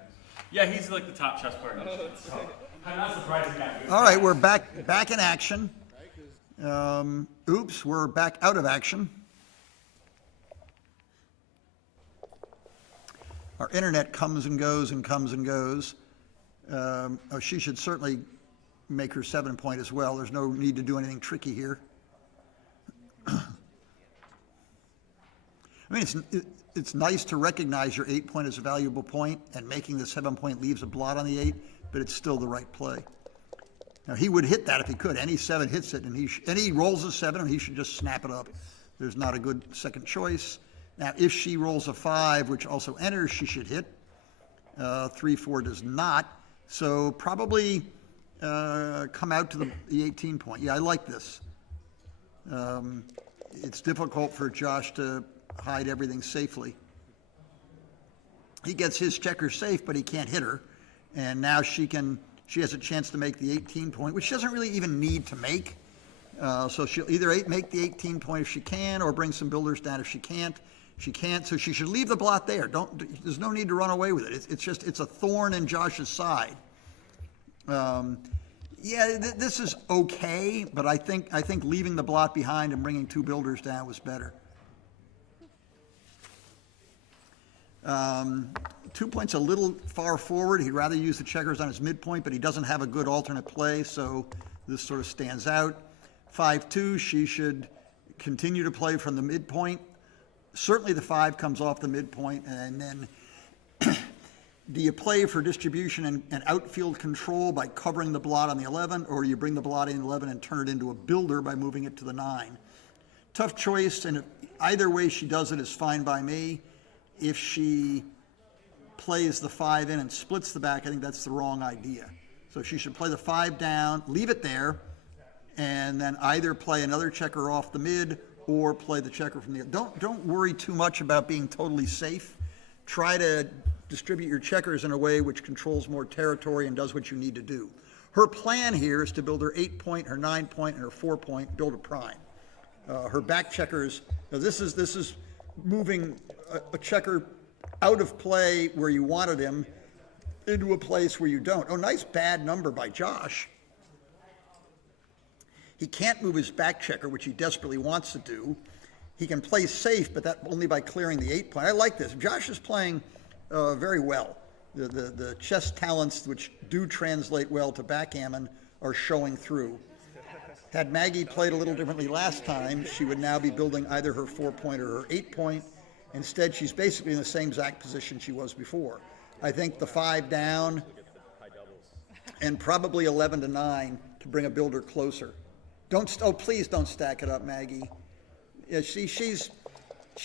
Yeah, he's like the top chess player. I'm not surprised he got good. all right, we're back in action. Oops, we're back out of action. Our internet comes and goes and comes and goes. She should certainly make her 7 point as well. There's no need to do anything tricky here. I mean, it's nice to recognize your 8 point as a valuable point, and making the 7 point leaves a blot on the 8, but it's still the right play. Now, he would hit that if he could. Any 7 hits it, and he rolls a 7, and he should just snap it up. There's not a good second choice. Now, if she rolls a 5, which also enters, she should hit. 3-4 does not. So probably come out to the 18 point. Yeah, I like this. It's difficult for Josh to hide everything safely. He gets his checker safe, but he can't hit her. And now she has a chance to make the 18 point, which she doesn't really even need to make. So she'll either make the 18 point if she can, or bring some builders down if she can't. She can't, so she should leave the blot there. There's no need to run away with it. It's a thorn in Josh's side. This is okay, but I think leaving the blot behind and bringing 2 builders down was better. 2 points a little far forward. He'd rather use the checkers on his midpoint, but he doesn't have a good alternate play, so this sort of stands out. 5-2, she should continue to play from the midpoint. Certainly the 5 comes off the midpoint, and then do you play for distribution and outfield control by covering the blot on the 11, or you bring the blot in 11 and turn it into a builder by moving it to the 9? Tough choice, and either way she does it is fine by me. If she plays the 5 in and splits the back, I think that's the wrong idea. So she should play the 5 down, leave it there, and then either play another checker off the mid or play the checker from the... Don't worry too much about being totally safe. Try to distribute your checkers in a way which controls more territory and does what you need to do. Her plan here is to build her 8-point, her 9-point, and her 4-point, build a prime. Her back checkers, now this is moving a checker out of play where you wanted him into a place where you don't. Oh, nice bad number by Josh. He can't move his back checker, which he desperately wants to do. He can play safe, but that only by clearing the 8-point. I like this. Josh is playing very well. The chess talents, which do translate well to backgammon, are showing through. Had Maggie played a little differently last time, she would now be building either her 4-point or her 8-point. Instead, she's basically in the same exact position she was before. I think the 5 down and probably 11 to 9 to bring a builder closer. Please don't stack it up, Maggie. Yeah, she's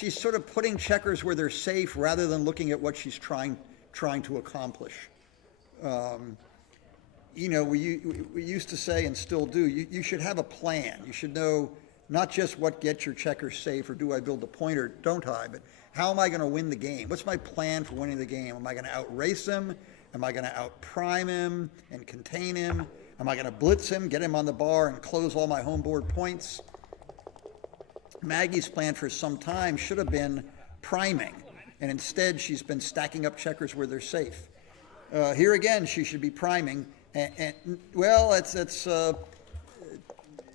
sort of putting checkers where they're safe rather than looking at what she's trying to accomplish. We used to say, and still do, you should have a plan. You should know not just what gets your checkers safe, or do I build a point or don't I, but how am I going to win the game? What's my plan for winning the game? Am I going to outrace him? Am I going to outprime him and contain him? Am I going to blitz him, get him on the bar, and close all my home board points? Maggie's plan for some time should have been priming, and instead she's been stacking up checkers where they're safe. Here again, she should be priming, well, it's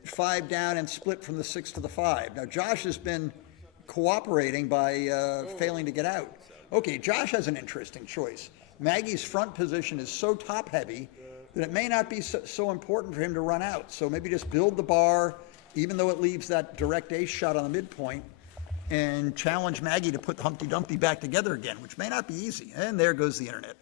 5 down and split from the 6 to the 5. Now, Josh has been cooperating by failing to get out. Okay, Josh has an interesting choice. Maggie's front position is so top-heavy that it may not be so important for him to run out. So maybe just build the bar, even though it leaves that direct ace shot on the midpoint, and challenge Maggie to put Humpty Dumpty back together again, which may not be easy. And there goes the internet.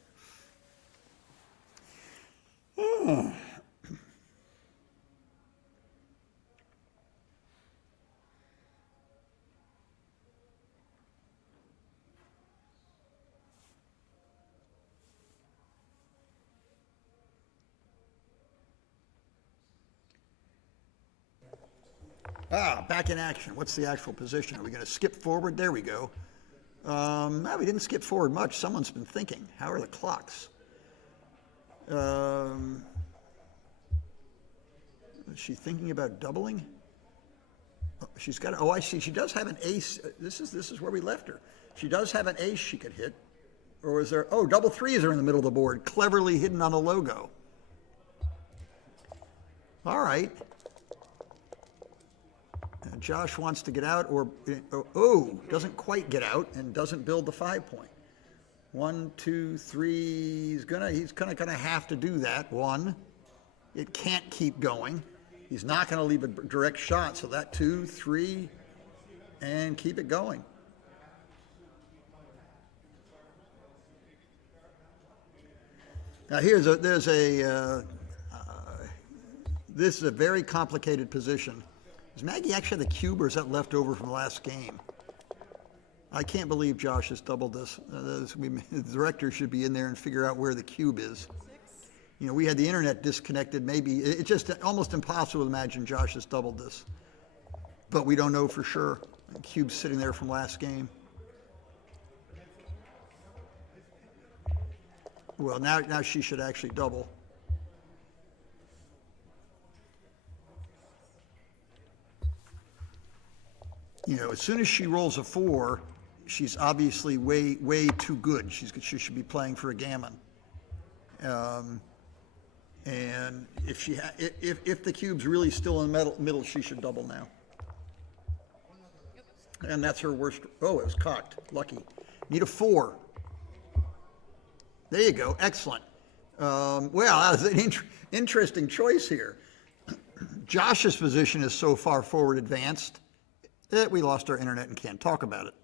Back in action. What's the actual position? Are we going to skip forward? There we go. No, we didn't skip forward much. Someone's been thinking. How are the clocks? Is she thinking about doubling? She's got. I see. She does have an ace. This is where we left her. She does have an ace she could hit. Or is there? Oh, double threes are in the middle of the board, cleverly hidden on the logo. All right. Josh wants to get out, doesn't quite get out and doesn't build the 5-point. 1, 2, 3. He's gonna have to do that. 1. It can't keep going. He's not gonna leave a direct shot. So that 2, 3, and keep it going. Now this is a very complicated position. Does Maggie actually have the cube, or is that left over from last game? I can't believe Josh has doubled this. The director should be in there and figure out where the cube is. You know, we had the internet disconnected. Maybe it's just almost impossible to imagine Josh has doubled this, but we don't know for sure. The cube's sitting there from last game. Well, now she should actually double. You know, as soon as she rolls a 4, she's obviously way too good. She should be playing for a gammon. And if the cube's really still in the middle, she should double now. And that's her worst. Oh, it was cocked. Lucky. Need a 4. There you go. Excellent. Well, that was an interesting choice here. Josh's position is so far forward advanced that we lost our internet and can't talk about it.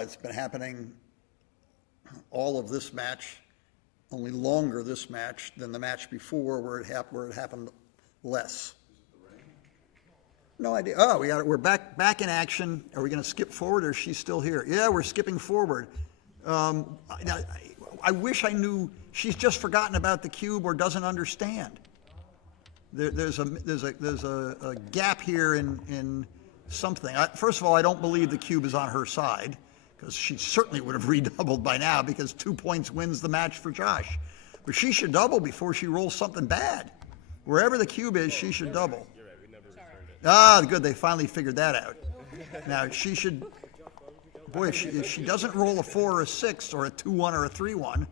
It's been happening all of this match, only longer this match than the match before where it happened less. No idea. Oh, we're back in action. Are we going to skip forward or is she still here? Yeah, we're skipping forward. I wish I knew. She's just forgotten about the cube or doesn't understand. There's a gap here in something. First of all, I don't believe the cube is on her side, because she certainly would have redoubled by now, because 2 points wins the match for Josh. But she should double before she rolls something bad. Wherever the cube is, she should double. You're right, we never returned it. Ah, good, they finally figured that out. Now, she should, boy, if she doesn't roll a 4 or a 6, or a 2-1 or a 3-1,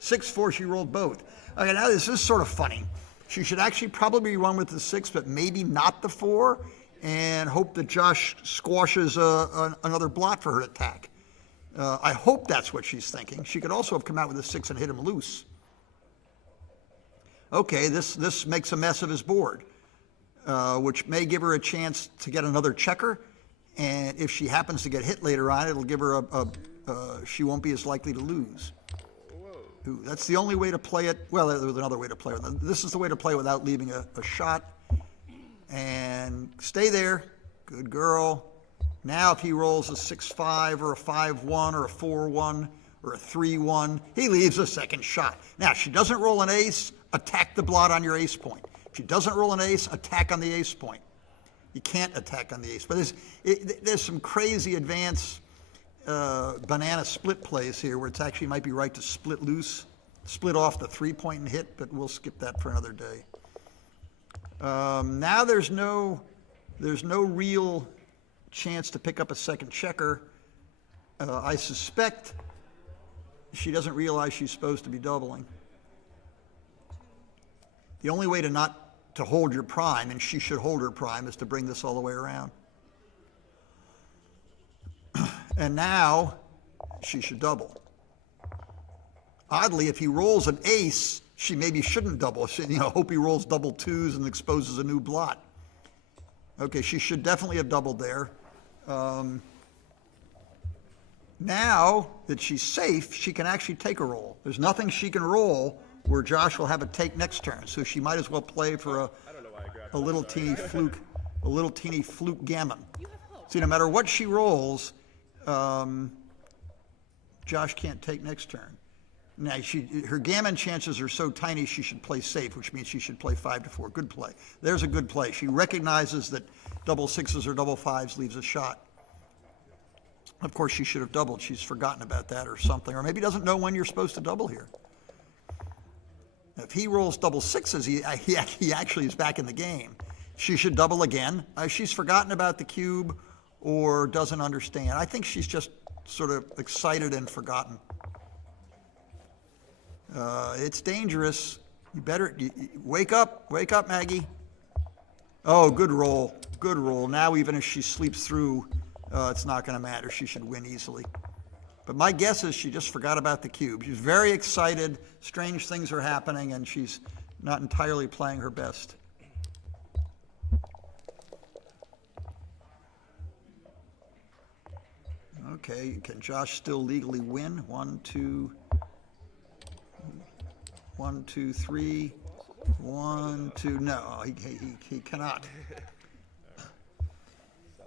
6-4, she rolled both. Okay, now this is sort of funny. She should actually probably run with the 6, but maybe not the 4, and hope that Josh squashes another blot for her attack. I hope that's what she's thinking. She could also have come out with a 6 and hit him loose. Okay, this makes a mess of his board, which may give her a chance to get another checker, and if she happens to get hit later on, it'll give her she won't be as likely to lose. Ooh, that's the only way to play it. Well, there was another way to play it. This is the way to play without leaving a shot. And stay there. Good girl. Now if he rolls a 6-5 or a 5-1 or a 4-1 or a 3-1, he leaves a second shot. Now, if she doesn't roll an ace, attack the blot on your ace point. If she doesn't roll an ace, attack on the ace point. You can't attack on the ace. But there's some crazy advanced banana split plays here where it's actually might be right to split loose, split off the 3-point and hit, but we'll skip that for another day. Now there's no real chance to pick up a second checker. I suspect she doesn't realize she's supposed to be doubling. The only way to hold your prime, and she should hold her prime, is to bring this all the way around. And now she should double. Oddly, if he rolls an ace, she maybe shouldn't double. Hope he rolls double 2s and exposes a new blot. Okay, she should definitely have doubled there. Now that she's safe, she can actually take a roll. There's nothing she can roll where Josh will have a take next turn, so she might as well play for a little teeny fluke, gammon. See, no matter what she rolls, Josh can't take next turn. Now, her gammon chances are so tiny she should play safe, which means she should play 5-4. Good play. There's a good play. She recognizes that double 6s or double 5s leaves a shot. Of course, she should have doubled. She's forgotten about that or something, or maybe doesn't know when you're supposed to double here. If he rolls double 6s, he actually is back in the game. She should double again. She's forgotten about the cube or doesn't understand. I think she's just sort of excited and forgotten. It's dangerous. You better wake up, Maggie. Oh, good roll, good roll. Now even if she sleeps through, it's not going to matter. She should win easily. But my guess is she just forgot about the cube. She's very excited. Strange things are happening, and she's not entirely playing her best. Okay, can Josh still legally win? 1, 2, 3. 1, 2. No, he cannot.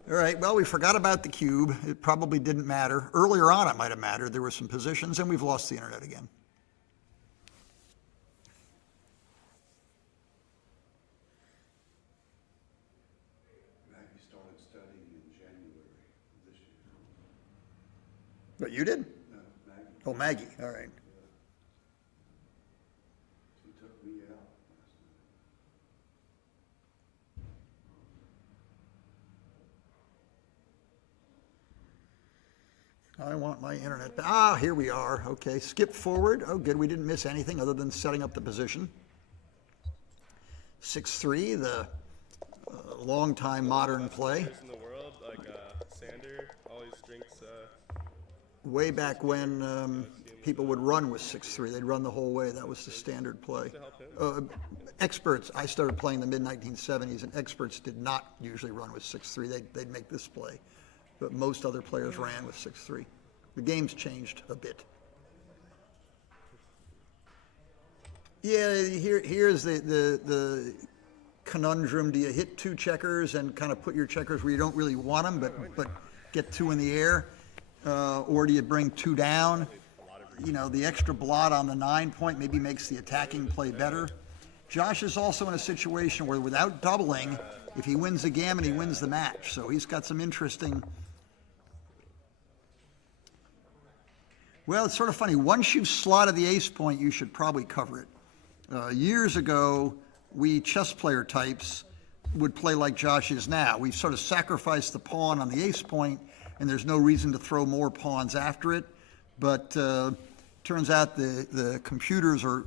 All right, well, we forgot about the cube. It probably didn't matter. Earlier on, it might have mattered. There were some positions, and we've lost the internet again. Maggie started studying in January of this year. But you did? No, Maggie. Oh, Maggie, all right. She took me out last night. I want my internet. Here we are. Okay, skip forward. Oh, good. We didn't miss anything other than setting up the position. 6-3, the long-time modern play. Players in the world, like Sander, always drinks. Way back when people would run with 6-3, they'd run the whole way. That was the standard play. Experts, I started playing the mid-1970s, and experts did not usually run with 6-3. They'd make this play. But most other players ran with 6-3. The game's changed a bit. Yeah, here's the conundrum. Do you hit two checkers and kind of put your checkers where you don't really want them, but get two in the air? Or do you bring two down? You know, the extra blot on the 9 point maybe makes the attacking play better. Josh is also in a situation where without doubling, if he wins the gammon, he wins the match. So he's got some interesting... Well, it's sort of funny. Once you've slotted the ace point, you should probably cover it. Years ago, we chess player types would play like Josh is now. We've sort of sacrificed the pawn on the ace point, and there's no reason to throw more pawns after it. But turns out the computers are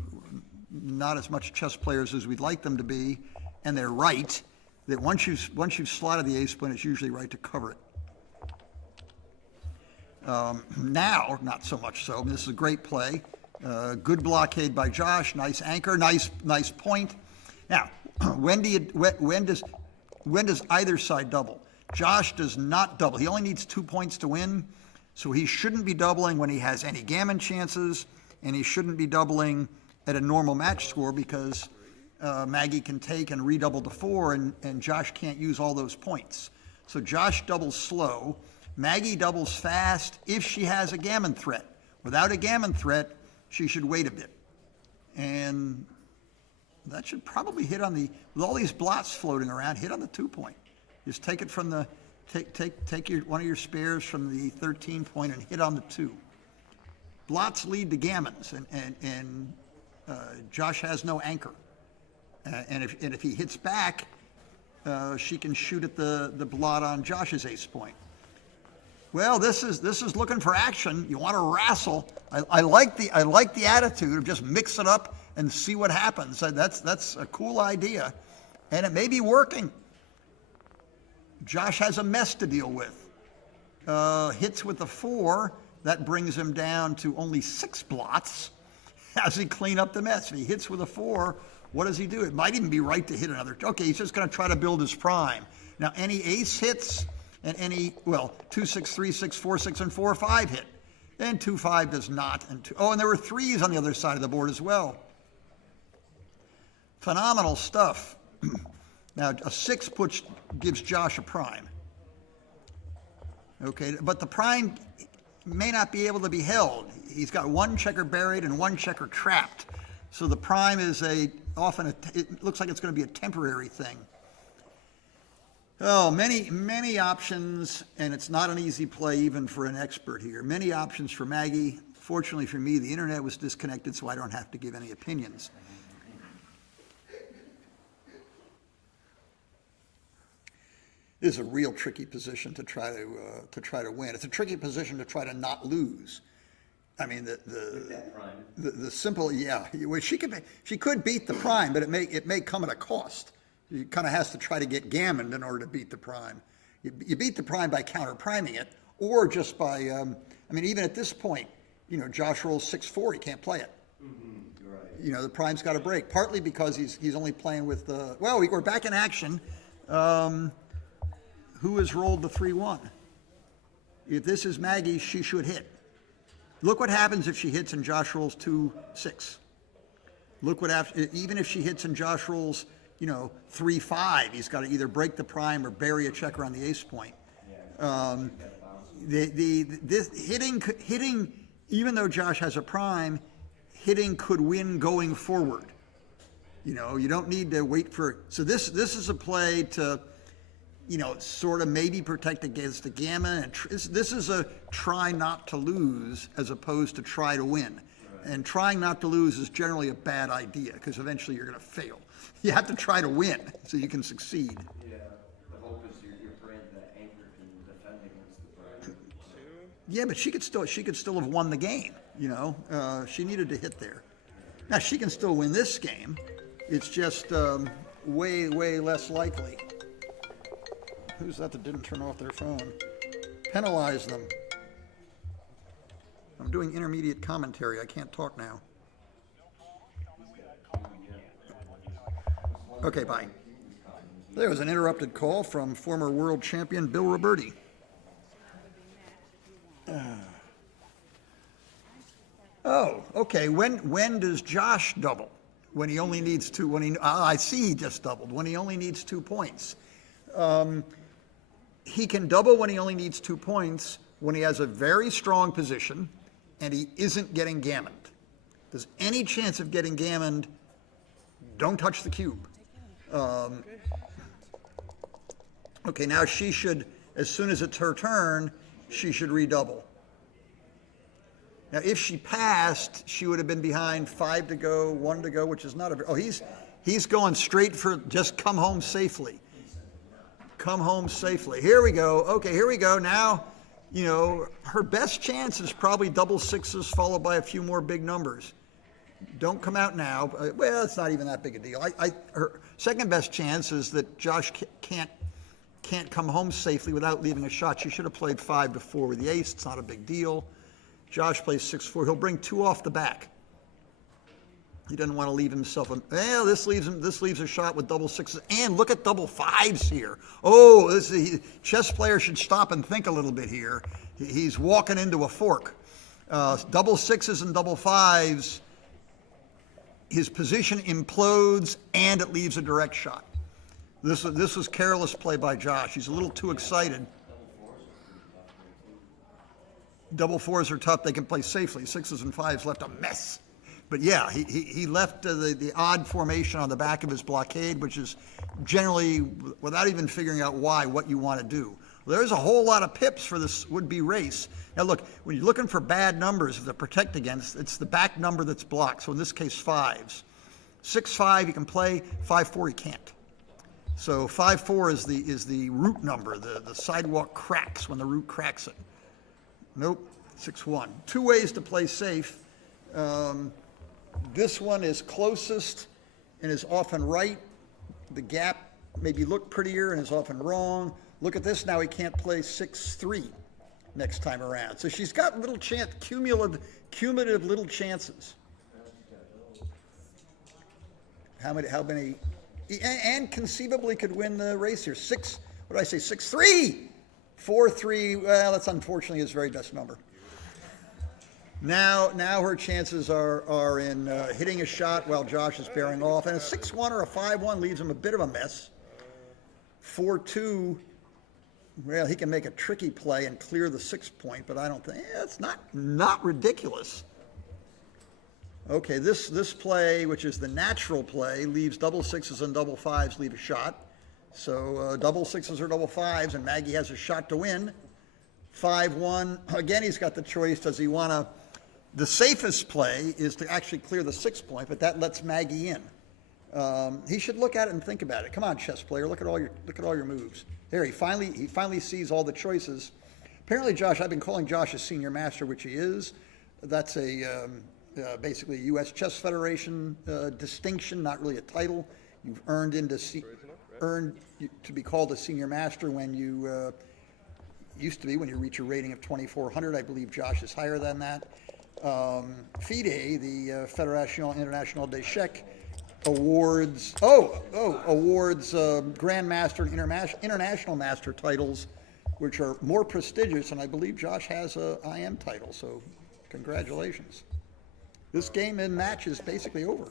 not as much chess players as we'd like them to be, and they're right, that once you've slotted the ace point, it's usually right to cover it. Now, not so much so. This is a great play. Good blockade by Josh. Nice anchor. Nice point. Now, when does either side double? Josh does not double. He only needs 2 points to win, so he shouldn't be doubling when he has any gammon chances, and he shouldn't be doubling at a normal match score because Maggie can take and redouble to 4, and Josh can't use all those points. So Josh doubles slow. Maggie doubles fast if she has a gammon threat. Without a gammon threat, she should wait a bit. And that should probably hit on with all these blots floating around, hit on the 2 point. Just take it from take one of your spares from the 13 point and hit on the 2. Blots lead to gammons, and Josh has no anchor. And if he hits back, she can shoot at the blot on Josh's ace point. Well, this is looking for action. You want to wrestle. I like the attitude of just mix it up and see what happens. That's a cool idea, and it may be working. Josh has a mess to deal with. Hits with the 4, that brings him down to only 6 blots. Has he clean up the mess? If he hits with a 4, what does he do? It might even be right to hit another. Okay, he's just going to try to build his prime. Now, any ace hits. And 2, 6, 3, 6, 4, 6, and 4, 5 hit. And 2, 5 does not. And there were 3s on the other side of the board as well. Phenomenal stuff. Now, a 6 gives Josh a prime. Okay, but the prime may not be able to be held. He's got 1 checker buried and 1 checker trapped. So the prime is it looks like it's going to be a temporary thing. Oh, many options, and it's not an easy play even for an expert here. Many options for Maggie. Fortunately for me, the internet was disconnected, so I don't have to give any opinions. This is a real tricky position to try to win. It's a tricky position to try to not lose. I mean, the simple, yeah. Well, she could beat the prime, but it may come at a cost. You kind of has to try to get gammoned in order to beat the prime. You beat the prime by counter-priming it, or just by, even at this point, Josh rolls 6-4, he can't play it. Mm-hmm. Right. The prime's got to break, partly because he's only playing with we're back in action. Who has rolled the 3-1? If this is Maggie, she should hit. Look what happens if she hits and Josh rolls 2-6. Look what happens, even if she hits and Josh rolls 3-5, he's got to either break the prime or bury a checker on the ace point. This hitting, even though Josh has a prime, hitting could win going forward. You don't need to wait for. So this is a play to, sort of maybe protect against the gammon. And this is a try not to lose as opposed to try to win. Right. And trying not to lose is generally a bad idea because eventually you're going to fail. You have to try to win so you can succeed. Yeah, the hope is you're praying that anchor can defend against the prime. Yeah, but she could still have won the game, you know. She needed to hit there. Now, she can still win this game. It's just way less likely. Who's that didn't turn off their phone? Penalize them. I'm doing intermediate commentary. I can't talk now. Okay, bye. There was an interrupted call from former world champion Bill Roberti. Oh, okay. When does Josh double? When he only needs two. I see he just doubled. When he only needs 2 points. He can double when he only needs 2 points when he has a very strong position and he isn't getting gammoned. If there's any chance of getting gammoned, don't touch the cube. Okay, now she should, as soon as it's her turn, she should redouble. Now, if she passed, she would have been behind 5 to go, 1 to go, which is not a. Oh, he's going straight for just come home safely. Come home safely. Here we go. Okay, here we go. Now, you know, her best chance is probably double sixes followed by a few more big numbers. Don't come out now. Well, it's not even that big a deal. Her second best chance is that Josh can't come home safely without leaving a shot. She should have played 5 to 4 with the ace. It's not a big deal. Josh plays 6-4. He'll bring 2 off the back. He doesn't want to leave himself. This leaves a shot with double sixes. And look at double fives here. Oh, chess player should stop and think a little bit here. He's walking into a fork. Double sixes and double fives. His position implodes and it leaves a direct shot. This was careless play by Josh. He's a little too excited. Double fours are tough. They can play safely. Sixes and fives left a mess. But yeah, he left the odd formation on the back of his blockade, which is generally, without even figuring out why, what you want to do. There's a whole lot of pips for this would-be race. Now look, when you're looking for bad numbers to protect against, it's the back number that's blocked. So in this case, 5s. 6-5 you can play, 5-4 you can't. So 5-4 is the root number. The sidewalk cracks when the root cracks it. Nope, 6-1. 2 ways to play safe. This one is closest and is often right. The gap maybe look prettier and is often wrong. Look at this now, he can't play 6-3 next time around. So she's got little chance, cumulative little chances. How many, and conceivably could win the race here. 6-3? 4-3, well, that's unfortunately his very best number. Now her chances are in hitting a shot while Josh is bearing off. And a 6-1 or a 5-1 leaves him a bit of a mess. 4-2, well, he can make a tricky play and clear the 6 point, but I don't think, it's not ridiculous. Okay, this play, which is the natural play, leaves double sixes and double fives leave a shot. So double sixes or double fives, and Maggie has a shot to win. 5-1, again, he's got the choice. Does he want to, the safest play is to actually clear the 6 point, but that lets Maggie in. He should look at it and think about it. Come on, chess player, look at all your moves. There, he finally sees all the choices. Apparently, Josh, I've been calling Josh a senior master, which he is. That's basically a U.S. Chess Federation distinction, not really a title. You've earned to be called a senior master when you used to be when you reach a rating of 2,400. I believe Josh is higher than that. FIDE, the Fédération Internationale d'Échecs, awards Grandmaster and International Master titles, which are more prestigious, and I believe Josh has a IM title, so congratulations. This game and match is basically over.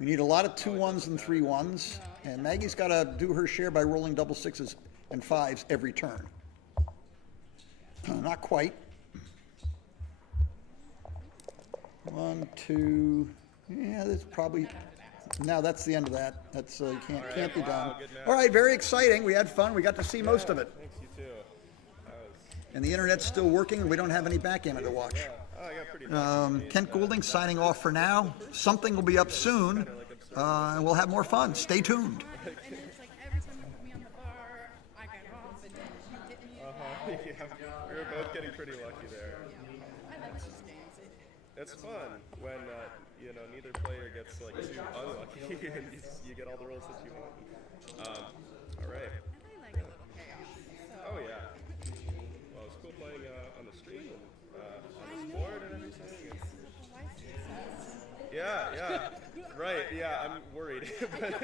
We need a lot of 2-1s and 3-1s, and Maggie's got to do her share by rolling double sixes and fives every turn. Not quite. 1, 2, yeah, that's probably, now that's the end of that. That's, can't be done. All right, very exciting. We had fun. We got to see most of it. Thanks, you too. And the internet's still working, and we don't have any backgammon to watch. Kent Goulding signing off for now. Something will be up soon, and we'll have more fun. Stay tuned. And it's like every time you put me on the bar, I got off and you didn't. Yeah, we were pretty lucky there. I like these games. It's fun when neither player gets like too unlucky and you get all the rolls that you want. All right. And I like a little chaos. So Oh yeah. Well, it's cool playing on the stream and on the board and everything. Yeah. Right. Yeah, I'm worried, but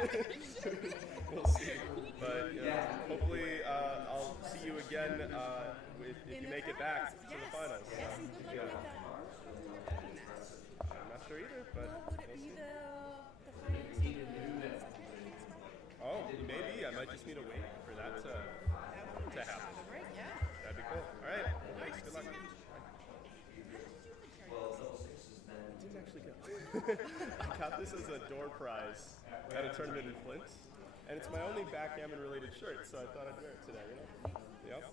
we'll see. But hopefully I'll see you again if you make it back to the finals. Yeah. I'm not sure either, but would it be the finals? oh, maybe I might just need to wait for that to happen. Right, yeah. That'd be cool. All right. Thanks. Good luck. Didn't actually get I got this as a door prize at a tournament in Flint, and it's my only backgammon related shirt, so I thought I'd wear it today. Yep.